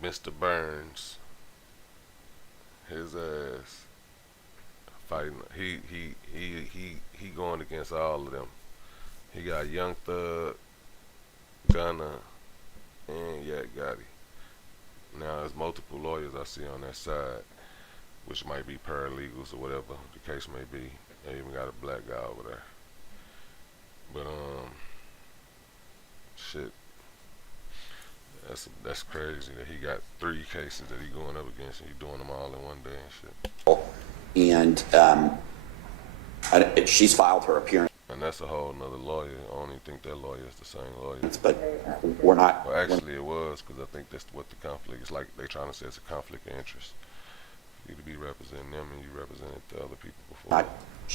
Mr. Burns, his ass fighting. He going against all of them. He got Young Thug, Gunna, and Yak Gotti. Now there's multiple lawyers I see on that side, which might be paralegals or whatever the case may be. They even got a black guy over there. But shit, that's crazy that he got 3 cases that he going up against and he doing them all in one day and shit. And she's filed her appearance. And that's a whole nother lawyer. I don't even think that lawyer is the same lawyer. But we're not. Well, actually, it was, because I think that's what the conflict is like. They're trying to say it's a conflict of interest. You to be representing them and you represented the other people before.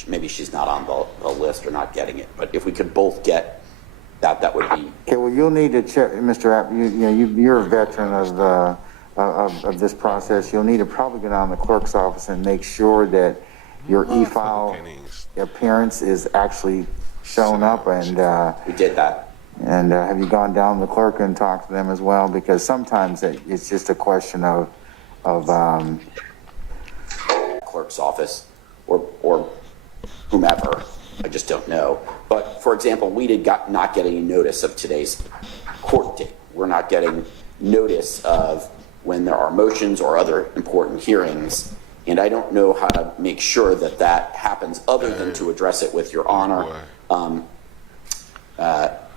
Maybe she's not on the list or not getting it. But if we could both get that, that would be. Okay. Well, you'll need to check, Mr. App. You're a veteran of this process. You'll need to probably get on the clerk's office and make sure that your e-file appearance is actually shown up, and we did that. And have you gone down to the clerk and talked to them as well? Because sometimes it's just a question of clerk's office or whomever. I just don't know. But for example, we did not get any notice of today's court date. We're not getting notice of when there are motions or other important hearings. And I don't know how to make sure that happens other than to address it with Your Honor,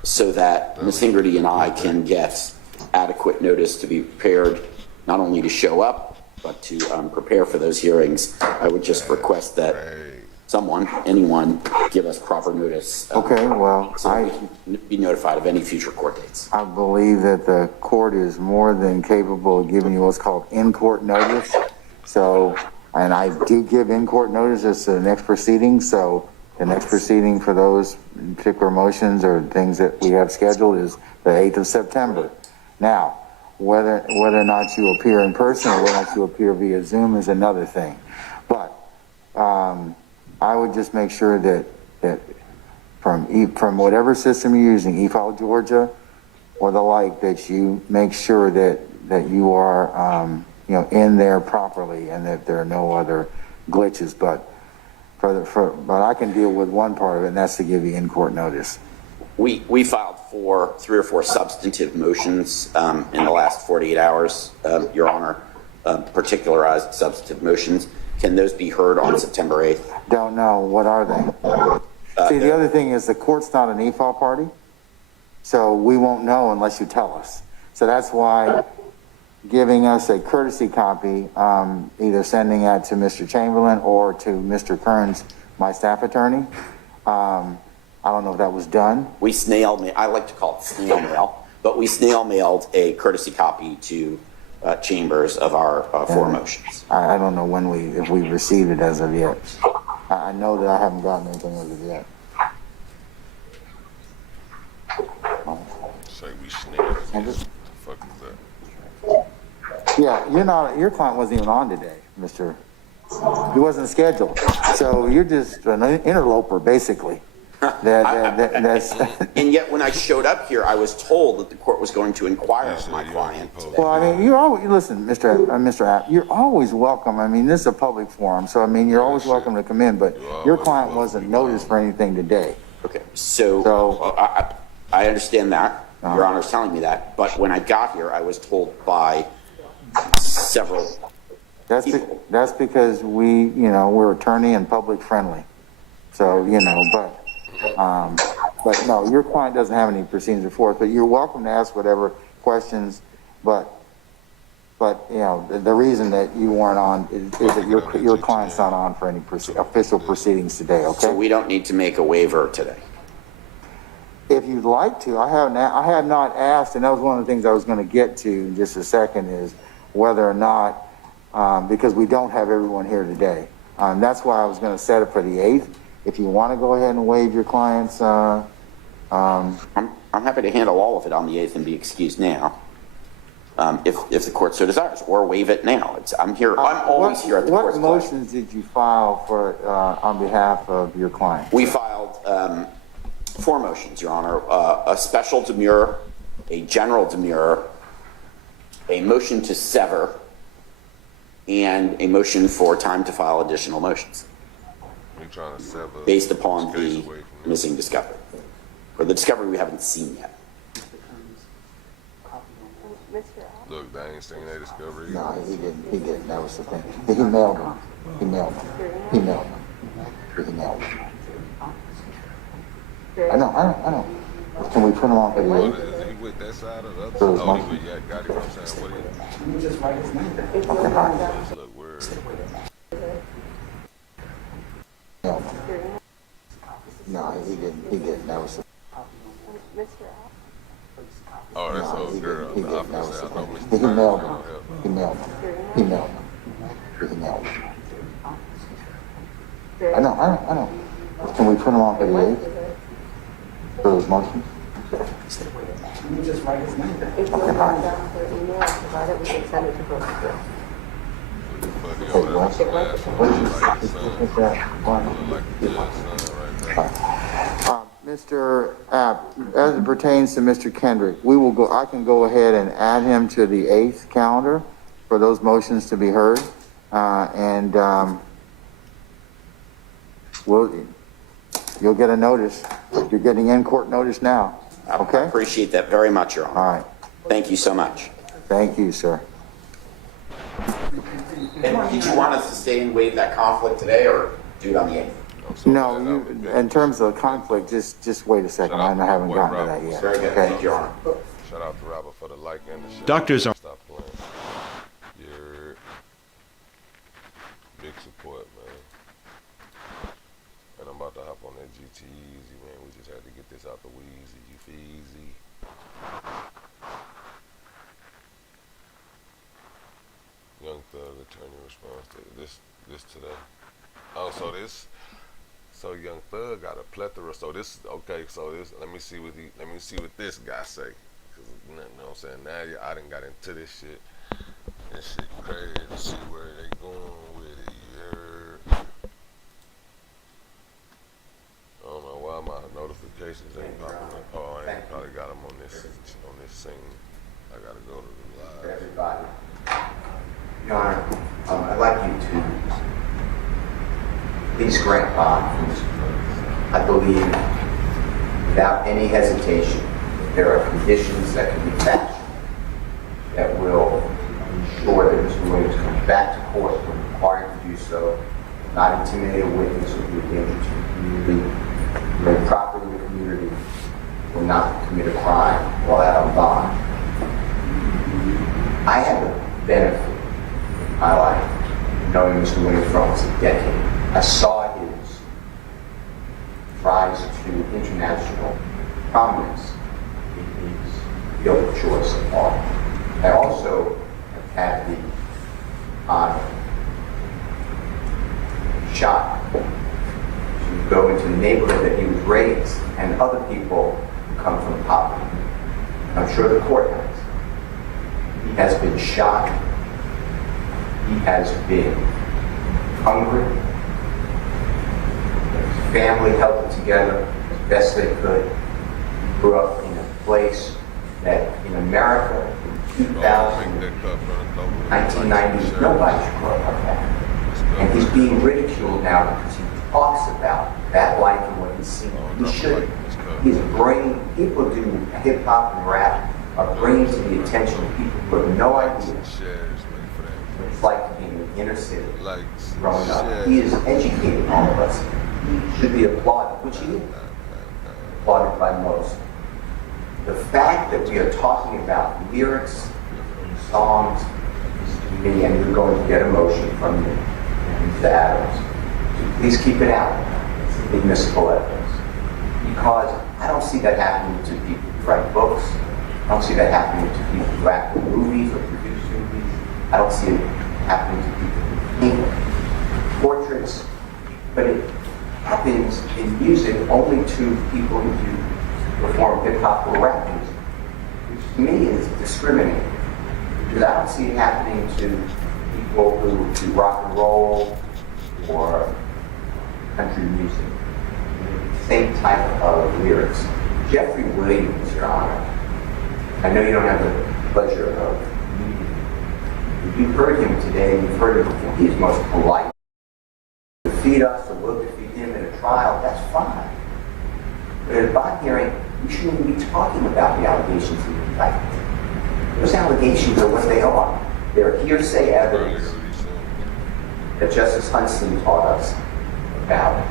so that Ms. Hingerty and I can get adequate notice to be prepared, not only to show up, but to prepare for those hearings. I would just request that anyone, give us proper notice. Okay, well, so we can be notified of any future court dates. I believe that the court is more than capable of giving you what's called in-court notice. So, and I do give in-court notice as to the next proceeding. So the next proceeding for those particular motions or things that we have scheduled is the 8th of September. Now, whether or not you appear in person or whether or not you appear via Zoom is another thing. But I would just make sure that from whatever system you're using, e-file Georgia or the like, that you make sure that you are in there properly and that there are no other glitches. But but I can deal with one part of it, and that's to give you in-court notice. We filed 3 or 4 substantive motions in the last 48 hours, Your Honor, particularized substantive motions. Can those be heard on September 8th? Don't know. What are they? See, the other thing is the court's not an e-file party, so we won't know unless you tell us. So that's why giving us a courtesy copy, either sending that to Mr. Chamberlain or to Mr. Kearns, my staff attorney, I don't know if that was done. We snail mail, I like to call it snail mail, but we snail mailed a courtesy copy to Chambers of our four motions. I don't know if we received it as of yet. I know that I haven't gotten anything as of yet. Say we snailed it. What the fuck is that? Yeah, your client wasn't even on today, Mr. He wasn't scheduled. So you're just an interloper, basically. That's and yet when I showed up here, I was told that the court was going to inquire of my client. Well, I mean, you're always, listen, Mr. App, you're always welcome. I mean, this is a public forum, so I mean, you're always welcome to come in, but your client wasn't noticed for anything today. Okay, so I understand that. Your Honor's telling me that, but when I got here, I was told by several people. That's because we're attorney and public friendly. So, but no, your client doesn't have any proceedings before us, but you're welcome to ask whatever questions, but the reason that you weren't on is that your client's not on for any official proceedings today, okay? So we don't need to make a waiver today. If you'd like to, I have not asked, and that was one of the things I was going to get to in just a second, is whether or not, because we don't have everyone here today. That's why I was going to set it for the 8th. If you want to go ahead and waive your client's... I'm happy to handle all of it on the 8th and be excused now, if the court so desires, or waive it now. I'm always here at the court's What motions did you file for on behalf of your client? We filed 4 motions, Your Honor. A special demurrer, a general demurrer, a motion to sever, and a motion for time to file additional motions. You're trying to sever based upon the missing discovery, or the discovery we haven't seen yet. Look, they ain't seen that discovery. No, he didn't. That was the thing. He mailed them. He mailed them. I know. Can we put them on for the 8th? Is he with that side or the other side? Oh, he with got it. I'm saying, what is Can you just write his name down? it? Look, where? No, he didn't. That was the... Oh, that's the old girl. He mailed them. I know. Can we put them on for the 8th? For those motions? Can you just write his name down? If you want to down for email, provide it, we can send it to both of them. Mr. App, as it pertains to Mr. Kendrick, I can go ahead and add him to the 8th calendar for those motions to be heard. You'll get a notice. You're getting in-court notice now. Okay? I appreciate that very much, Your Honor. All right. Thank you so much. Thank you, sir. And did you want us to stay and waive that conflict today, or do it on the 8th? No, in terms of conflict, just wait a second. I haven't gotten to that yet. Very good. Okay? Thank you, Your Honor. Shout out to Robert for the like and the share. Doctors are... Stop playing. You're big support, man. And I'm about to hop on that GT Easy, man. We just had to get this out the Wheezy. You feel easy? Young Thug attorney response to this today. Oh, so Young Thug got a plethora. So this, okay. So this, let me see what this guy say. Cause you know what I'm saying. Now I done got into this shit. This shit crazy to see where they going with it. Yeah. I don't know why my notifications ain't popping up. Oh, I ain't probably got them on this scene. I gotta go to the live. Everybody. Your Honor, I'd like you to please grant bond. I believe, without any hesitation, there are conditions that can be fashioned that will ensure that Mr. Williams comes back to court when required to do so, not intimidate a witness or be a danger to the community, remain properly in the community, will not commit a crime while out on bond. I had the benefit in my life knowing Mr. Williams for almost a decade. I saw his rise to international prominence in his field of choice of art. I also have had the honor, shot, to go into the neighborhood that he was raised, and other people who come from poverty. I'm sure the court has. He has been shot. He has been hungry. His family held it together as best they could. He grew up in a place that in America, in 2000, 1990, nobody should grow up like that. And he's being ridiculed now because he talks about that life and what he's seen. He should. He's bringing, people do hip hop and rap are bringing to the attention of people who have no idea what it's like to be in the inner city growing up. He is educating all of us. He should be applauded, which he is. Applauded by most. The fact that we are talking about lyrics and songs is to me, and you're going to get a motion from me, Mr. Adams. So please keep it out. It's admissible evidence. Because I don't see that happening to people who write books. I don't see that happening to people who act in movies or produce movies. I don't see it happening to people who paint portraits. But it happens in music only to people who do perform hip-hop or rap music, which to me is discriminating. Because I don't see it happening to people who do rock and roll or country music. Same type of lyrics. Jeffrey Williams, Your Honor, I know you don't have the pleasure of meeting him. If you've heard him today, you've heard him before, he's most polite. Defeat us or we'll defeat him in a trial, that's fine. But at a bond hearing, we shouldn't even be talking about the allegations in the indictment. Those allegations are what they are. They're hearsay evidence that Justice Huntston taught us about,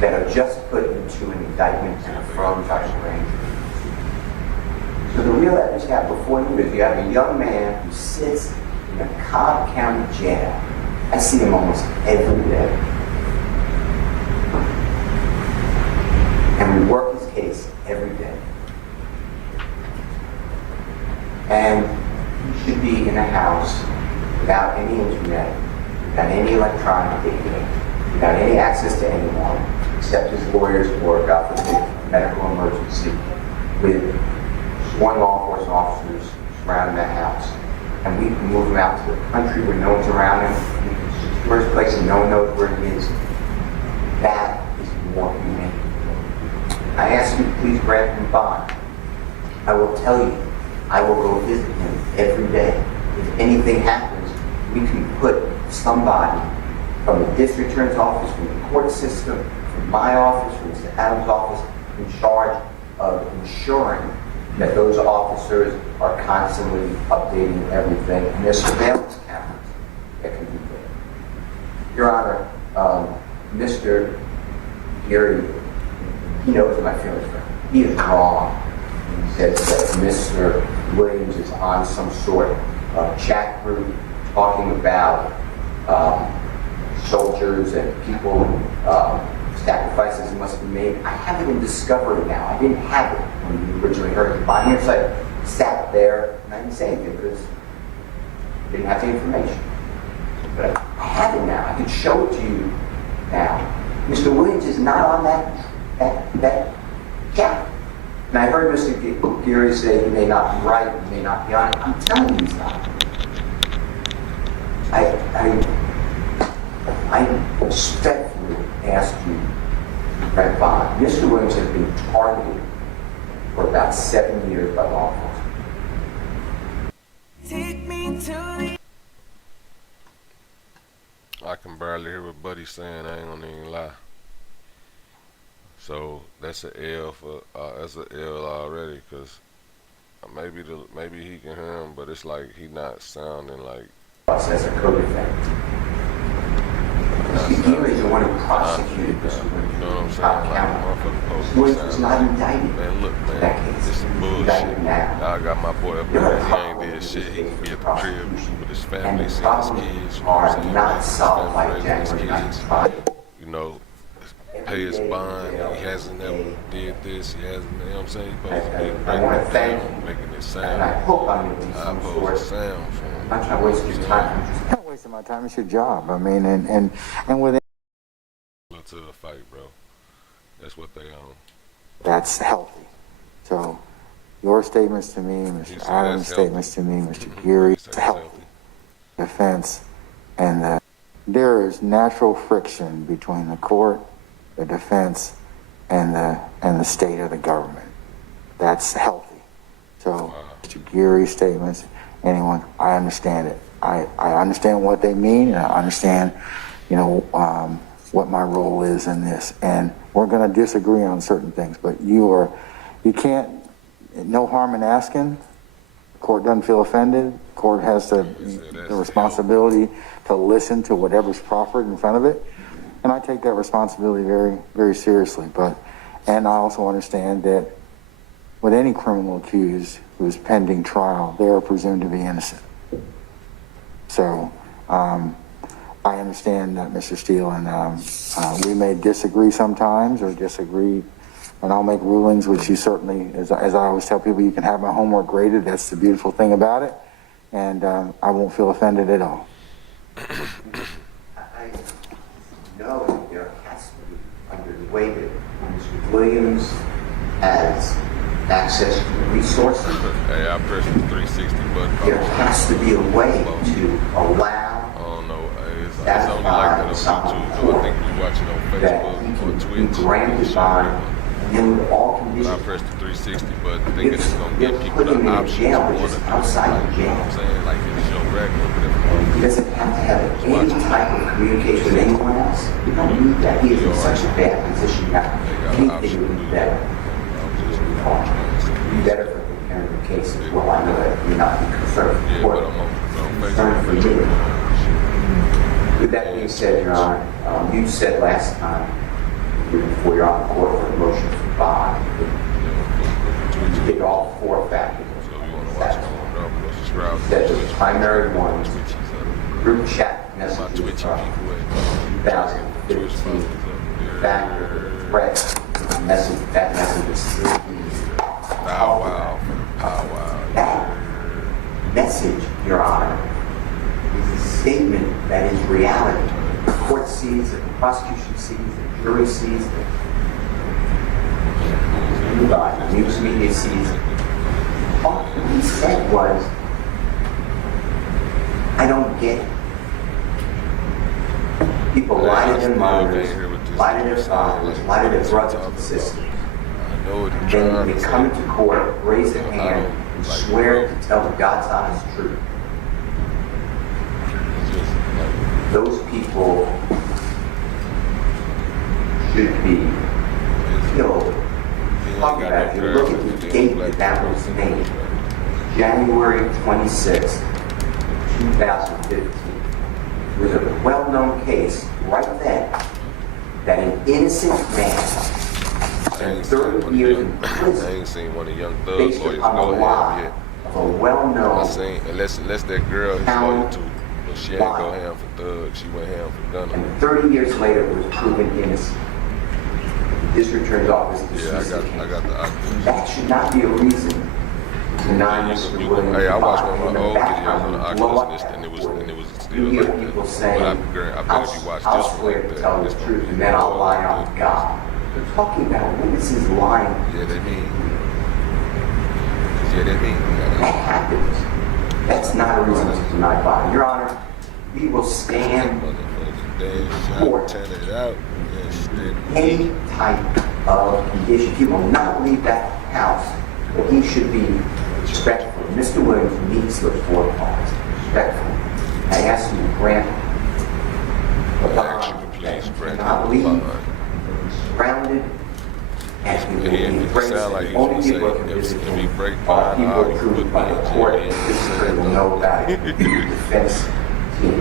that are just put into an indictment and affirmed by the grand jury. So the real evidence you have before you is you have a young man who sits in a Cobb County jail. I see him almost every day. And we work his case every day. And he should be in a house without any internet, without any electronic data, without any access to anyone, except his lawyers or, God forbid, medical emergency, with sworn law enforcement officers surrounding that house. And we can move him out to the country where no one's around him. We can secure his place and no one knows where he is. That is more humane. I ask you to please grant him bond. I will tell you, I will go visit him every day. If anything happens, we can put somebody from the district attorney's office, from the court system, from my office, from Mr. Adams' office, in charge of ensuring that those officers are constantly updating everything, and there's surveillance cameras that can be there. Your Honor, Mr. Geary, he knows my feelings for him. He is wrong. He says that Mr. Williams is on some sort of chat group talking about soldiers and people, sacrifices must be made. I have it in discovery now. I didn't have it when you originally heard it. My ears, I sat there and I didn't say anything because I didn't have the information. But I have it now. I can show it to you now. Mr. Williams is not on that chat. And I heard Mr. Geary say he may not be right, he may not be on it. I'm telling you he's not. I respectfully ask you to grant bond. Mr. Williams has been targeted for about 7 years by law enforcement. I can barely hear what Buddy's saying. I ain't gonna even lie. So that's an L for that's an L already, cause maybe he can hear him, but it's like he not sounding like. As a co-defendant. Mr. Geary is the one who prosecuted Mr. Williams. You know what I'm saying? Mr. Williams was not indicted. Man, look, man, that case. this is bullshit. I got my boy up there. He ain't did shit. He can be at the crib with his family, seeing his kids. You know what I'm saying? Not solved by January 9th. You know, pay his bond. He hasn't ever did this. He hasn't, you know what I'm saying? He's supposed to be I breaking want it to thank down, you, making it and sound. I hope I'm going to be I some oppose sort. the sound for him. I'm not trying to waste your time. You're not wasting my time. It's your job. I mean, and with To the fight, bro. That's what they own. that's healthy. So your statements to me, Mr. Adams' statements to me, Mr. Geary, it's healthy. Defense and there is natural friction between the court, the defense, and the state of the government. That's healthy. So Mr. Geary's statements, anyone, I understand it. I understand what they mean, and I understand, what my role is in this. And we're going to disagree on certain things, but you can't, no harm in asking. The court doesn't feel offended. The court has the responsibility to listen to whatever's proffered in front of it. And I take that responsibility very, very seriously. And I also understand that with any criminal accused who is pending trial, they are presumed to be innocent. So, I understand that, Mr. Steele, and we may disagree sometimes or disagree, and I'll make rulings, which you certainly, as I always tell people, you can have my homework graded. That's the beautiful thing about it, and I won't feel offended at all. I know that there has to be, under the way that Mr. Williams has access to resources, Hey, I pressed the 360 button. there has to be a way to allow It's only like that on YouTube, though. I think we watch it on Facebook or Twitch. granted bond, and then with all But I conditions. pressed the 360 button, thinking it's going to give people the option to want to do it. Outside Like, of you know what I'm saying? Like, it's your regular, but if He doesn't have to have any type of communication with anyone else. You don't need that. He is in such a bad position now. Anything would be better. Be better for preparing the case as well. I know that you're not concerned for the court. Concerned for you. With that being said, Your Honor, you said last time, before you're on the court for a motion for bond, you did all four factors. That the primary one, group chat messages from 2015, factor, threat, message, that message is still used. That message, Your Honor, is a statement that is reality. The court sees it, the prosecution sees it, the jury sees it. The news media sees it. All he said was, I don't get it. People lie to their mothers, lie to their fathers, lie to their brothers and sisters. And then they come into court, raise their hand, and swear to tell the God's honest truth. Those people should be killed. Talk about it. If you look at the date that was made, January 26, 2015. It was a well-known case right then that an innocent man spent 30 years in prison I ain't seen one of Young Thug's based lawyers upon go a ahead lie yet. of a well-known I seen, unless that girl he's loyal to, but she ain't go ham for Thug, she went ham for Gunna. and 30 years later was proven innocent. The district attorney's office Yeah, dismissed the I got the case. That should not be a reason to deny Mr. Williams. Hey, I watched one of in my the old background, videos on the you blow Oculus up list, and it was still You hear like that. people But saying, I bet if you watch I'll this one swear like to that, tell it's the gonna truth, be and then I'll more lie like on God. They're talking about witnesses lying. Yeah, they mean. Yeah, they mean. That happens. That's not a reason to deny bond. Your Honor, we will stand for any type of condition. He will not leave that house, but he should be respectful. Mr. Williams meets the four parts. Respectful. I ask you to grant the bond that not leave grounded and he will be embraced. Only people who can visit him are people approved by the court. This attorney will know about it. The defense team.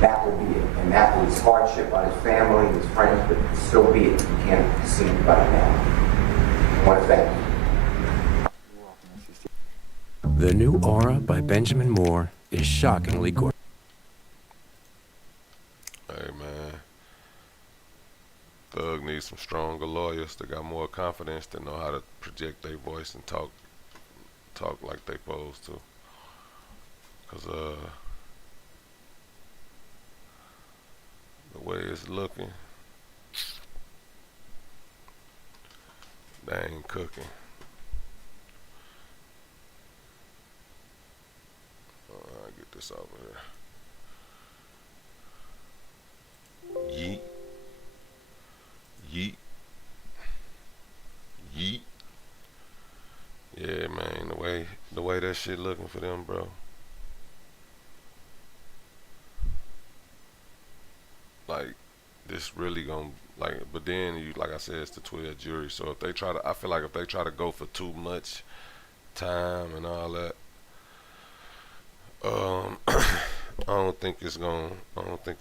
That will be it. And that was hardship on his family, his friends, but so be it. You can't see anybody now. I want to thank you. The new Aura by Benjamin Moore is shockingly gorgeous. Hey, man. Thug needs some stronger lawyers that got more confidence, that know how to project their voice and talk like they supposed to. Cause the way it's looking, they ain't cooking. I'll get this over here. Yeet. Yeet. Yeet. Yeah, man, the way that shit looking for them, bro. Like, this really gonna, like, but then you, like I said, it's the 12 jury. So if they try to, I feel like if they try to go for too much time and all that, I don't think it's gonna, I don't think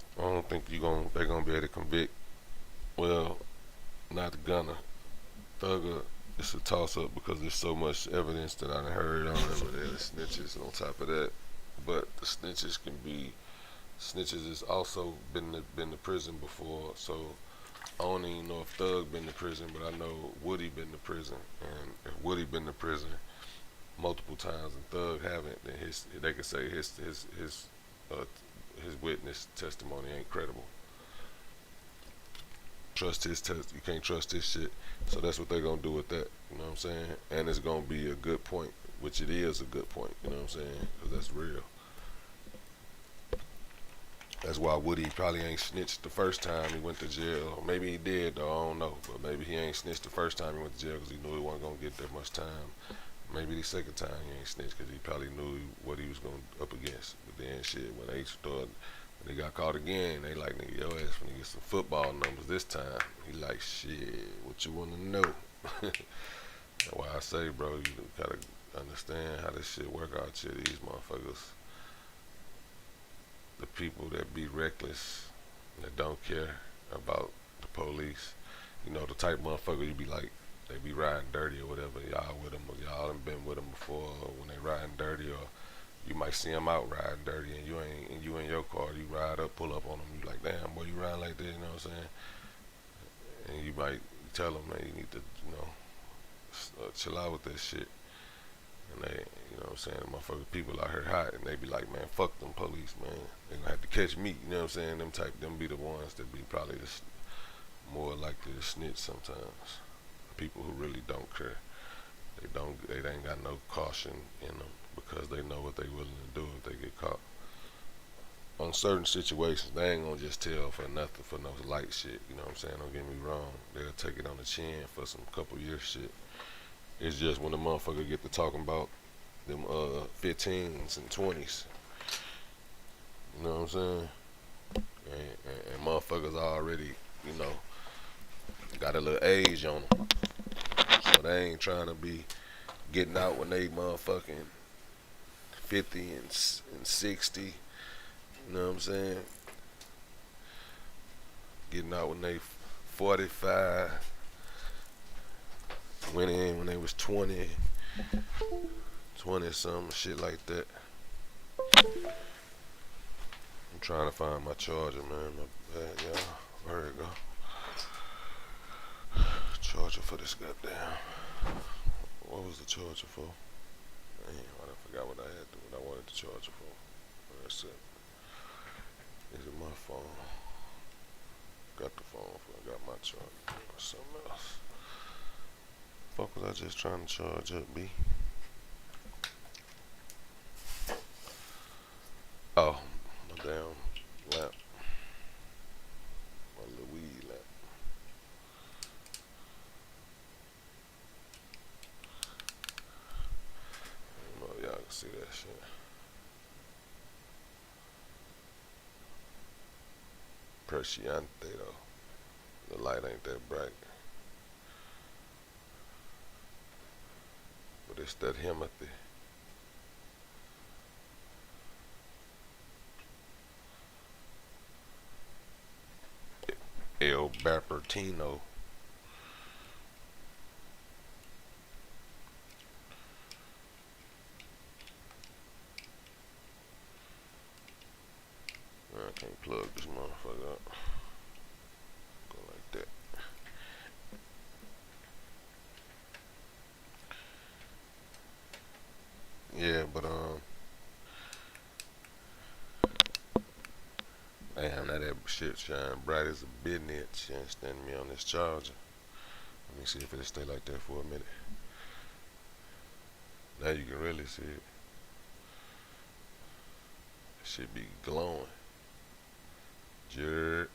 they're gonna be able to convict. Well, not Gunna. Thugger, it's a toss up because there's so much evidence that I done heard on them, and the snitches on top of that. But the snitches has also been to prison before, so I don't even know if Thug been to prison, but I know Woody been to prison, and if Woody been to prison multiple times and Thug haven't, then they could say his witness testimony ain't credible. Trust his test, you can't trust his shit. So that's what they're gonna do with that. You know what I'm saying? And it's gonna be a good point, which it is a good point. You know what I'm saying? Because that's real. That's why Woody probably ain't snitched the first time he went to jail. Or maybe he did, though, I don't know. But maybe he ain't snitched the first time he went to jail because he knew he wasn't going to get that much time. Maybe the second time he ain't snitched because he probably knew what he was going up against. But then, shit, when they got caught again, they like, nigga, your ass finna get some football numbers this time. He like, shit, what you want to know? That's why I say, bro, you gotta understand how this shit work out here. These motherfuckers, the people that be reckless, that don't care about the police, you know, the type motherfucker you be like, they be riding dirty or whatever, y'all with them, or y'all done been with them before, or when they riding dirty, or you might see them out riding dirty, and you in your car, you ride up, pull up on them, you like, damn, boy, you riding like that, you know what I'm saying? And you might tell them, man, you need to, you know, chill out with that shit. And they, you know what I'm saying, motherfuckers, people out here hot, and they be like, man, fuck them police, man. They gonna have to catch me, you know what I'm saying? Them be the ones that be probably more likely to snitch sometimes. People who really don't care. They ain't got no caution in them because they know what they willing to do if they get caught. On certain situations, they ain't gonna just tell for nothing, for no light shit, you know what I'm saying? Don't get me wrong. They'll take it on the chin for some couple years shit. It's just when the motherfucker get to talking about them 15s and 20s. You know what I'm saying? And motherfuckers already, you know, got a little age on them. So they ain't trying to be getting out when they motherfucking 50 and 60. You know what I'm saying? Getting out when they 45. Went in when they was 20 something, shit like that. I'm trying to find my charger, man. My bad, y'all. There you go. Charger for this goddamn. What was the charger for? Damn, I forgot what I wanted the charger for. That's it. Is it my phone? Got the phone for, I got my charger. Or something else. Fuck was I just trying to charge up, B? Oh, my damn lamp. My little weed lamp. I don't know if y'all can see that shit. Presciante though. The light ain't that bright. But it's that Himothy. El Bappertino. I can't plug this motherfucker up. Go like that. shine bright as a bitch. She ain't standing me on this charger. Let me see if it'll stay like that for a minute. Now you can really see it. It should be glowing. Jerk.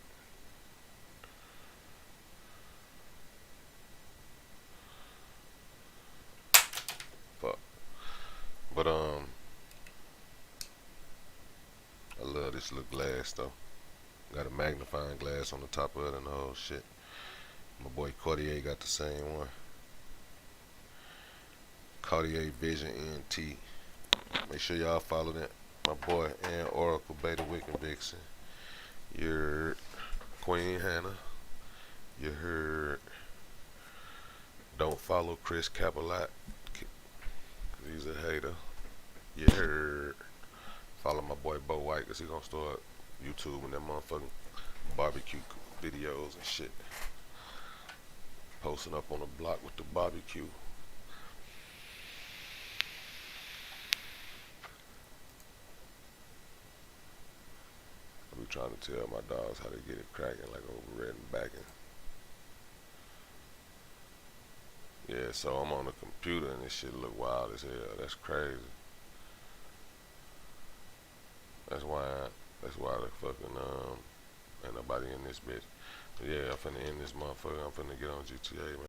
Fuck. But I love this little glass though. Got a magnifying glass on the top of it and the whole shit. My boy Cartier got the same one. Cartier Vision NT. Make sure y'all follow that. My boy and Oracle Beta Wick and Vixen. Your Queen Hannah. You heard. Don't follow Chris Capalot. He's a hater. You heard. Follow my boy Bo White because he gonna start YouTube and that motherfucking barbecue videos and shit. Posting up on the block with the barbecue. I be trying to tell my dogs how to get it cracking like over red and backing. Yeah, so I'm on the computer and this shit look wild as hell. That's crazy. That's why the fucking ain't nobody in this bitch. But yeah, I'm finna end this motherfucker. I'm finna get on GTA, man.